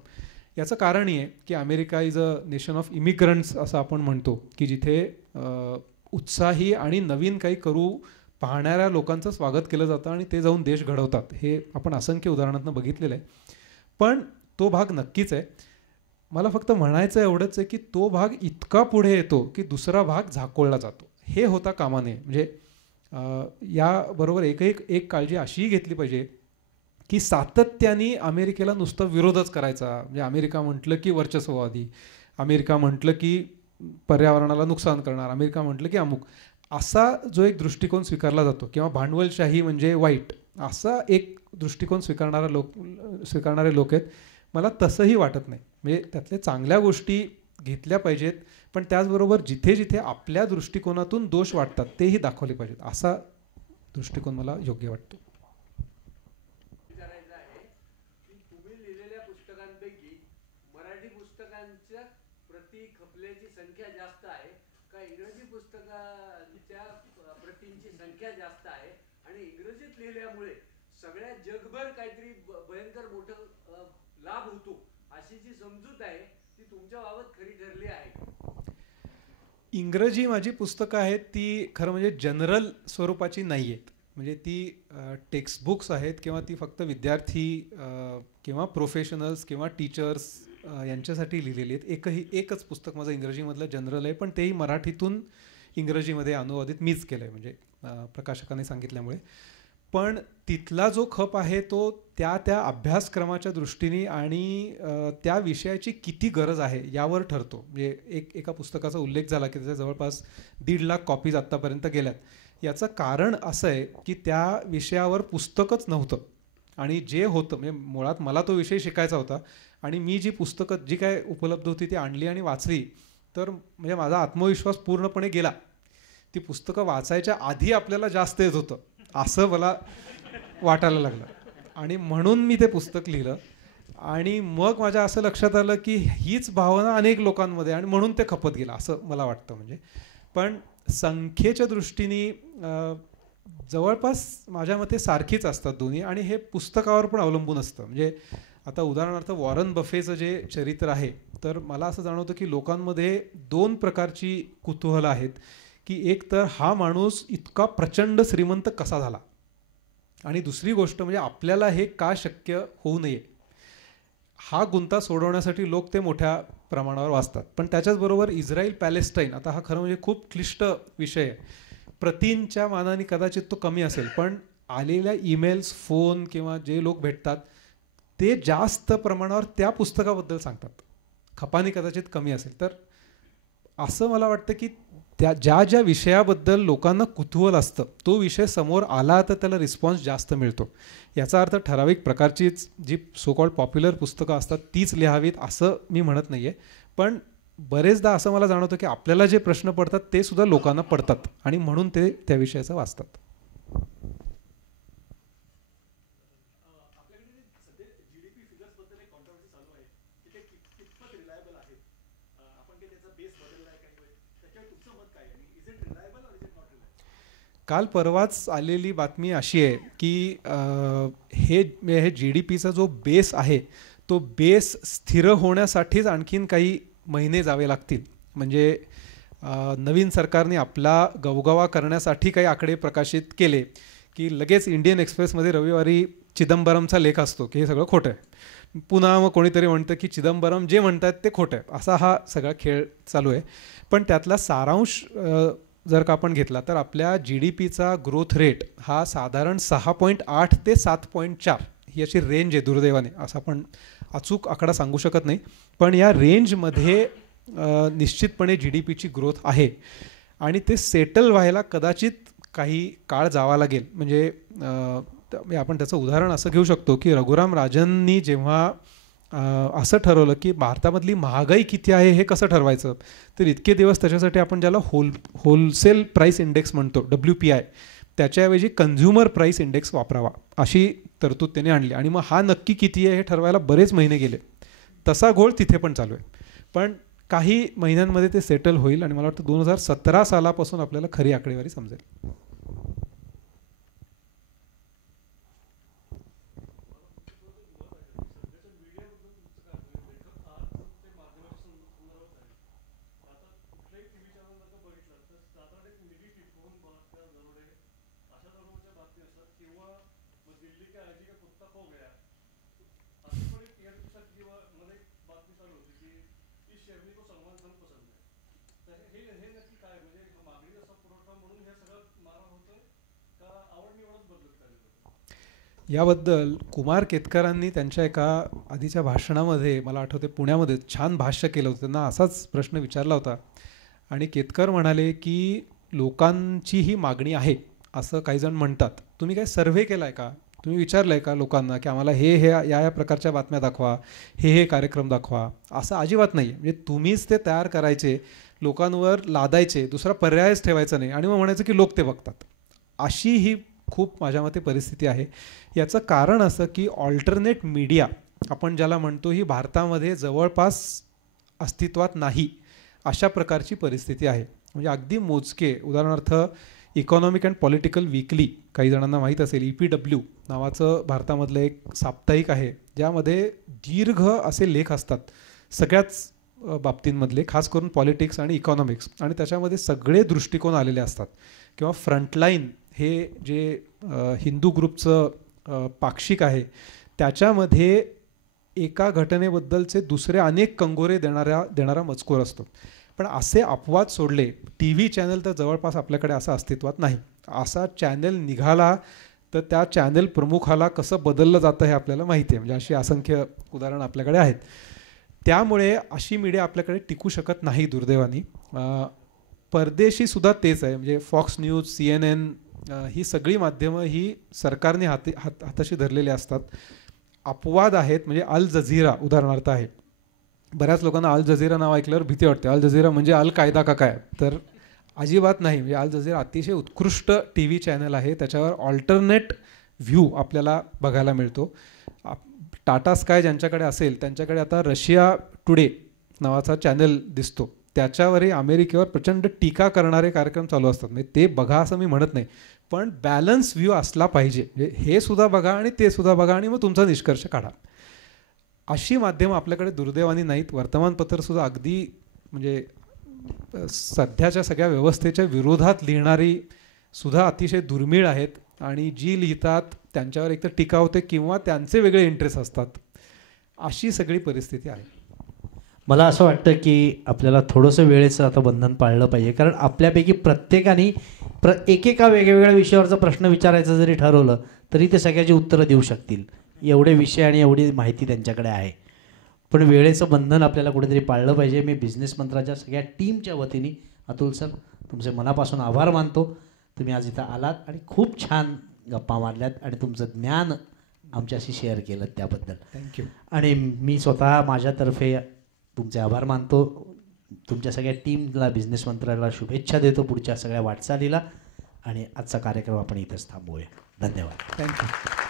याचं कारण आहे की America is a nation of immigrants असं आपण म्हणतो, की जिथे उत्साही आणि नवीन काही करू पाहणाऱ्या लोकांचं स्वागत केलं जातं आणि ते जाऊन देश घडवतात. हे आपण असंख्य उदाहरणांतून बघितलेलं आहे. पण तो भाग नक्कीच आहे. मला फक्त म्हणायचं एवढंच आहे की तो भाग इतका पुढे येतो की दुसरा भाग झाकोळला जातो. हे होता कामा नये. म्हणजे याबरोबर एक काळजी अशीही घेतली पाहिजे की सातत्याने अमेरिकेला नुसतं विरोधच करायचा. म्हणजे अमेरिका म्हटलं की वर्चस्ववादी, अमेरिका म्हटलं की पर्यावरणाला नुकसान करणार, अमेरिका म्हटलं की अमुक, असा जो एक दृष्टिकोन स्वीकारला जातो किंवा भांडवलशाही म्हणजे वाईट, असा एक दृष्टिकोन स्वीकारणारे लोक आहेत. मला तसंही वाटत नाही. म्हणजे त्यातल्या चांगल्या गोष्टी घेतल्या पाहिजेत, पण त्याचबरोबर जिथे जिथे आपल्या दृष्टिकोनातून दोष वाटतात तेही दाखवले पाहिजेत. असा दृष्टिकोन मला योग्य वाटतो. तुम्ही लिहिलेल्या पुस्तकांपैकी मराठी पुस्तकांच्या प्रती खपल्याची संख्या जास्त आहे का इंग्रजी पुस्तकांच्या प्रतींची संख्या जास्त आहे? आणि इंग्रजीत लिहिल्यामुळे सगळ्या जगभर काहीतरी भयंकर मोठं लाभ होतो अशी जी समजूत आहे ती तुमच्या बाबत खरी ठरली आहे? इंग्रजी माझी पुस्तकं आहेत ती खरं म्हणजे जनरल स्वरूपाची नाही आहेत. म्हणजे ती टेक्स्टबुक्स आहेत किंवा ती फक्त विद्यार्थी किंवा प्रोफेशनल्स किंवा टीचर्स यांच्यासाठी लिहिलेली आहेत. एकच पुस्तक माझं इंग्रजीमधलं जनरल आहे, पण तेही मराठीतून इंग्रजीमध्ये अनुवादित मीच केलं आहे, म्हणजे प्रकाशकाने सांगितल्यामुळे. पण तिथला जो खप आहे तो त्या अभ्यासक्रमाच्या दृष्टीने आणि त्या विषयाची किती गरज आहे यावर ठरतो. म्हणजे एका पुस्तकाचा उल्लेख झाला की त्याच्या जवळपास 1.5 लाख कॉपीज आत्तापर्यंत गेल्यात. याचं कारण असं आहे की त्या विषयावर पुस्तकच नव्हतं आणि जे होतं म्हणजे मुळात मला तो विषय शिकायचा होता आणि मी जी पुस्तकं जी काय उपलब्ध होती ती आणली आणि वाचली, तर म्हणजे माझा आत्मविश्वास पूर्णपणे गेला. ती पुस्तकं वाचायच्या आधी आपल्याला जास्त येत होतं असं मला वाटायला लागलं आणि म्हणून मी ते पुस्तक लिहिलं. आणि मग माझ्या असं लक्षात आलं की हीच भावना अनेक लोकांमध्ये आणि म्हणून ते खपत गेलं असं मला वाटतं. म्हणजे पण संख्येच्या दृष्टीने जवळपास माझ्या मते सारखीच असतात दोन्ही, आणि हे पुस्तकावर पण अवलंबून असतं. म्हणजे आता उदाहरणार्थ वॉरन बफेचं जे चरित्र आहे, तर मला असं जाणवतं की लोकांमध्ये दोन प्रकारची कुतूहल आहेत. की एक तर हा माणूस इतका प्रचंड श्रीमंत कसा झाला, आणि दुसरी गोष्ट म्हणजे आपल्याला हे का शक्य होऊ नये, हा गुंता सोडवण्यासाठी लोक ते मोठ्या प्रमाणावर वाचतात. पण त्याच्याचबरोबर इस्रायल पॅलेस्टाईन, आता हा खरं म्हणजे खूप क्लिष्ट विषय आहे. प्रतींच्या मानाने कदाचित तो कमी असेल, पण आलेल्या ईमेल्स, फोन किंवा जे लोक भेटतात ते जास्त प्रमाणावर त्या पुस्तकाबद्दल सांगतात. खपानी कदाचित कमी असेल. तर असं मला वाटतं की त्या ज्या ज्या विषयाबद्दल लोकांना कुतूहल असतं तो विषय समोर आला तर त्याला रिस्पॉन्स जास्त मिळतो. याचा अर्थ ठराविक प्रकारचीच जी सो कॉल्ड पॉप्युलर पुस्तकं असतात तीच लिहावीत असं मी म्हणत नाही आहे. पण बरेचदा असं मला जाणवतं की आपल्याला जे प्रश्न पडतात ते सुद्धा लोकांना पडतात आणि म्हणून ते त्या विषयाचं वाचतात. काल परवाच आलेली बातमी अशी आहे की हे GDPचा जो बेस आहे तो बेस स्थिर होण्यासाठीच आणखीन काही महिने जावे लागतील. म्हणजे नवीन सरकारने आपला गवगवा करण्यासाठी काही आकडे प्रकाशित केले की लगेच इंडियन एक्सप्रेसमध्ये रविवारी चिदंबरमचा लेख असतो की हे सगळं खोटं आहे. पुन्हा मग कोणीतरी म्हणतं की चिदंबरम जे म्हणतात ते खोटं आहे. असा हा सगळा खेळ चालू आहे. पण त्यातला सारांश जर का आपण घेतला तर आपल्या GDPचा ग्रोथ रेट हा साधारण 6.8 ते 7.4 ही अशी रेंज आहे दुर्दैवाने. असं आपण अचूक आकडा सांगू शकत नाही, पण या रेंजमध्ये निश्चितपणे GDPची ग्रोथ आहे आणि ते सेटल व्हायला कदाचित काही काळ जावा लागेल. म्हणजे आपण त्याचं उदाहरण असं घेऊ शकतो की रघुराम राजननी जेव्हा असं ठरवलं की भारतामधली महागाई किती आहे हे कसं ठरवायचं, तर इतके दिवस त्याच्यासाठी आपण ज्याला होलसेल प्राईस इंडेक्स म्हणतो WPI, त्याच्याऐवजी कन्झ्युमर प्राईस इंडेक्स वापरावा अशी तरतूद त्याने आणली. आणि मग हा नक्की किती आहे हे ठरवायला बरेच महिने गेले. तसा घोळ तिथे पण चालू आहे. पण काही महिन्यांमध्ये ते सेटल होईल आणि मला वाटतं 2017 सालापासून आपल्याला खरी आकडेवारी समजेल. याबद्दल कुमार केतकरांनी त्यांच्या एका आधीच्या भाषणामध्ये मला आठवते पुण्यामध्ये छान भाष्य केलं होतं. त्यांना असाच प्रश्न विचारला होता आणि केतकर म्हणाले की लोकांची ही मागणी आहे असं काही जण म्हणतात. तुम्ही काय सर्व्हे केला आहे का, तुम्ही विचारलं आहे का लोकांना की आम्हाला हे या प्रकारच्या बातम्या दाखवा, हे कार्यक्रम दाखवा. असं अजिबात नाही. म्हणजे तुम्हीच ते तयार करायचे, लोकांवर लादायचे, दुसरा पर्यायच ठेवायचा नाही आणि मग म्हणायचं की लोक ते बघतात. अशी ही खूप माझ्या मते परिस्थिती आहे. याचं कारण असं की ऑल्टरनेट मीडिया आपण ज्याला म्हणतो ही भारतामध्ये जवळपास अस्तित्वात नाही अशा प्रकारची परिस्थिती आहे. म्हणजे अगदी मोजके, उदाहरणार्थ इकॉनॉमिक अँड पॉलिटिकल वीकली, काही जणांना माहीत असेल, EPW नावाचं भारतामधलं एक साप्ताहिक आहे ज्यामध्ये दीर्घ असे लेख असतात सगळ्याच बाबतींमधले, खास करून पॉलिटिक्स आणि इकॉनॉमिक्स, आणि त्याच्यामध्ये सगळे दृष्टिकोन आलेले असतात. किंवा फ्रंटलाईन हे जे हिंदू ग्रुपचं पाक्षिक आहे त्याच्यामध्ये एका घटनेबद्दलचे दुसरे अनेक कंगोरे देणारा मजकूर असतो. पण असे अपवाद सोडले, TV चॅनल तर जवळपास आपल्याकडे असं अस्तित्वात नाही. असा चॅनल निघाला तर त्या चॅनल प्रमुखाला कसं बदललं जातं हे आपल्याला माहिती आहे. म्हणजे अशी असंख्य उदाहरणं आपल्याकडे आहेत. त्यामुळे अशी मीडिया आपल्याकडे टिकू शकत नाही दुर्दैवाने. परदेशी सुद्धा तेच आहे. म्हणजे फॉक्स न्यूज, CNN ही सगळी माध्यमं ही सरकारने हाताशी धरलेली असतात. अपवाद आहेत. म्हणजे अल जझीरा उदाहरणार्थ आहे. बऱ्याच लोकांना अल जझीरा नाव ऐकल्यावर भीती वाटते. अल जझीरा म्हणजे अल कायदा का काय, तर अजिबात नाही. म्हणजे अल जझीरा अतिशय उत्कृष्ट TV चॅनल आहे. त्याच्यावर ऑल्टरनेट व्ह्यू आपल्याला बघायला मिळतो. टाटा स्काय ज्यांच्याकडे असेल त्यांच्याकडे आता रशिया टुडे नावाचा चॅनल दिसतो, त्याच्यावरही अमेरिकेवर प्रचंड टीका करणारे कार्यक्रम चालू असतात. म्हणजे ते बघा असं मी म्हणत नाही, पण बॅलन्स व्ह्यू असला पाहिजे. म्हणजे हे सुद्धा बघा आणि ते सुद्धा बघा आणि मग तुमचा निष्कर्ष काढा. अशी माध्यमं आपल्याकडे दुर्दैवाने नाहीत. वर्तमानपत्रसुद्धा अगदी म्हणजे सध्याच्या सगळ्या व्यवस्थेच्या विरोधात लिहिणारी सुद्धा अतिशय दुर्मिळ आहेत, आणि जी लिहितात त्यांच्यावर एकतर टीका होते किंवा त्यांचे वेगळे इंटरेस्ट असतात. अशी सगळी परिस्थिती आहे. मला असं वाटतं की आपल्याला थोडंसं वेळेचं आता बंधन पाळलं पाहिजे, कारण आपल्यापैकी प्रत्येकाने एकेका वेगवेगळ्या विषयावरचा प्रश्न विचारायचं जरी ठरवलं तरी ते सगळ्याची उत्तरं देऊ शकतील, एवढे विषय आणि एवढी माहिती त्यांच्याकडे आहे. पण वेळेचं बंधन आपल्याला कुठेतरी पाळलं पाहिजे. मी बिझनेस मंत्राच्या सगळ्या टीमच्या वतीने अतुल सर तुमचे मनापासून आभार मानतो. तुम्ही आज इथं आलात आणि खूप छान गप्पा मारल्यात आणि तुमचं ज्ञान आमच्याशी शेअर केलं त्याबद्दल थँक्यू. आणि मी स्वतः माझ्यातर्फे तुमचे आभार मानतो. तुमच्या सगळ्या टीमला बिझनेस मंत्रालयाला शुभेच्छा देतो पुढच्या सगळ्या वाटचालीला, आणि आजचा कार्यक्रम आपण इथंच थांबवूया. धन्यवाद. थँक्यू.